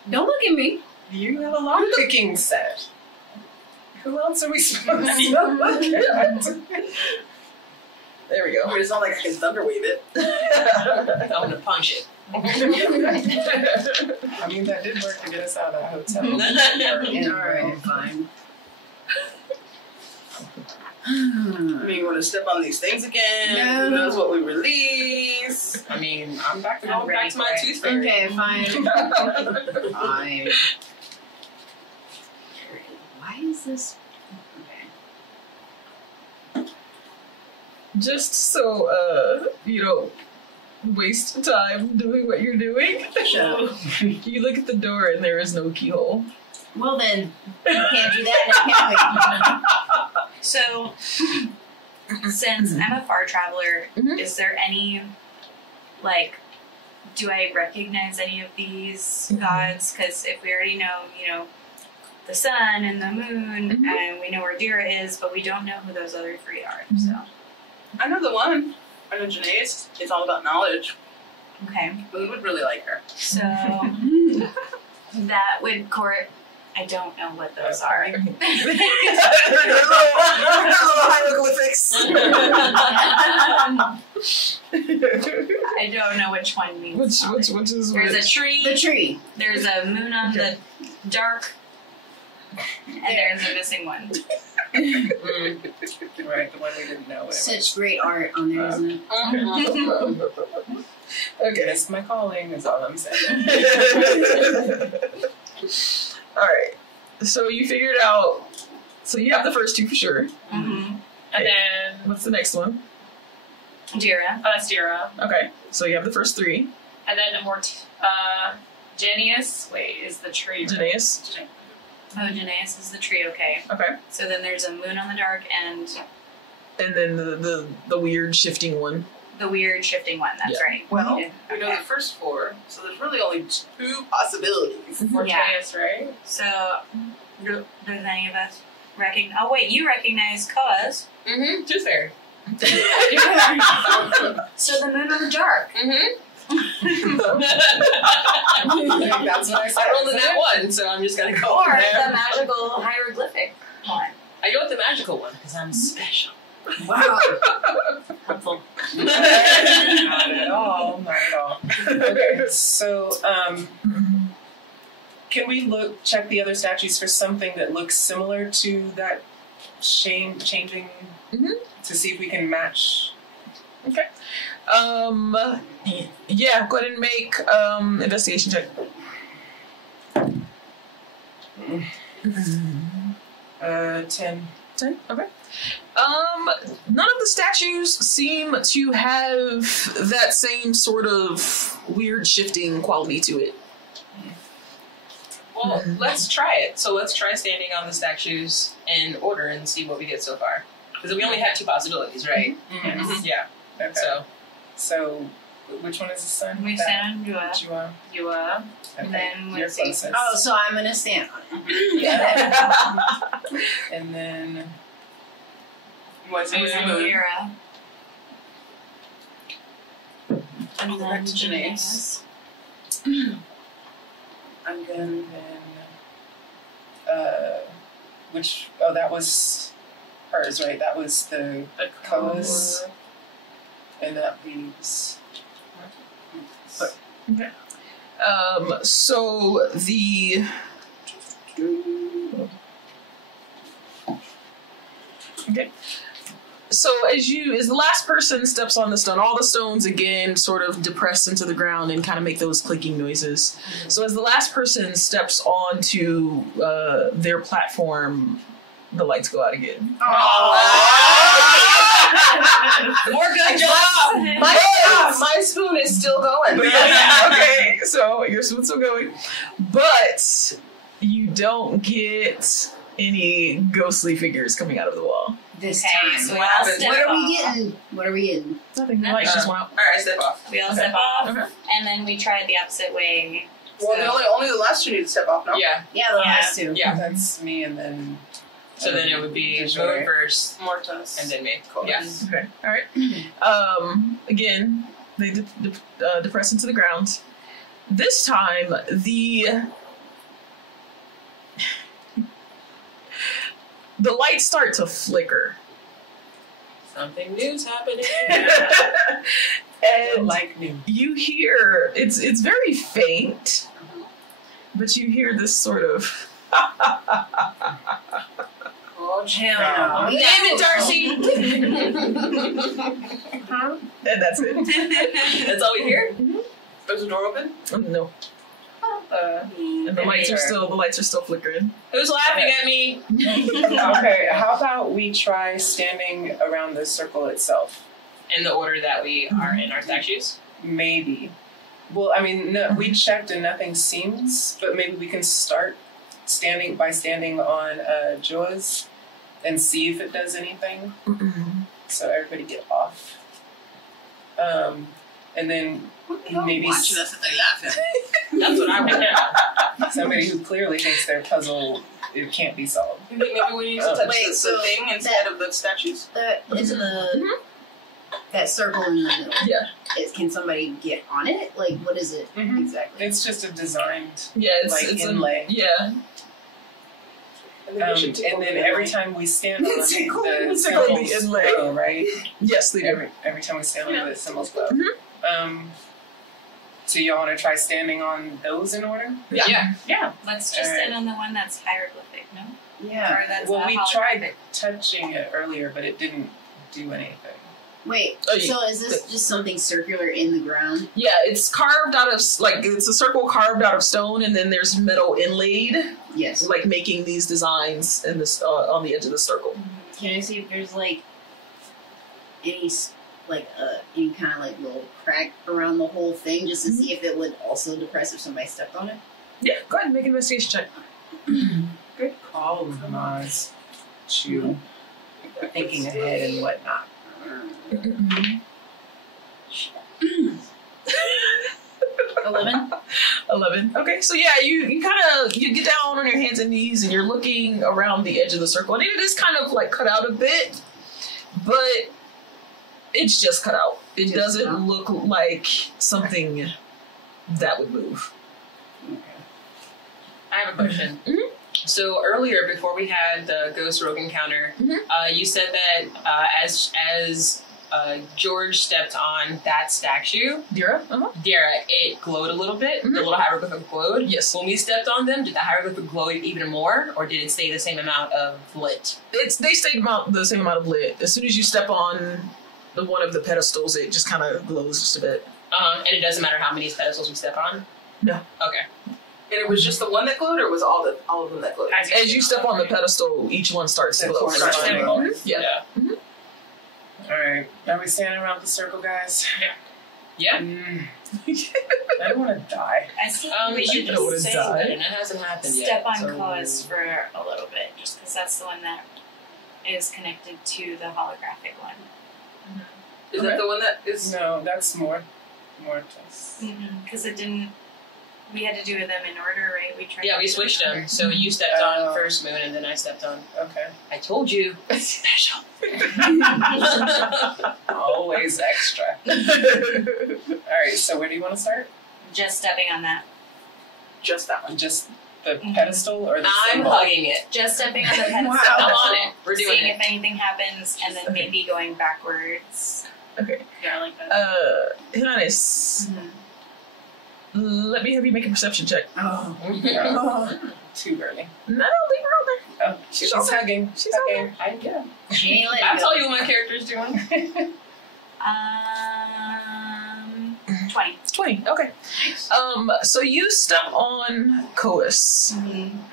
Don't look at me. You have a lock picking set. Who else are we supposed to look at? There we go. It's not like I can thunderwave it. I'm gonna punch it. I mean, that did work to get us out of that hotel. Alright, fine. I mean, you want to step on these things again? No. Who knows what we release? I mean, I'm back to I'm going ready back to my for it. tooth fairy. Okay, fine. Fine. Why is this? Okay. Just so you don't waste time doing what you're doing. Shut up. You look at the door and there is no keyhole. Well then, you can't do that now, can So, since I'm a far traveler, Mhm. is there any, like, do I recognize any of these gods? Because if we already know, the sun and the moon, Mhm. and we know where Dira is, but we don't know who those other 3 are. So, I know the one. I know Janae's. It's all about knowledge. okay. We would really like her. So, that would court. I don't know what those are. I don't know which one means. Which something. is There's a which? tree. The tree. There's a moon on the dark. And there's a missing one. Right, the one we didn't know. Such great art on there, isn't it? Okay. Missed my calling is all I'm saying. Alright. So you figured out. So you have the first two for sure. Mm-hmm. And then What's the next one? Jira. that's Dira. Okay. So you have the first three. And then Genius. Wait, is the tree. Genasi. Oh, Genasi is the tree, okay. Okay. So then there's a moon on the dark and And then the weird shifting one. the weird shifting one, that's Yeah. right. Well, Yeah. we know the first four, so there's really only 2 possibilities. Genius, right? So, does any of us recognize... Oh, wait, you recognize Cause. Mm-hmm. Tooth Fairy. So the moon on the dark. Mm-hmm. That's what I said. I rolled a nat 1, so I'm just gonna go Or from the there. magical hieroglyphic one. I go with the magical one because I'm special. Wow. Helpful. Not at all. Not at all. Okay, so can we check the other statues for something that looks similar to that changing to see if we can match? Okay. Yeah, go ahead and make investigation check. 10. 10? Okay. None of the statues seem to have that same sort of weird shifting quality to it. Well, let's try it. So let's try standing on the statues in order and see what we get so far. Because we only have 2 possibilities, right? Mhm. Yeah. Okay. So, which one is the sun? We stand on Jua. Jua. You Okay. And then You're let's see. closest. Oh, so I'm gonna stand on it. And then what's And the then moon? Jira. And Back then to Janae's. And then which that was hers, right? That was the colors, and that leaves. So the okay. So as the last person steps on the stone, all the stones again sort of depress into the ground and kind of make those clicking noises. So as the last person steps onto their platform, the lights go out again. More good job! My spoon is still going. Okay, so your spoon's still going, but you don't get any ghostly figures coming out of the wall. This Okay, time. so we all step What are we off. getting? What are we getting? Nothing. The lights just went out. Alright, step off. We all Okay. step off, Okay. and then we tried the opposite way. Well, only the last 2 need to step off, no? Yeah, Yeah, the last two. yeah. That's me, and then. So then it would be Sure. moon first, Mortus. and then me. Cool. Yeah. Okay. All right. Again, they depress into the ground. This time, the lights start to flicker. Something new's happening. And Like new. you hear it's very faint, but you hear this sort of Oh, Hell no. no. Name it, Darcy! and that's it. That's all we hear? Is the door open? No. And the lights are still flickering. Who's laughing at me? Okay, how about we try standing around the circle itself? In the order that we are in our statues? Maybe. Well, I mean, no, we checked and nothing seems, but maybe we can start standing on Joa's and see if it does anything. So everybody get off. And then maybe Watching us if they laugh at me. That's what I would do. somebody who clearly thinks their puzzle it can't be solved. You think maybe we need to touch Wait, the so thing instead of the statues? Is that circle in the middle? Yeah. Can somebody get on it? Like, what is it Mhm. exactly? It's just a designed, Yeah, it's like, it's inlay. Yeah. and then every time we stand on Tickle the the symbols inlay. glow, right? Yes, they do. Every time we stand on the symbols glow. So y'all want to try standing on those in order? Yeah. Yeah. Let's just Alright. stand on the one that's hieroglyphic, no? Yeah. Or that's Well, we holographic. tried touching it earlier, but it didn't do anything. Wait, Oh, so is this just something circular in the ground? Yeah, it's carved out of, like, it's a circle carved out of stone, and then there's metal inlaid, Yes. like making these designs in this on the edge of the circle. Can I see if there's like any any kind of like little crack around the whole thing, just to see if it would also depress if somebody stepped on it? Yeah, go ahead and make an investigation check. Good call, Maz. Chew. Thinking ahead and whatnot. 11? 11. Okay, so yeah, you kind of you get down on your hands and knees and you're looking around the edge of the circle, and it is kind of like cut out a bit, but it's just cut out. It doesn't look like something that would move. I have a question. So earlier, before we had the ghost rogue encounter, you said that as George stepped on that statue, Dira? Dara, it glowed a little bit. The little hieroglyphic glowed. Yes. When we stepped on them, did the hieroglyphic glow even more, or did it stay the same amount of lit? They stayed about the same amount of lit. As soon as you step on one of the pedestals, it just kind of glows just a bit. And it doesn't matter how many pedestals we step on? No. Okay. And it was just the one that glowed, or was all of them that glowed? As you step on the pedestal, each one starts to glow. Starts to glow. Yeah. Alright. Are we standing around the circle, guys? Yeah. I don't want to die. I still We think we should should know what just it's say done. And it hasn't happened yet. step on so- cause for a little bit, just because that's the one that is connected to the holographic one. Is that the one that is? No, that's Mortis. Because it didn't. We had to do them in order, right? We tried. Yeah, to we do switched in them. order. So you stepped on first moon, and then I stepped on. Okay. I told you. Special. Always extra. Alright, so where do you want to start? Just stepping on that. Just that one. Just the pedestal or the I'm symbol? hugging it. Just stepping on the pedestal. I'm on it. We're doing seeing it. if anything happens, and then maybe going backwards. Okay. Yeah, I like that. Giannis, let me have you make a perception check. Too early. No, leave her on there. Oh, she's hugging. She's hugging. I get it. She ain't letting I'll go. tell you what my character's doing. 20. 20, okay. So you step on Coas,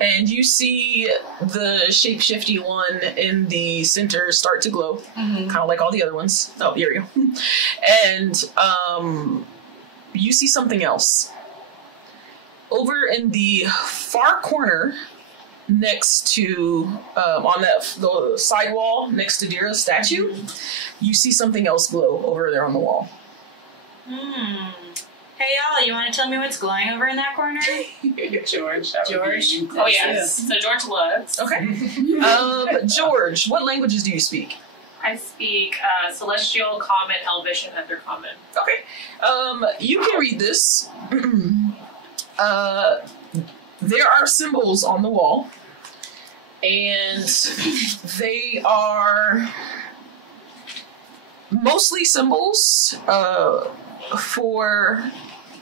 and you see the shapeshifty one in the center start to glow, kind of like all the other ones. Oh, here we go. And you see something else. Over in the far corner, next to, on the side wall, next to Dira's statue, you see something else glow over there on the wall. Hey y'all, you want to tell me what's glowing over in that corner? George. That would be you. Oh yes. So George looks. Okay. George, what languages do you speak? I speak Celestial, Common, Elvish, and Under Common. Okay. You can read this. There are symbols on the wall, and they are mostly symbols for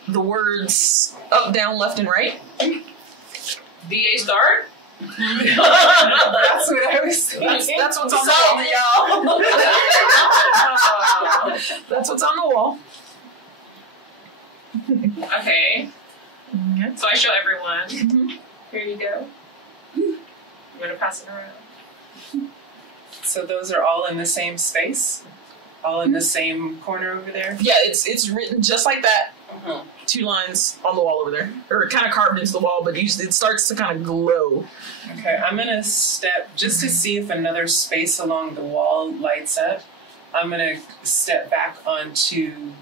the words up, down, left, and right. VA start? That's what I was thinking. That's what's on the wall, y'all. That's what's on the wall. Okay. Okay. So I show everyone. Here you go. I'm gonna pass it around. So those are all in the same space? All in the same corner over there? Yeah, it's written just like that. 2 lines on the wall over there, or kind of carved into the wall, but it starts to kind of glow. Okay, I'm gonna step, just to see if another space along the wall lights up, I'm gonna step back onto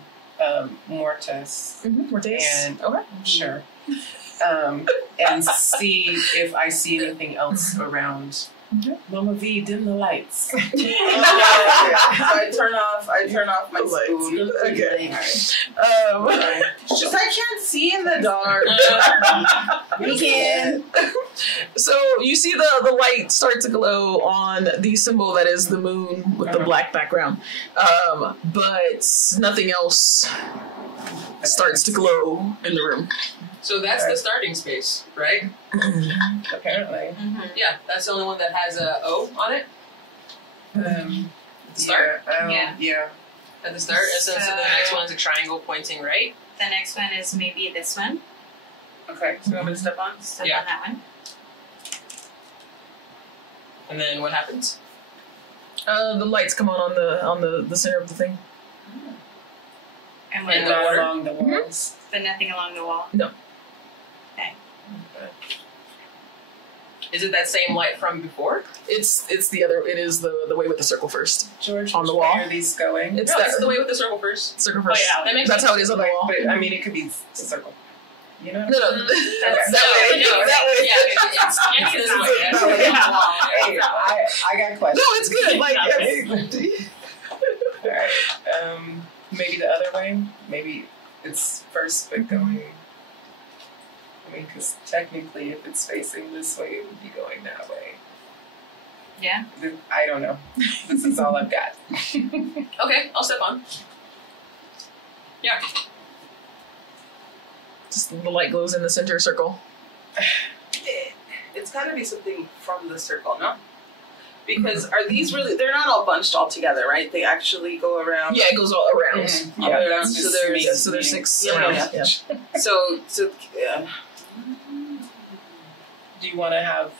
Mortis. Mortis. And Okay. Sure. And see if I see anything else around. Mama V, dim the lights. So I turn off my The spoon. Okay. It's just I can't see in the dark. We can. So you see the light start to glow on the symbol that is the moon with the black background, but nothing else starts to glow in the room. So that's the starting space, right? Apparently. Yeah, that's the only one that has a O on it. Start? Yeah. At the start, and so the next one's a triangle pointing right. The next one is maybe this one. Okay, so I'm going to step on? Step Yeah. on that one. And then what happens? The lights come on the center of the thing. And And what, the water? Along the walls. but nothing along the wall. No. Okay. Is it that same light from before? It's the other. It is the way with the circle first. George, On the which way wall? are these going? It's No, that it's the way with the circle first. circle first. yeah, that makes That's sense. how it is on the wall. But, I mean, it could be a circle. You know? No, no, that way. No, That way. Yeah, it's this way. No, Yeah. Hey, I got questions. No, it's good. Like, Alright, maybe the other way? Maybe it's first, but going... I mean, because technically, if it's facing this way, it would be going that way. Yeah. I don't know. This is all I've got. Okay, I'll step on. Yeah. just the light glows in the center circle. It's got to be something from the circle, no? Because are these really? They're not all bunched all together, right? They actually go around. Yeah, it goes all around. Mhm. All Yeah, around. that's So just there's me. so there's 6 Yeah, around. yeah. Yeah. So yeah. Do you want to have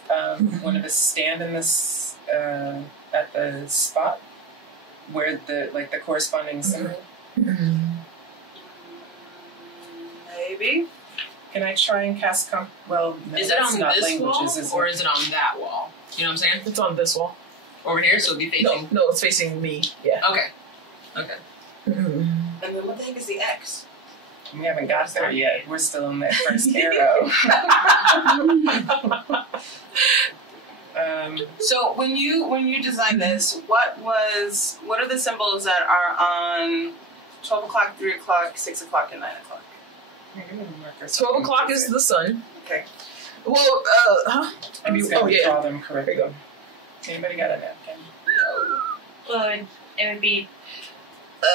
one of us stand in this at the spot where the corresponding symbol? Maybe. Can I try and cast well, no, Is it that's on not this languages, wall is or it? is it on that wall? You know what I'm saying? It's on this wall. Over here, so it'll be facing. No, it's facing me. Yeah. Okay. Okay. And then what the heck is the X? We haven't got there yet. We're still in that first arrow. So when you designed this, what are the symbols that are on 12 o'clock, 3 o'clock, 6 o'clock, and 9 o'clock? 12 o'clock is the sun. Okay. Well, I'm just going to yeah. draw them correctly. There you Anybody got a napkin? Well, it would be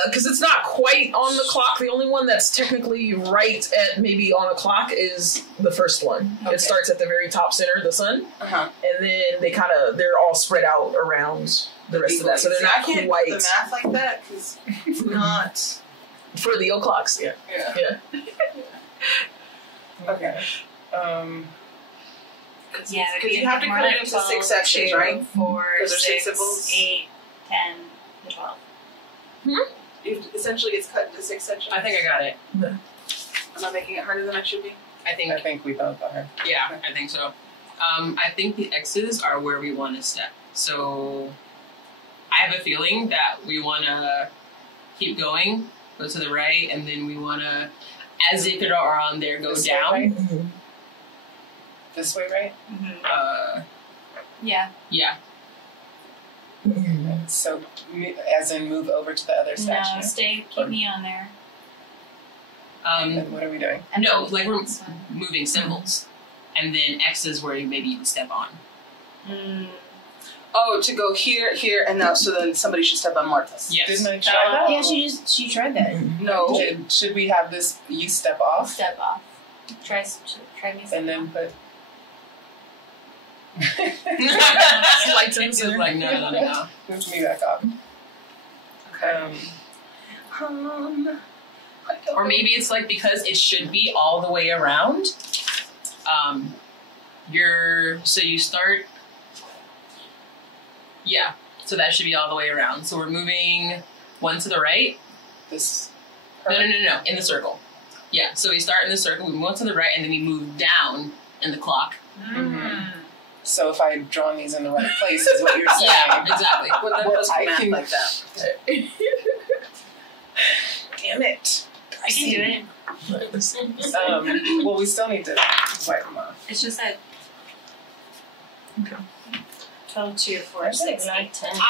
because it's not quite on the clock. The only one that's technically right at maybe on a clock is the first one. Okay. It starts at the very top center, the sun, Uh-huh. and then they're all spread out around the rest of that. So they're not I can't quite do the math like that because it's not. for the o'clocks. Yeah, Yeah. yeah. Okay. yeah. Because you have to cut it into 6 sections, right? 4, Because there's 6 6, symbols. 8, 10, 12. Essentially, it's cut into 6 sections. I think I got it. Am I making it harder than I should be? I think. I think we both are. Yeah, I think so. I think the X's are where we want to step. So I have a feeling that we want to keep going, go to the right, and then we want to, as if it are on there, go This way, down. right? Mm-hmm. This way, right? Yeah. Yeah. So, as in move over to the other No, statue? keep me on there. And what are we doing? And No, then like we're this one. moving symbols. And then X is where maybe you step on. Oh, to go here, here, and now, so then somebody should step on Martha's. Yes. Didn't I try that? Yeah, she tried that. No. Should we have this, you step off, Step off. Try me. and then put... Lights in the It's center. like, no. Move me back up. Okay. Or maybe it's like because it should be all the way around. So you start. Yeah, so that should be all the way around. So we're moving one to the right. This... No, in the circle. Yeah, so we start in the circle, we move one to the right, and then we move down in the clock. So if I had drawn these in the right place is what you're saying. Yeah, exactly. Well, that Well, does I math can- like that. Damn it. I can do it. Well, we still need to wipe them off. It's just that. Okay. 12, 2, 4, 6, 8, 10. Uh,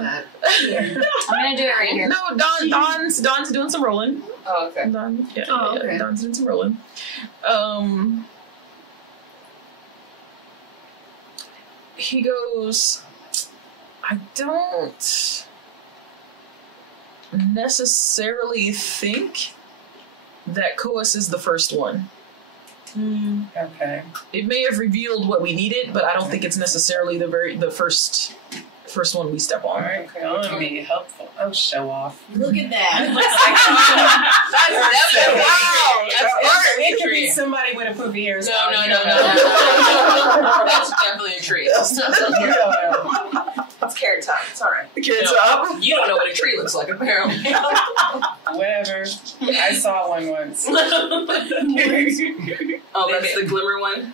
that. I'm gonna do it right here. No, Don's doing some rolling. Oh, okay. Don, yeah, Oh, yeah, okay. Don's doing some rolling. He goes, I don't necessarily think that Koas is the first one. Okay. It may have revealed what we needed, but I don't think it's necessarily the first one we step on. Alright, I want to be helpful. Oh, show off. Look at that. It could be somebody with a poofy hairstyle. No. That's definitely a tree. It's carrot top. It's alright. Carrot top. You don't know what a tree looks like, apparently. Whatever. I saw one once. Oh, that's the glimmer one?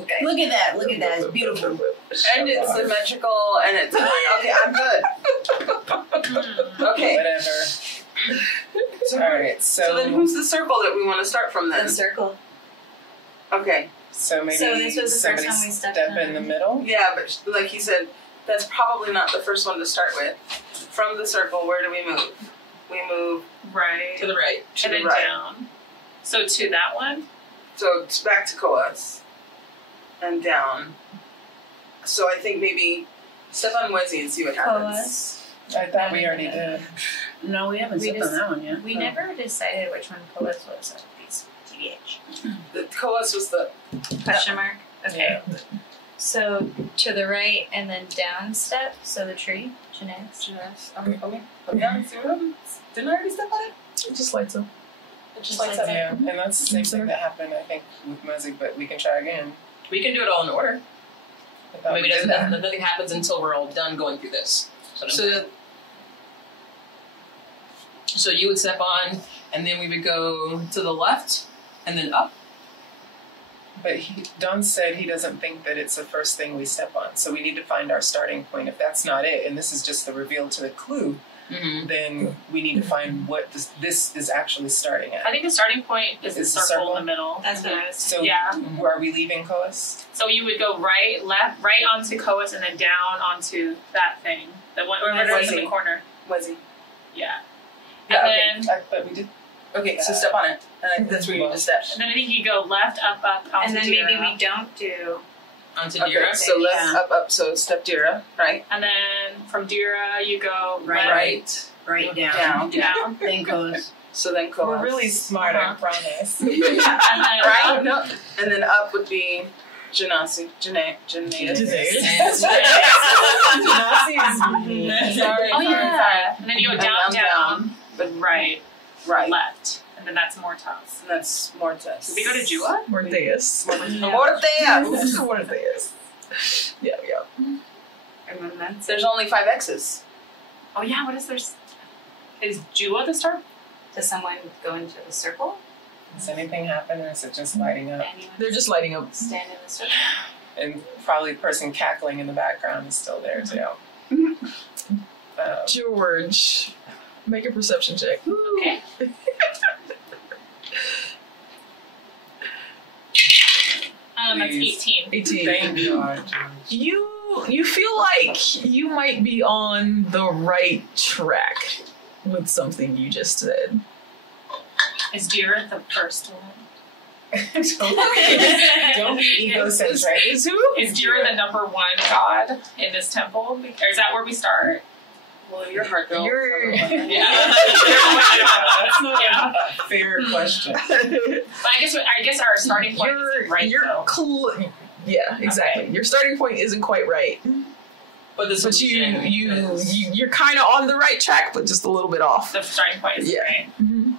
Okay. Look at that. Look at that. It's beautiful. And it's symmetrical, and it's okay. I'm good. Okay. Whatever. Alright, So then, who's the circle that we want to start from then? The circle. Okay. So maybe So this was the somebody first time we stepped step in. in the middle. Yeah, but like he said, that's probably not the first one to start with. From the circle, where do we move? We move Right. To the right. to And the then right. down. So to that one? So it's back to Koas. And down. So I think maybe step on Wezzy and see what happens. I thought we already did. No, we haven't We stepped on just- that one yet. We never decided which one Koas was of these TBH. The Koas was the Question mark? Okay. Yeah. So to the right and then down step, so the tree, Genasi. Okay. Yeah, see what happens? Didn't I already step on it? It just lights up. It just like that. Yeah, and that's the same thing that happened, I think, with Muzzy, but we can try again. We can do it all in order. I thought Maybe we did that. nothing happens until we're all done going through this. So you would step on, and then we would go to the left, and then up. But Don said he doesn't think that it's the first thing we step on, so we need to find our starting point. If that's not it, and this is just the reveal to the clue, then we need to find what this is actually starting at. I think the starting point is the Is the circle circle? in the middle. That's what I was So Yeah. where are we leaving Koas? So you would go right onto Koas and then down onto that thing. The one whatever's in the corner. Wezzy. Yeah. Yeah, And okay. then But we did. Okay, so step on it. And I think that's where you need to step. and then I think you go left, up, onto And then maybe Dira. we don't do. Onto Okay, Dira. so left, Yeah. up, so step Dira, right? And then from Dira you go Right. left, Right down. down. Then Koas. So then Koas. We're really smart, I promise. And then Right? No. And then up would be Genasi. Genasi. Sorry. Oh yeah. And then you go And down, down. but right, Right. left. And then that's Mortas. And that's Mortis. Did we go to Jua? Morteus. Morteus. Morteus. Yeah. And then that's There's only 5 X's. Oh yeah, what is there? Is Jua the start? Does someone go into the circle? Does anything happen, or is it just lighting up? Anyone They're just lighting up. stand in the circle? And probably the person cackling in the background is still there too. George, make a perception check. Okay. That's Please. 18. 18. Thank God. You feel like you might be on the right track with something you just said. Is Dira the first one? Don't be egocentric. Is who? Is Dira the number 1 god in this temple? Or is that where we start? Well, your heart girl. You're- Yeah. That's not a fair question. But I guess our starting point isn't right though. Yeah, exactly. Okay. Your starting point isn't quite right, But the but solution is- you're kind of on the right track, but just a little bit off. The starting point is Yeah. right. Mm-hmm.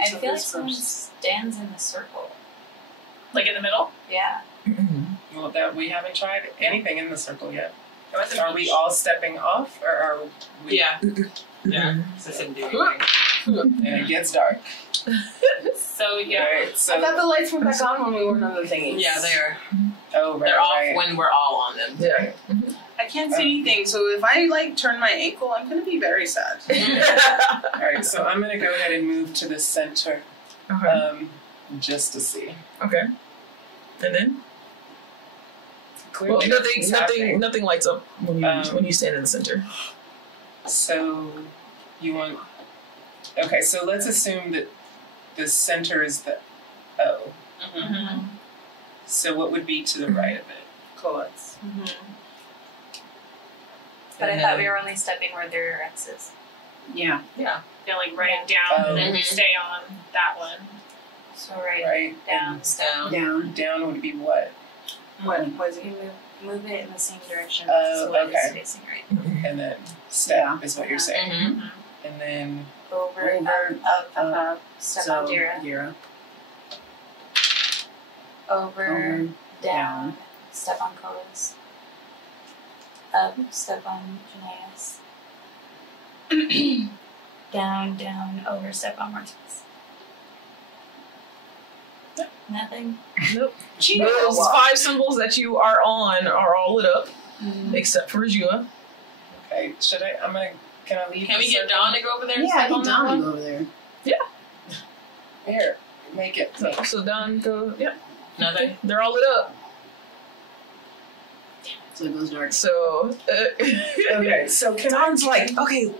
I feel like someone stands in the circle. Like in the middle? Yeah. Well, that we haven't tried anything in the circle yet. Or at the Are we beach? all stepping off, or are we? Yeah. Yeah. So it didn't do anything. And it gets dark. So yeah. Right, so I thought the lights were back on when we weren't on the thingies. Yeah, they're right, off right. when we're all on them. Yeah. I can't see anything, so if I turn my ankle, I'm gonna be very sad. All right, so I'm gonna go ahead and move to the center, Okay. just to see. Okay. And then? Well, Clearly nothing's happening. nothing lights up when you stand in the center. So you want? Okay, so let's assume that the center is the O. Mm-hmm. So what would be to the right of it? Koas. But And I thought then- we were only stepping where there are X's. Yeah. Yeah. Yeah, like write it down and then Mhm. stay on that one. So right, Right. down. Down. Down would be what? What was it? Move it in the same direction Oh, as what okay. it's facing right. And then step is what you're saying. Mhm. And then Over, Over, up, step So, on Dira. Dira. Over, down. step on Kolos. Up, step on Janaeus. down, over, step on Mortis. Nothing. Nope. Gee, Those wow. 5 symbols that you are on are all lit up, except for Jua. Okay, can I leave? Can we the get circle? Dawn to go over there and Yeah, I step think on that Don one? will go over there. Here, make it. So Don go. Yeah, Nothing. they're all lit up. So it goes dark. So Okay, so can Don's like, okay.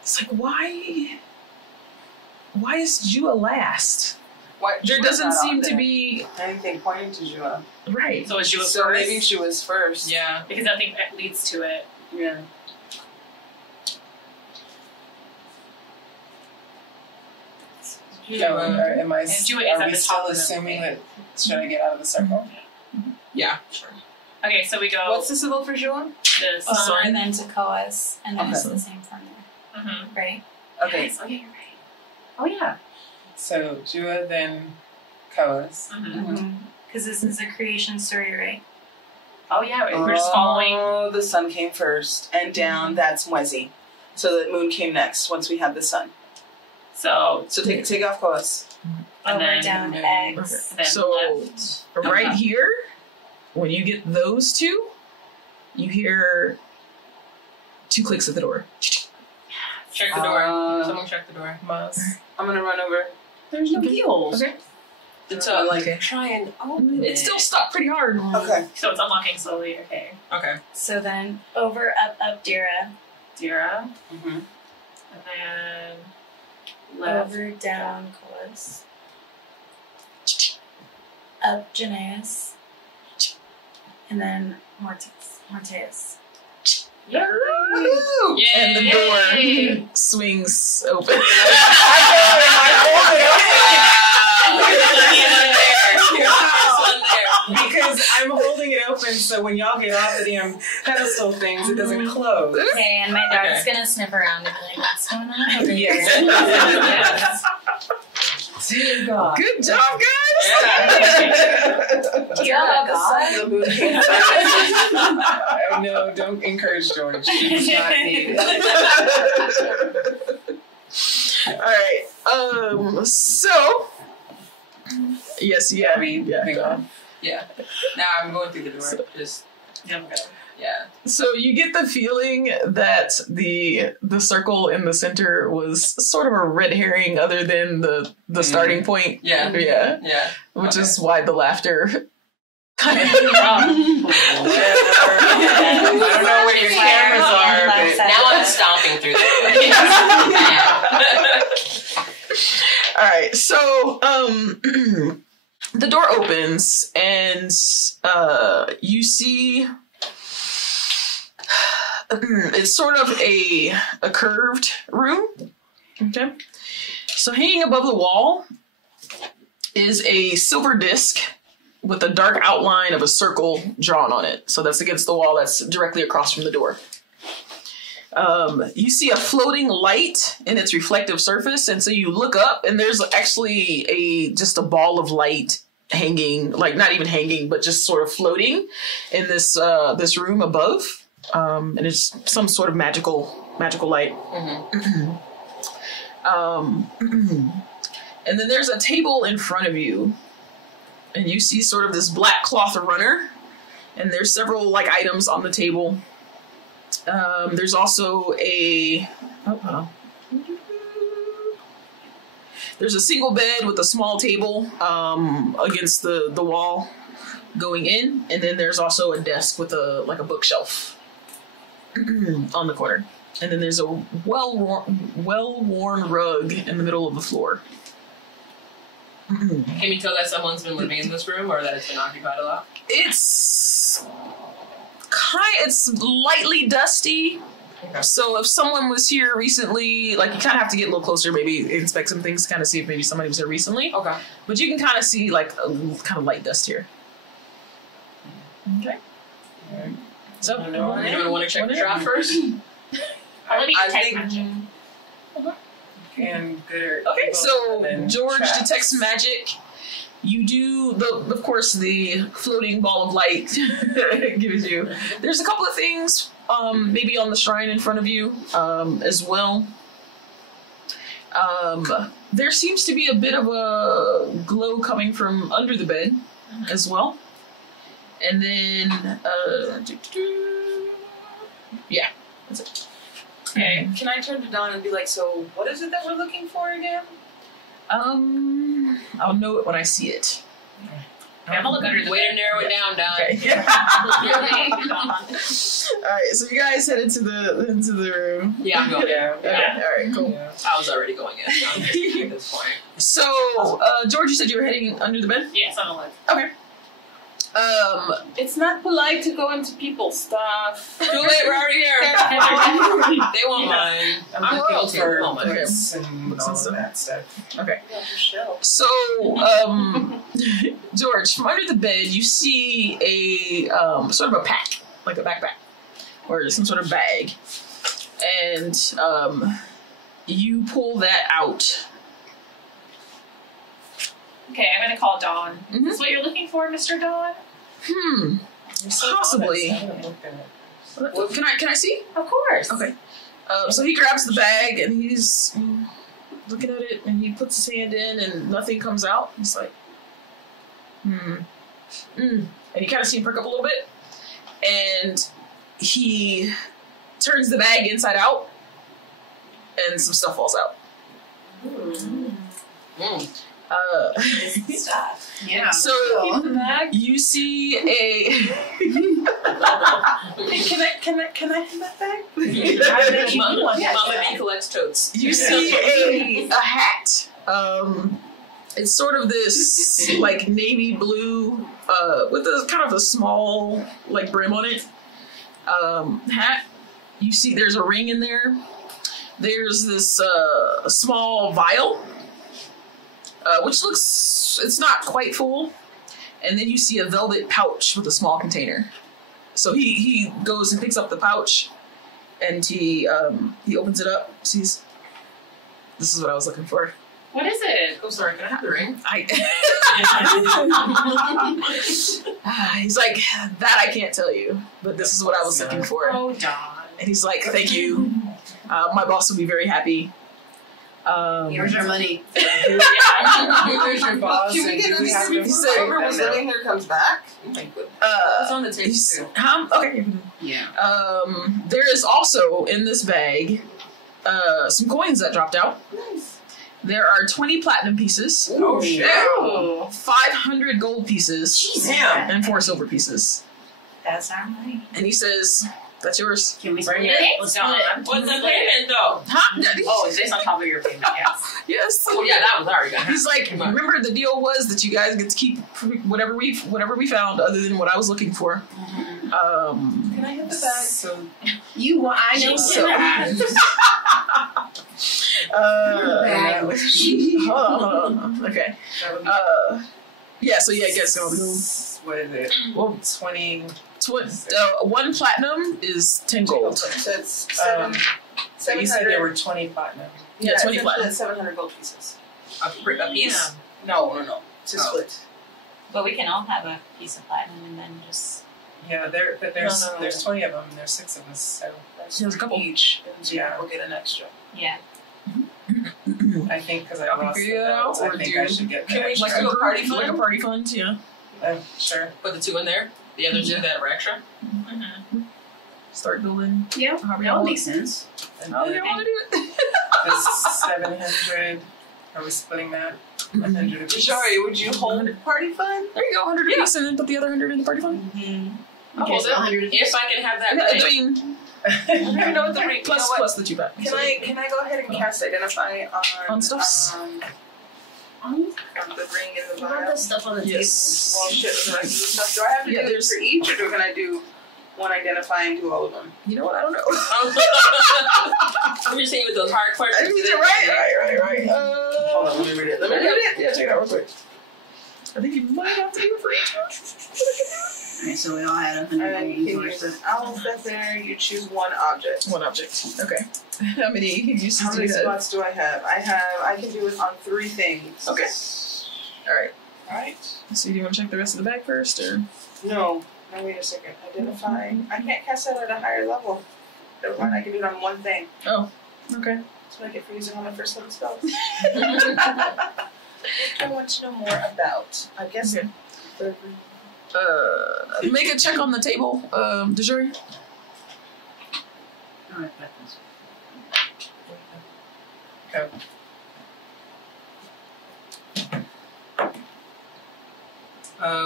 It's like, why is Jua last? What, There Jua's doesn't not on seem to there. be anything pointing to Jua. right. So it's Jua So first. maybe Jua's first. Yeah. Because I think that leads to it. Yeah. No, am I? Jua is Are at we the still top of the assuming that? Should I get out of the circle? Yeah. Sure. Okay, so we go What's the symbol for Jua? this. Over, and then to Koas, and then it's Okay. the same from there, Mm-hmm. right? Okay, Yes, okay, you're right. oh yeah. So Jua, then Koas. Mm-hmm. Because this is a creation story, right? Oh yeah, we're just following. Oh, the sun came first, and down. That's Mwezi. So the moon came next once we had the sun. So So take off Koas. and Over, then down, then- eggs. then So left. right Okay. here, when you get those 2, you hear 2 clicks at the door. Check the door. Someone check the door. I'm gonna run over. There's no keyholes. Okay. It's Okay. try and open It's still stuck pretty hard. Okay. So it's unlocking slowly. Okay, Okay. So then over, up, Dira. Dira, Mm-hmm. and then left. Over, down, Koas. Up, Janaeus. And then Mortis. Yeah. And the door swings open. Because I'm holding it open, so when y'all get off the damn pedestal things, it doesn't close. Okay, and my dog's Okay. gonna sniff around and be like, what's going on over here? Yes. Dear God. Good job, guys! Dear God. The moon came first. No, don't encourage George. She does not need it. Alright, so... Yes, yeah. Yeah. Yeah. Now I'm going through the door. Just Yeah, okay. yeah. So you get the feeling that the circle in the center was sort of a red herring other than the starting point. Yeah. Yeah. Yeah. Which Okay. is why the laughter kind of... I don't know where your cameras are, but now I'm stomping through them. Alright, so the door opens and you see it's sort of a curved room. Okay. So hanging above the wall is a silver disc with a dark outline of a circle drawn on it. So that's against the wall that's directly across from the door. You see a floating light in its reflective surface, and so you look up, and there's actually just a ball of light hanging, like not even hanging, but just sort of floating in this room above, and it's some sort of magical light. Mm-hmm. And then there's a table in front of you, and you see sort of this black cloth runner, and there's several like items on the table. There's also there's a single bed with a small table against the wall going in, and then there's also a desk with a bookshelf on the corner, and then there's a well-worn rug in the middle of the floor. Can you tell that someone's been living in this room or that it's been occupied a lot? It's lightly dusty, Okay. So if someone was here recently, like you kind of have to get a little closer, maybe inspect some things, kind of see if maybe somebody was here recently. Okay. But you can kind of see like a kind of light dust here. Okay. So Anyone want to check the drop first? I'll let me I detect think- magic. And good. okay, so And then George traps. detects magic. You do of course, the floating ball of light gives you. There's a couple of things, maybe on the shrine in front of you, as well. There seems to be a bit of a glow coming from under the bed, as well. And then, yeah, that's it. Okay. Can I turn to Dawn and be like, so what is it that we're looking for again? I'll know it when I see it. Okay, I'm gonna look under the Way to bed. narrow it down, Don. Okay. All right, so you guys head into the room. Yeah, I'm going. Yeah. Okay, all right, cool. Yeah. I was already going in at this point. So, George, you said you were heading under the bed. Yes, I'm gonna look. Okay. It's not polite to go into people's stuff. Too late, we're already here. They won't mind. I'm looking looking for for okay. books and Books all and of stuff. that stuff. Okay. Yeah, Michelle. So, George, from under the bed, you see a sort of a pack, like a backpack, or some sort of bag, and you pull that out. Okay, I'm gonna call Dawn. Mhm. Is this what you're looking for, Mr. Dawn? Possibly. I haven't looked at it. Can I see? Of course. Okay. So he grabs the bag and he's looking at it, and he puts his hand in, and nothing comes out. He's like, and you kind of see him perk up a little bit, and he turns the bag inside out, and some stuff falls out. Stuff. Yeah. So you see a. Hey, can I have that bag? Mama B collects totes. You see a hat. It's sort of this like navy blue with a kind of a small like brim on it hat. You see there's a ring in there. There's this small vial, which looks, it's not quite full. And then you see a velvet pouch with a small container. So he goes and picks up the pouch, and he opens it up, sees, this is what I was looking for. What is it? Oh, sorry, can I have the ring? He's like, that I can't tell you, but this is what I was looking for. Oh, Dawn. And he's like, thank you. My boss will be very happy. Here's your money. Who's your boss? Can we and get do we a have to before fight whoever was them now? living here comes back? It's on the table too. Okay. Yeah. There is also in this bag some coins that dropped out. Nice. There are 20 platinum pieces, Oh shit! Oh. 500 gold pieces, Damn. and 4 silver pieces. That's our money. And he says, that's yours. Can we Bring split it. it? Let's split it. What's the payment though? Huh? Oh, is this on top of your payment? Yes. Yes. Oh yeah, that was already done. He's like, remember the deal was that you guys get to keep whatever we found other than what I was looking for. Can I have the bag? So You want? I know. So- Bag was cheap. hold on. Okay. that would be Yeah, so yeah, I guess it'll be what is it? well, 20. 1 platinum is 10 gold. So it's So you said 700. there were 20 platinum. Yeah, 20 essentially platinum. that's 700 gold pieces. A piece. No. To Oh. split. But we can all have a piece of platinum and then just. Yeah, there's No. there's 20 of them. And there's 6 of us. So There's a couple. Each. And so Yeah. we'll get an extra. Yeah. I think because I Y'all can lost figure the that out, belts, I or think do- I should get can the we extra. Like do a party like a fund? party fund, yeah. Sure. Put the 2 in there. The other 2 that were extra. Start building. Yeah, However that y'all would want. make sense. And Oh, then you want to do it? the 700. Are we splitting that? 100 apiece. Sorry, would you hold party fund? There you go, 100 apiece, and then put the other 100 in the party fund. I'll hold it. 100. If I can have that Yeah, I ring. mean, I don't even know what the ring. plus you know what? plus the 2 back. Can I go ahead and cast identify On stuffs? on the ring in the What about vial? the stuff on the Yes. Well, shit, the rest of the stuff. Do I have to Yeah, do it there's- for each, or can I do one identify and do all of them? You know what? I don't know. I'm just saying with those hard questions. Right. Hold on, let me read it. Let me read it. Yeah, check it out real quick. I think you might have to do it for each one. Alright, so we all had 100 And you can gold use an owl feather. You choose one object. One object. Okay. How many uses How do many you have? spots do I have? I can do it on 3 things. Okay. Alright. Alright. So do you want to check the rest of the bag first, or? No, wait a second. Identify. I can't cast that at a higher level. Never mind, I can do it on one thing. Oh. Okay. That's what I get for using all my first level spells. I want to know more about. I guess. Okay. Make a check on the table, Dejuri. Alright, got this. Okay.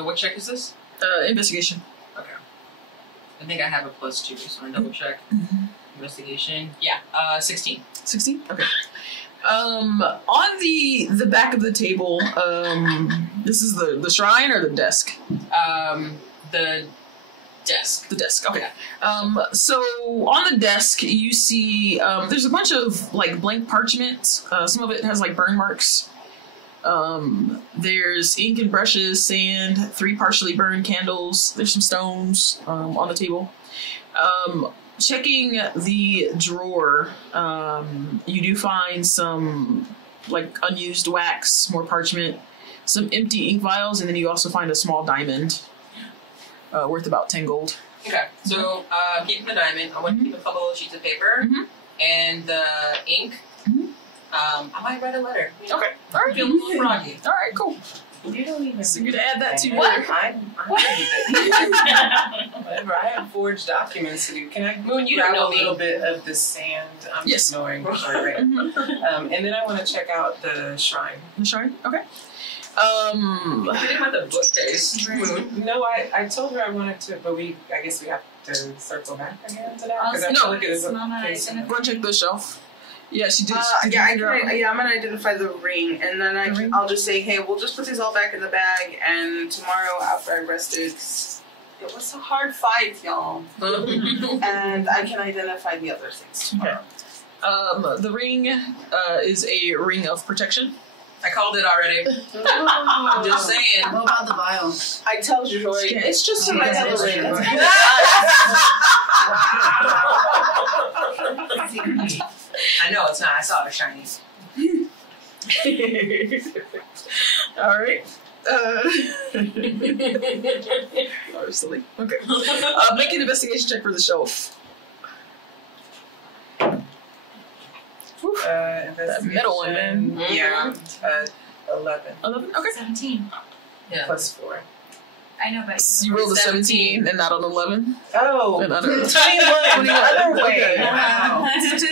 What check is this? Investigation. Okay. I think I have a +2, so I double check. Investigation. Yeah. 16. 16? Okay. On the back of the table, this is the shrine or the desk? The desk. The desk, okay. So on the desk, you see there's a bunch of like blank parchment. Some of it has like burn marks. There's ink and brushes, sand, 3 partially burned candles. There's some stones on the table. Checking the drawer, you do find some like unused wax, more parchment, some empty ink vials, and then you also find a small diamond worth about 10 gold. Okay, so keeping the diamond, I want to keep a couple of sheets of paper and the ink. I might write a letter. Okay, all right. Feel a little froggy. All right, cool. You don't even. So you're gonna add that to your. I'm whatever. I have forged documents to do. Can I Moon, you don't grab know a me. little bit of the sand? I'm Yes. just knowing. Right. And then I want to check out the shrine. The shrine? Okay. I didn't have the bookcase. Moon. No, I told her I wanted to, but I guess we have to circle back again to that because I No. feel like it is a Mama, place. I didn't- Go and check the shelf. Yeah, she did. I'm gonna identify the ring, and then I'll just say, hey, we'll just put these all back in the bag, and tomorrow after I rested, it was a hard fight, y'all, and I can identify the other things tomorrow. The ring is a ring of protection. I called it already. I'm just saying. What about the vial? I tell Joy, it's just a Yeah, regular ring. I know it's not. I saw it shiny. All right. Oh, silly. Okay. Make an investigation check for the shelf. That middle one, man. Yeah, 11 11. Okay. 17. Yeah. plus 4. I know, but You rolled a 17 and not an 11. Oh, And not 21 a- the other way. Okay. Wow.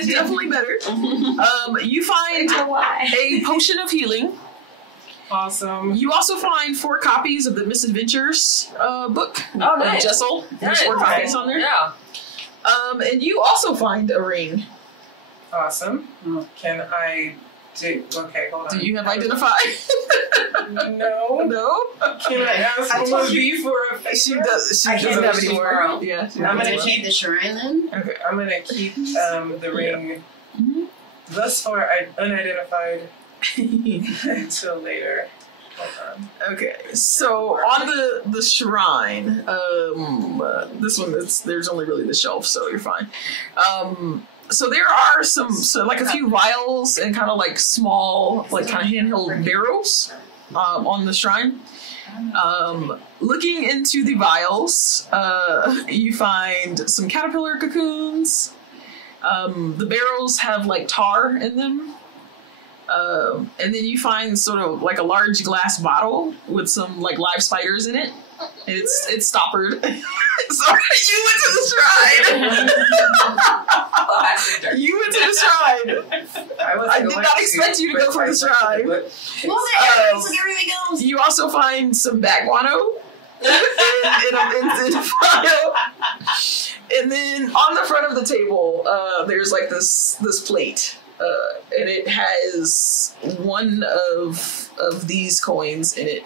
Definitely better. You find why. a potion of healing. Awesome. You also find 4 copies of the Misadventures book. Oh, nice. Jessel. There's 4 Nice. copies on there. Yeah. And you also find a ring. Awesome. Can I do? Okay, hold on. Do you have identify? No. No. Can I ask Olivia for a She picture? does. She I doesn't can't have do any more. tomorrow. Yeah. I'm gonna Keep keep. the shrine then? Okay. I'm gonna keep the ring. Thus far, unidentified until later. Hold on. Okay. So on the shrine, this one there's only really the shelf, so you're fine. So there are like a few vials and kind of like small, like kind of handheld barrels on the shrine. Looking into the vials, you find some caterpillar cocoons. The barrels have like tar in them. And then you find sort of like a large glass bottle with some like live spiders in it. It's stoppered. So you went to the shrine. You went to the shrine. I did not expect you to go for the shrine. Well, there everything goes. You also find some bat guano in a file. And then on the front of the table, there's like this plate. And it has one of these coins in it.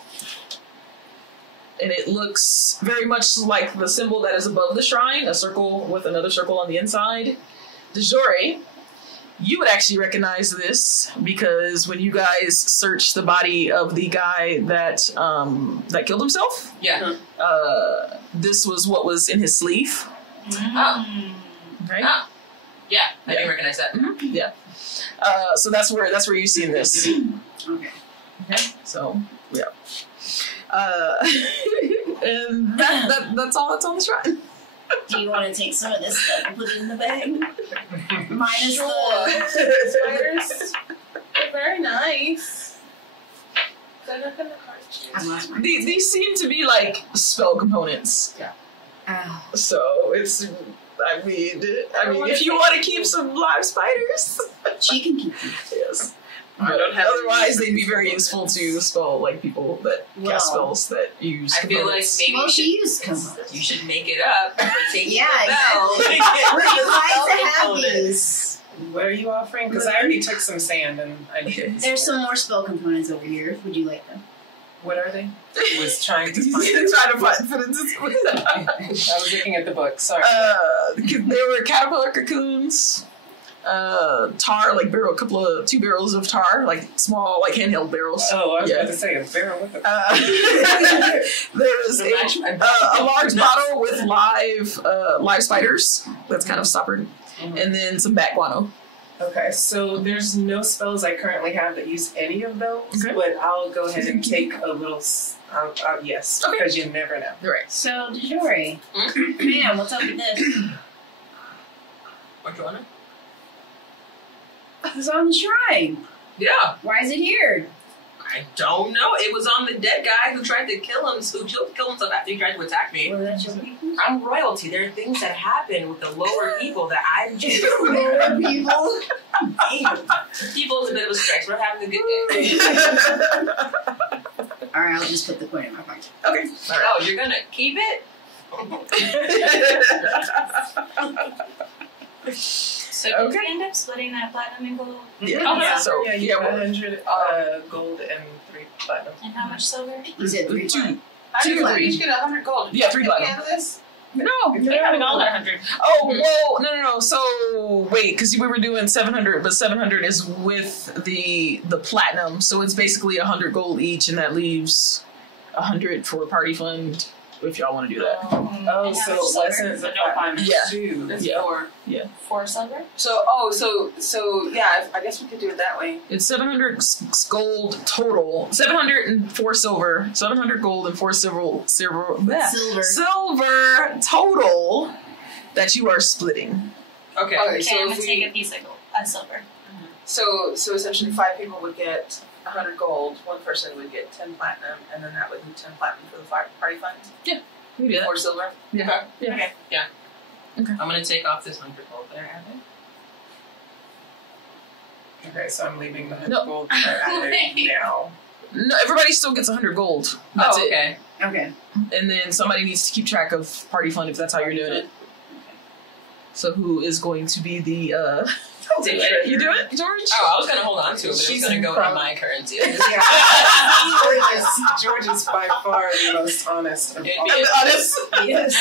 and it looks very much like the symbol that is above the shrine, a circle with another circle on the inside. DeJore, you would actually recognize this because when you guys searched the body of the guy that that killed himself, this was what was in his sleeve. Oh. Okay. Oh. Yeah, I do recognize that. Mm-hmm. Yeah. So that's where you've seen this. Okay. Okay. So yeah. And that's all that's on the shrine. Do you want to take some of this stuff and put it in the bag? Minus the Spiders. They're very nice. They're not gonna hurt you. I lost my These seem to be like spell components. Ow. So it's. I mean, if you want to keep some live spiders, She can keep them. yes. I But don't have otherwise, they'd be very useful to spell like people that cast spells that use. I feel like components. maybe Well, you she should, used components. you should make it up for taking Yeah, the bell. exactly. Would you like to have these? What are you offering? Because I already took some sand and I need There's some more spell components over here. Would you like them? What are they? I was trying to He's find trying to find fit into. I was looking at the book. Sorry. They were caterpillar cocoons, tar, like two barrels of tar, like small, like handheld barrels. I was yeah. about to say a barrel with a There's a large bottle with live spiders that's kind of stoppered, and then some bat guano. Okay, so there's no spells I currently have that use any of those, Okay. but I'll go ahead and take a little. Yes, Okay. because you never know. Right. So, DeJore, man, what's up with this? What you want? It's on the shrine. Yeah. Why is it here? I don't know. It was on the dead guy who tried to kill himself after he tried to attack me. Well, that's your people. I'm royalty. There are things that happen with the lower people that I'm just Lower people. People is a bit of a stretch. We're having a good day. Alright, I'll just put the coin in my pocket. Okay. Oh, you're gonna keep it? So did Okay. we end up splitting that platinum and gold? Yeah. Oh, yeah. So Yeah, you yeah, got well, 100 gold and 3 platinum. And how much silver? You said 3 two. I Two think we three. each get 100 gold. Yeah, 3 You platinum. handle this? No. We haven't all at 100. Oh, whoa, no. So, wait, because we were doing 700, but 700 is with the platinum, so it's basically 100 gold each, and that leaves 100 for party fund, if y'all want to do that. Oh, And how so much silver? lessons of No platinum Yeah. 2. It's Yeah. 4. Yeah. 4 silver? So yeah, I guess we could do it that way. It's 700 gold total, 704 silver, 700 gold, and 4 silver total that you are splitting. Okay. Okay, Okay, so I'm if gonna we, take a piece of gold, silver. so essentially 5 people would get 100 gold, 1 person would get 10 platinum, and then that would be 10 platinum for the party fund. We do that. 4 silver. Yeah. Okay. Yeah. Okay. I'm gonna take off this 100 gold there, Abby. Okay, so I'm leaving the 100 No. gold added now. No, everybody still gets 100 gold. That's it. Okay. Okay. And then somebody needs to keep track of party fund if that's how you're doing it. So who is going to be the Do it. You do it, George? Oh, I was gonna hold on to it, but She's it's gonna go from- in my currency. George is by far the most honest of all. I'll be honest. Yes.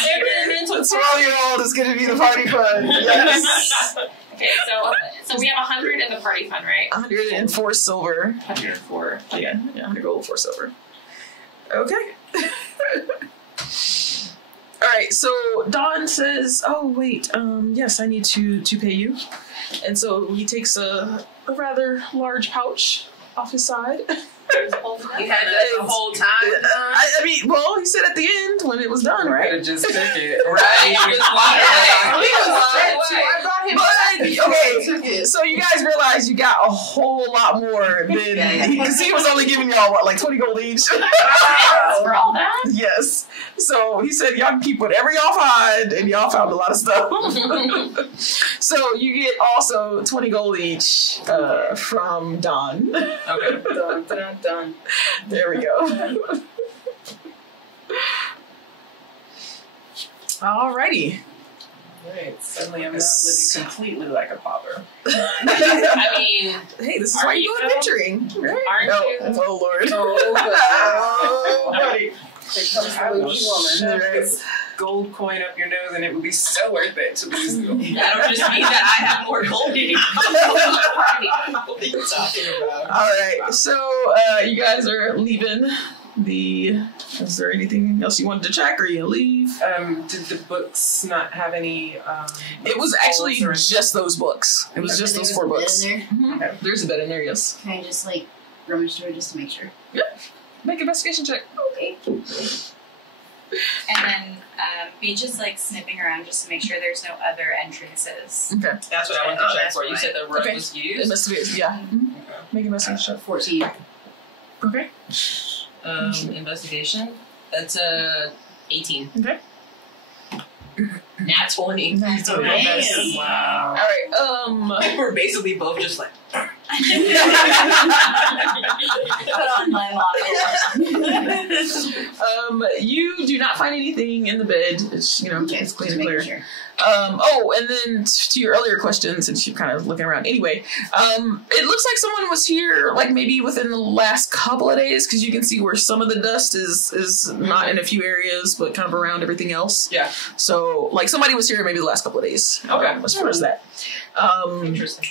The 12-year-old is going to be the party fund. Yes. Okay, so we have 100 in the party fund, right? 104 silver. 104. Yeah, 100 gold, 4 silver. Okay. All right, so Don says, "Oh wait, yes, I need to pay you," and so he takes a rather large pouch off his side. You had that the whole time. I mean, well, he said at the end when it was done, Could right? have just took it. Right. I brought him Okay, so you guys realize you got a whole lot more than because he was only giving y'all what, like 20 gold each. For all that? Yes. So he said y'all can keep whatever y'all find, and y'all found a lot of stuff. So you get also 20 gold each from Don. Okay. Dun, dun, dun. There we go. Alrighty. Right. Suddenly I'm not living completely like a pauper. I mean, Hey, this is Are why you you go adventuring, right? Aren't No. you? Oh Lord. Oh, Oh, buddy. comes the witchy woman. Shove this gold coin up your nose, and it would be so worth it to lose the gold. That'll just mean that I have more gold. What are you talking about? All right, so you guys are leaving the. Is there anything else you wanted to check, or you leave? Did the books not have any? It was actually or- just those books. It was just those 4 books. There. Okay. There's a bed in there, yes. Can I just like rummage through it just to make sure? Make an investigation check. Okay. And then Beach is like sniffing around just to make sure there's no other entrances. Okay. That's what I wanted to check that's for. You said the rug Okay. was It used. must be, yeah. Make an investigation check. 14. Okay. Investigation. That's 18. Okay. Nat 20. Nice. So Nice. Wow. All right. We're basically both just like. Put on my model. You do not find anything in the bed. It's, Okay, it's clean just and clear. making sure. And then to your earlier question, since you're kind of looking around anyway, it looks like someone was here, like maybe within the last couple of days, because you can see where some of the dust is not in a few areas, but kind of around everything else. Yeah. So, like, somebody was here maybe the last couple of days. Okay. As far as that. Interesting.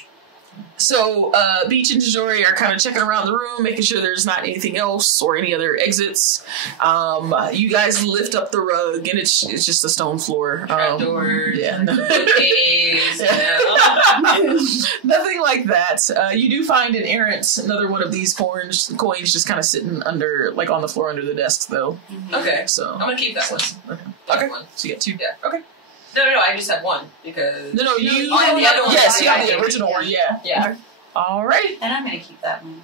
So, Beach and Tajori are kind of checking around the room, making sure there's not anything else or any other exits. You guys lift up the rug, and it's just a stone floor. Trapdoors. Yeah. Bookcase. Nothing like that. You do find another one of these coins just kind of sitting under, like on the floor under the desk, though. Okay. So I'm gonna keep that one. Okay. One. So you get 2. Yeah. Okay. No, I just had one because. No, you. Oh, and the other one. Yes, you have Yeah. the original one. Yeah. Yeah. All right. Then I'm gonna keep that one.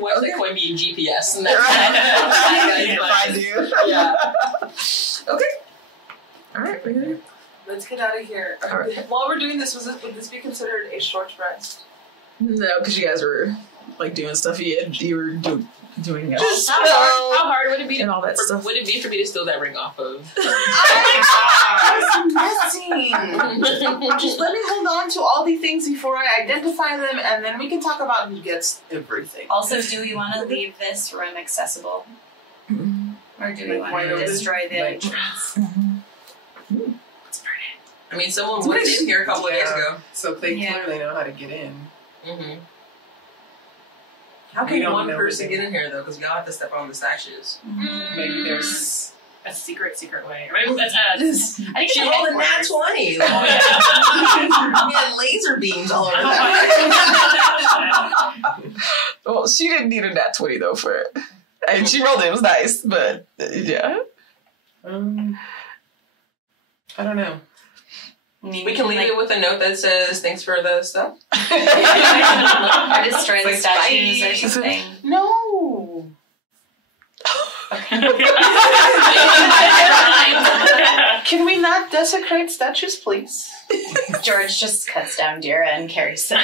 What's the coin being GPS? And I do. Yeah. Okay. All right. We're gonna. Let's get out of here. All right. While we're doing this, would this be considered a short rest? No, because you guys were like doing stuff. You were doing How hard would it be? and all that stuff. Would it be for me to steal that ring off of? Just let me hold on to all the things before I identify them, and then we can talk about who gets everything. Also, do we want to leave this room accessible? Or do we Like, want wide to open? destroy the Like- entrance? I mean, someone was in here a couple of days ago. So they Yeah. clearly know how to get in. Mm-hmm. How We can don't one know person everything. get in here though? Because we all have to step on the statues. Maybe there's. A secret way. I mean, that's, I think She it's rolled a nat headquarters. 20. He had laser beams all over Oh that. Well, she didn't need a nat 20 though for it. And she rolled it. It was nice, but yeah. I don't know. We can leave it with a note that says, "Thanks for the stuff." Or destroy the Like, statues bye. or something. No. Can we not desecrate statues, please? George just cuts down Dira and carries them.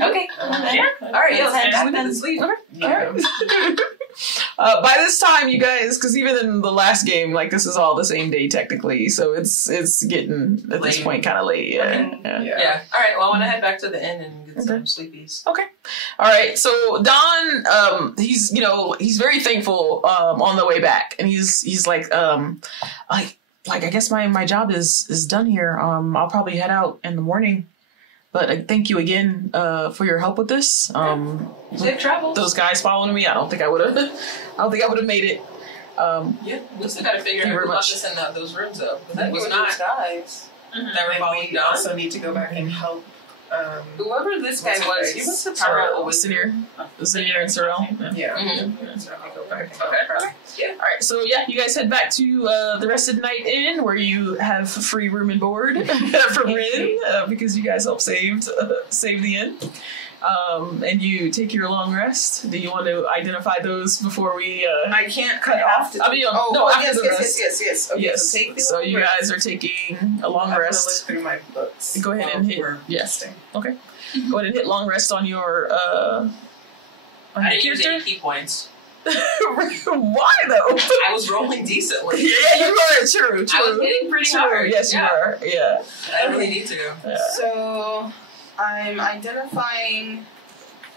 Okay. Yeah. All right, Let's head back let's then. leave. Yeah. By this time, you guys, because even in the last game, like this is all the same day technically, so it's getting at this Late. point kind of late. Yeah. Okay. Yeah. Yeah. All right. Well, I want to head back to the inn and get some sleepies. All right. So Don, he's very thankful on the way back, and he's like I guess my job is done here. I'll probably head out in the morning. But thank you again for your help with this. Safe travels. Those guys following me, I don't think I would have made it. Yeah, we still got to figure Thank you out very who left much. us in those rooms though. 'Cause that We was were not those guys. that were And following we Don. also need to go back and help. Whoever this guy was, he was the powerful wizard. Sinir and Sorrel. Yeah. Mhm. So we go back and help Okay. her. Yeah. All right, so yeah, you guys head back to the Rested Night Inn, where you have free room and board from Rin, because you guys helped save the inn. And you take your long rest. Do you want to identify those before we? I can't cut off. I mean, Oh, no, after yes, the yes, rest. yes. Okay, Yes. so take the So long you rest. guys are taking a long I'm gonna rest. look through my books. Go ahead while and hit. we're Yes. resting. Okay. Go ahead and hit long rest on your on I your didn't use any character. key points. Why though? I was rolling decently. Yeah, you are. True. I was hitting pretty True. hard. Yes, yeah. you are. Yeah. I don't really need to. Yeah. So I'm identifying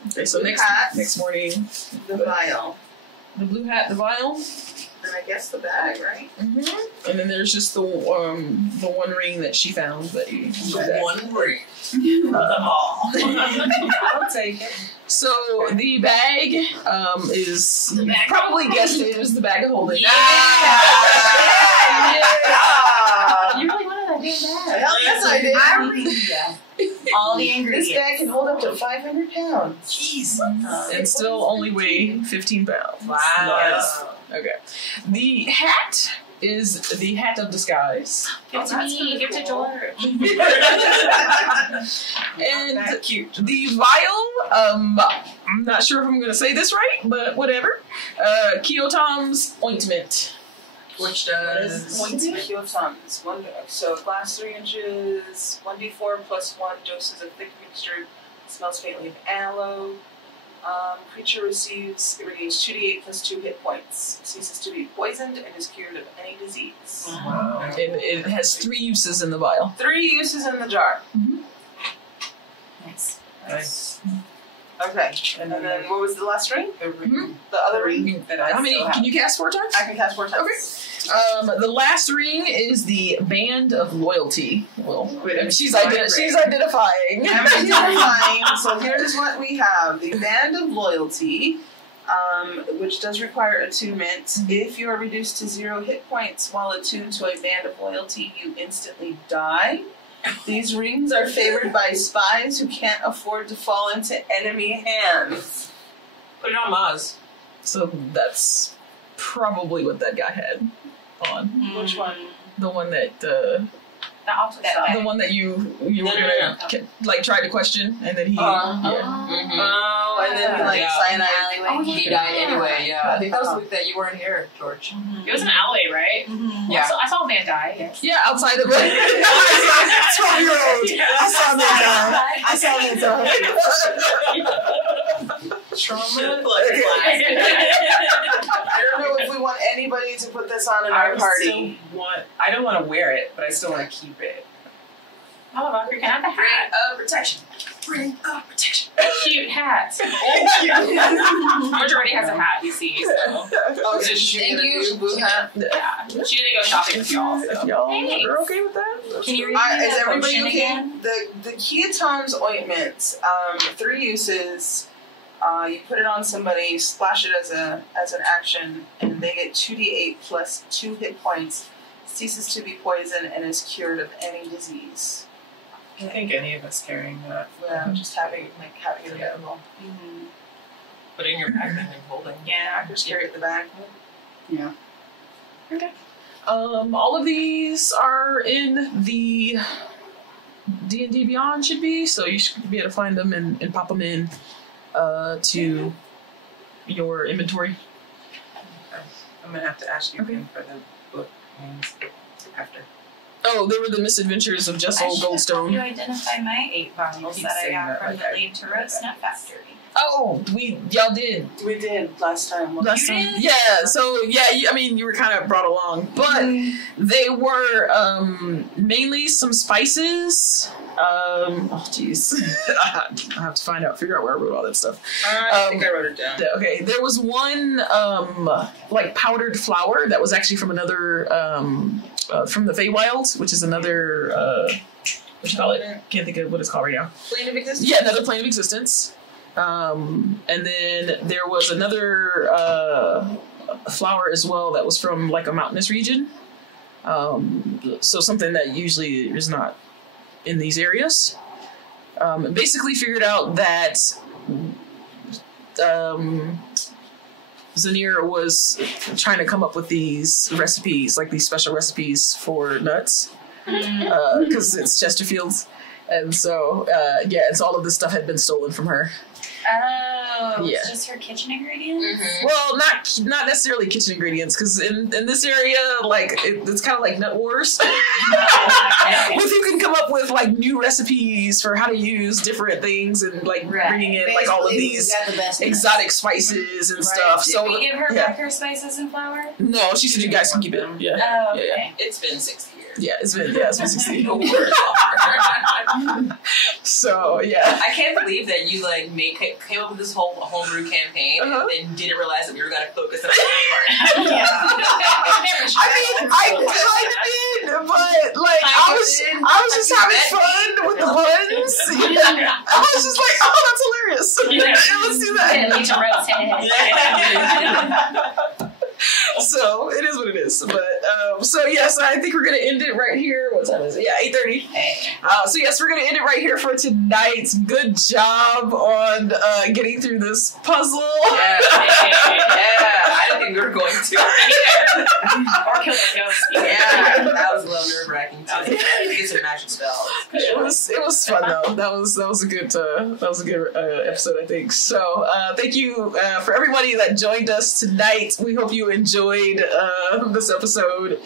Okay, so Blue next hats. morning, the vial. the blue hat, the vial, And I guess the bag, right? and then there's just the one ring that she found that you. One ring. I'll take it. So the bag is you probably guessed it was the bag of holding. Yeah. You really wanted that damn bag. Hell yes, I did. All the This ingredients. bag can hold up to 500 pounds. Jeez. And still only weigh 15 pounds. Wow. Okay. The hat is the hat of disguise. Give it to me. Give it to George. And That cute. the vial, I'm not sure if I'm going to say this right, but whatever. Kyotom's ointment. Which What is does... pointing kilotons? So glass 3 inches, 1d4 plus 1 doses of thick mixture. Smells faintly of aloe. Creature regains 2d8 plus 2 hit points. Ceases to be poisoned and is cured of any disease. Wow. It has 3 uses in the vial. 3 uses in the jar. Nice. Nice. Okay. And then what was the last ring? The ring The other ring? that I How many? still have. Can you cast 4 times? I can cast 4 times. Okay. The last ring is the Band of Loyalty. Well, she's identifying. I'm identifying. So here's what we have: the Band of Loyalty, which does require attunement. If you are reduced to 0 hit points while attuned to a Band of Loyalty, you instantly die. These rings are favored by spies who can't afford to fall into enemy hands. Put it on Maz. So that's probably what that guy had on. Which one? The one that The opposite side. the one that you were No, gonna like try to question, and then he Mm-hmm. Oh, and then he Yeah. cyanide. Alleyway. He died anyway, yeah. I think that was the week that you weren't here, George. It was an alley, right? Yeah. I saw a man die. Yes. yeah outside of it. 12-year-old. I saw that Trauma. I don't know if we want anybody to put this on in our party. I don't want to wear it, but I still want to keep it. Oh, Valkyrie can have the hat. Protection. Ring of protection. Cute hat. George already has a hat, you see. So. Oh, so she Thank get a you. new blue hat? Yeah. She didn't go shopping with y'all. If So. y'all Thanks. are okay with that. Can you read Is me that everybody potion okay? again? The Kyotom's ointment, 3 uses. You put it on somebody, splash it as an action, and they get 2d8 plus 2 hit points. Ceases to be poisoned and is cured of any disease. I think any of us carrying that. Yeah, just having it available. Put it in your backpack and holding. Yeah, I just carry it in the back. All of these are in the D&D Beyond should be, so you should be able to find them and pop them in to your inventory. I'm gonna have to ask you again for the book names after. Oh, they were the misadventures of I Jessel should have helped you Goldstone. identify my 8 bottles keep that I saying got that from like the I- lead to Roast Nut Factory. Oh, y'all did. We did last time. Last You time. did? Yeah, so yeah, you were kind of brought along, but they were mainly some spices. Oh, jeez. I have to figure out where I wrote all that stuff. I think I wrote it down. Okay, there was one like powdered flour that was actually from another from the Feywild, which is another what you call it? Can't think of what it's called right now. Plane of existence? Yeah, another plane of existence. And then there was another flower as well that was from like a mountainous region. So something that usually is not in these areas. Basically figured out that Zanir was trying to come up with these recipes, like these special recipes for nuts, because it's Chesterfield's. And so, and so all of this stuff had been stolen from her. Oh, Yeah. it's just her kitchen ingredients? Well, not necessarily kitchen ingredients, because in this area, like it's kind of like Nut Wars. If you can come up with like new recipes for how to use different things and like bringing in like all of these got the best exotic spices and stuff. Did So we give her yeah. back her spices and flour? No, she said you guys can keep it. Yeah. Oh, Yeah, okay. It's been 60 years. Yeah, it's been 16. The worst offer. So yeah. I can't believe that you like came up with this whole homebrew campaign and then didn't realize that we were going to focus on that part. Yeah. I mean, I kind of did, but like I was just having fun with the puns. I was just like, oh, that's hilarious. Let's do that. Leech rotate. So it is what it is. But so yes, I think we're gonna end it right here. What time is it? Yeah, 8:30. So yes, we're gonna end it right here for tonight. Good job on getting through this puzzle. Yeah, I didn't think we were going to. Or kill a ghost. Yeah, that was a little nerve-wracking too. Get some magic spells. It was fun though. That was a good episode, I think. So thank you for everybody that joined us tonight. We hope you enjoyed this episode.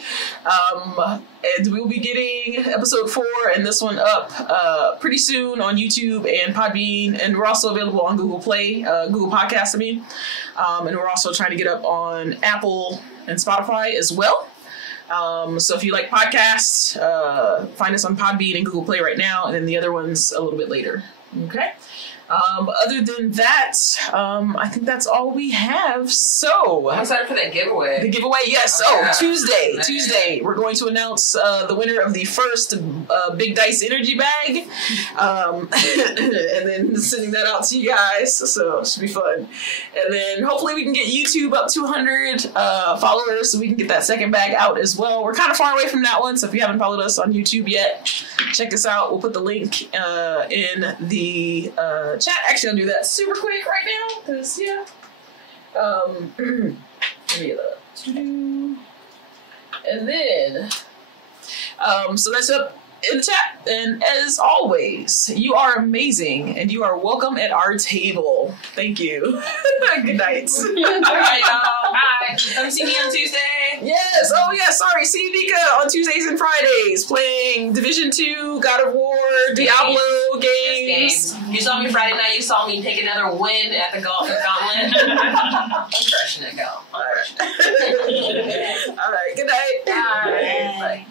And we'll be getting episode 4 and this one up pretty soon on YouTube and Podbean, and we're also available on Google Play, Google Podcasts, I mean. And we're also trying to get up on Apple and Spotify as well. So if you like podcasts, find us on Podbean and Google Play right now, and then the other ones a little bit later. Okay. Other than that, I think that's all we have. So I'm excited for that giveaway. The giveaway, yes. Tuesday, we're going to announce the winner of the first Big Dice Energy Bag, and then sending that out to you guys. So it should be fun. And then hopefully we can get YouTube up to 100 followers, so we can get that second bag out as well. We're kind of far away from that one, so if you haven't followed us on YouTube yet, check us out. We'll put the link in the chat. Actually, I'll do that super quick right now, because yeah. And then, so that's up in the chat. And as always, you are amazing, and you are welcome at our table. Thank you. Good night. All right, y'all. Bye. Come see me on Tuesday. Yes. Oh, yeah. Sorry. See Unika on Tuesdays and Fridays playing Division 2, God of War, Diablo games. You saw me Friday night. You saw me take another win at the gauntlet. I'm crushing it, girl. I'm crushing it. All right. Good night. Bye. Bye.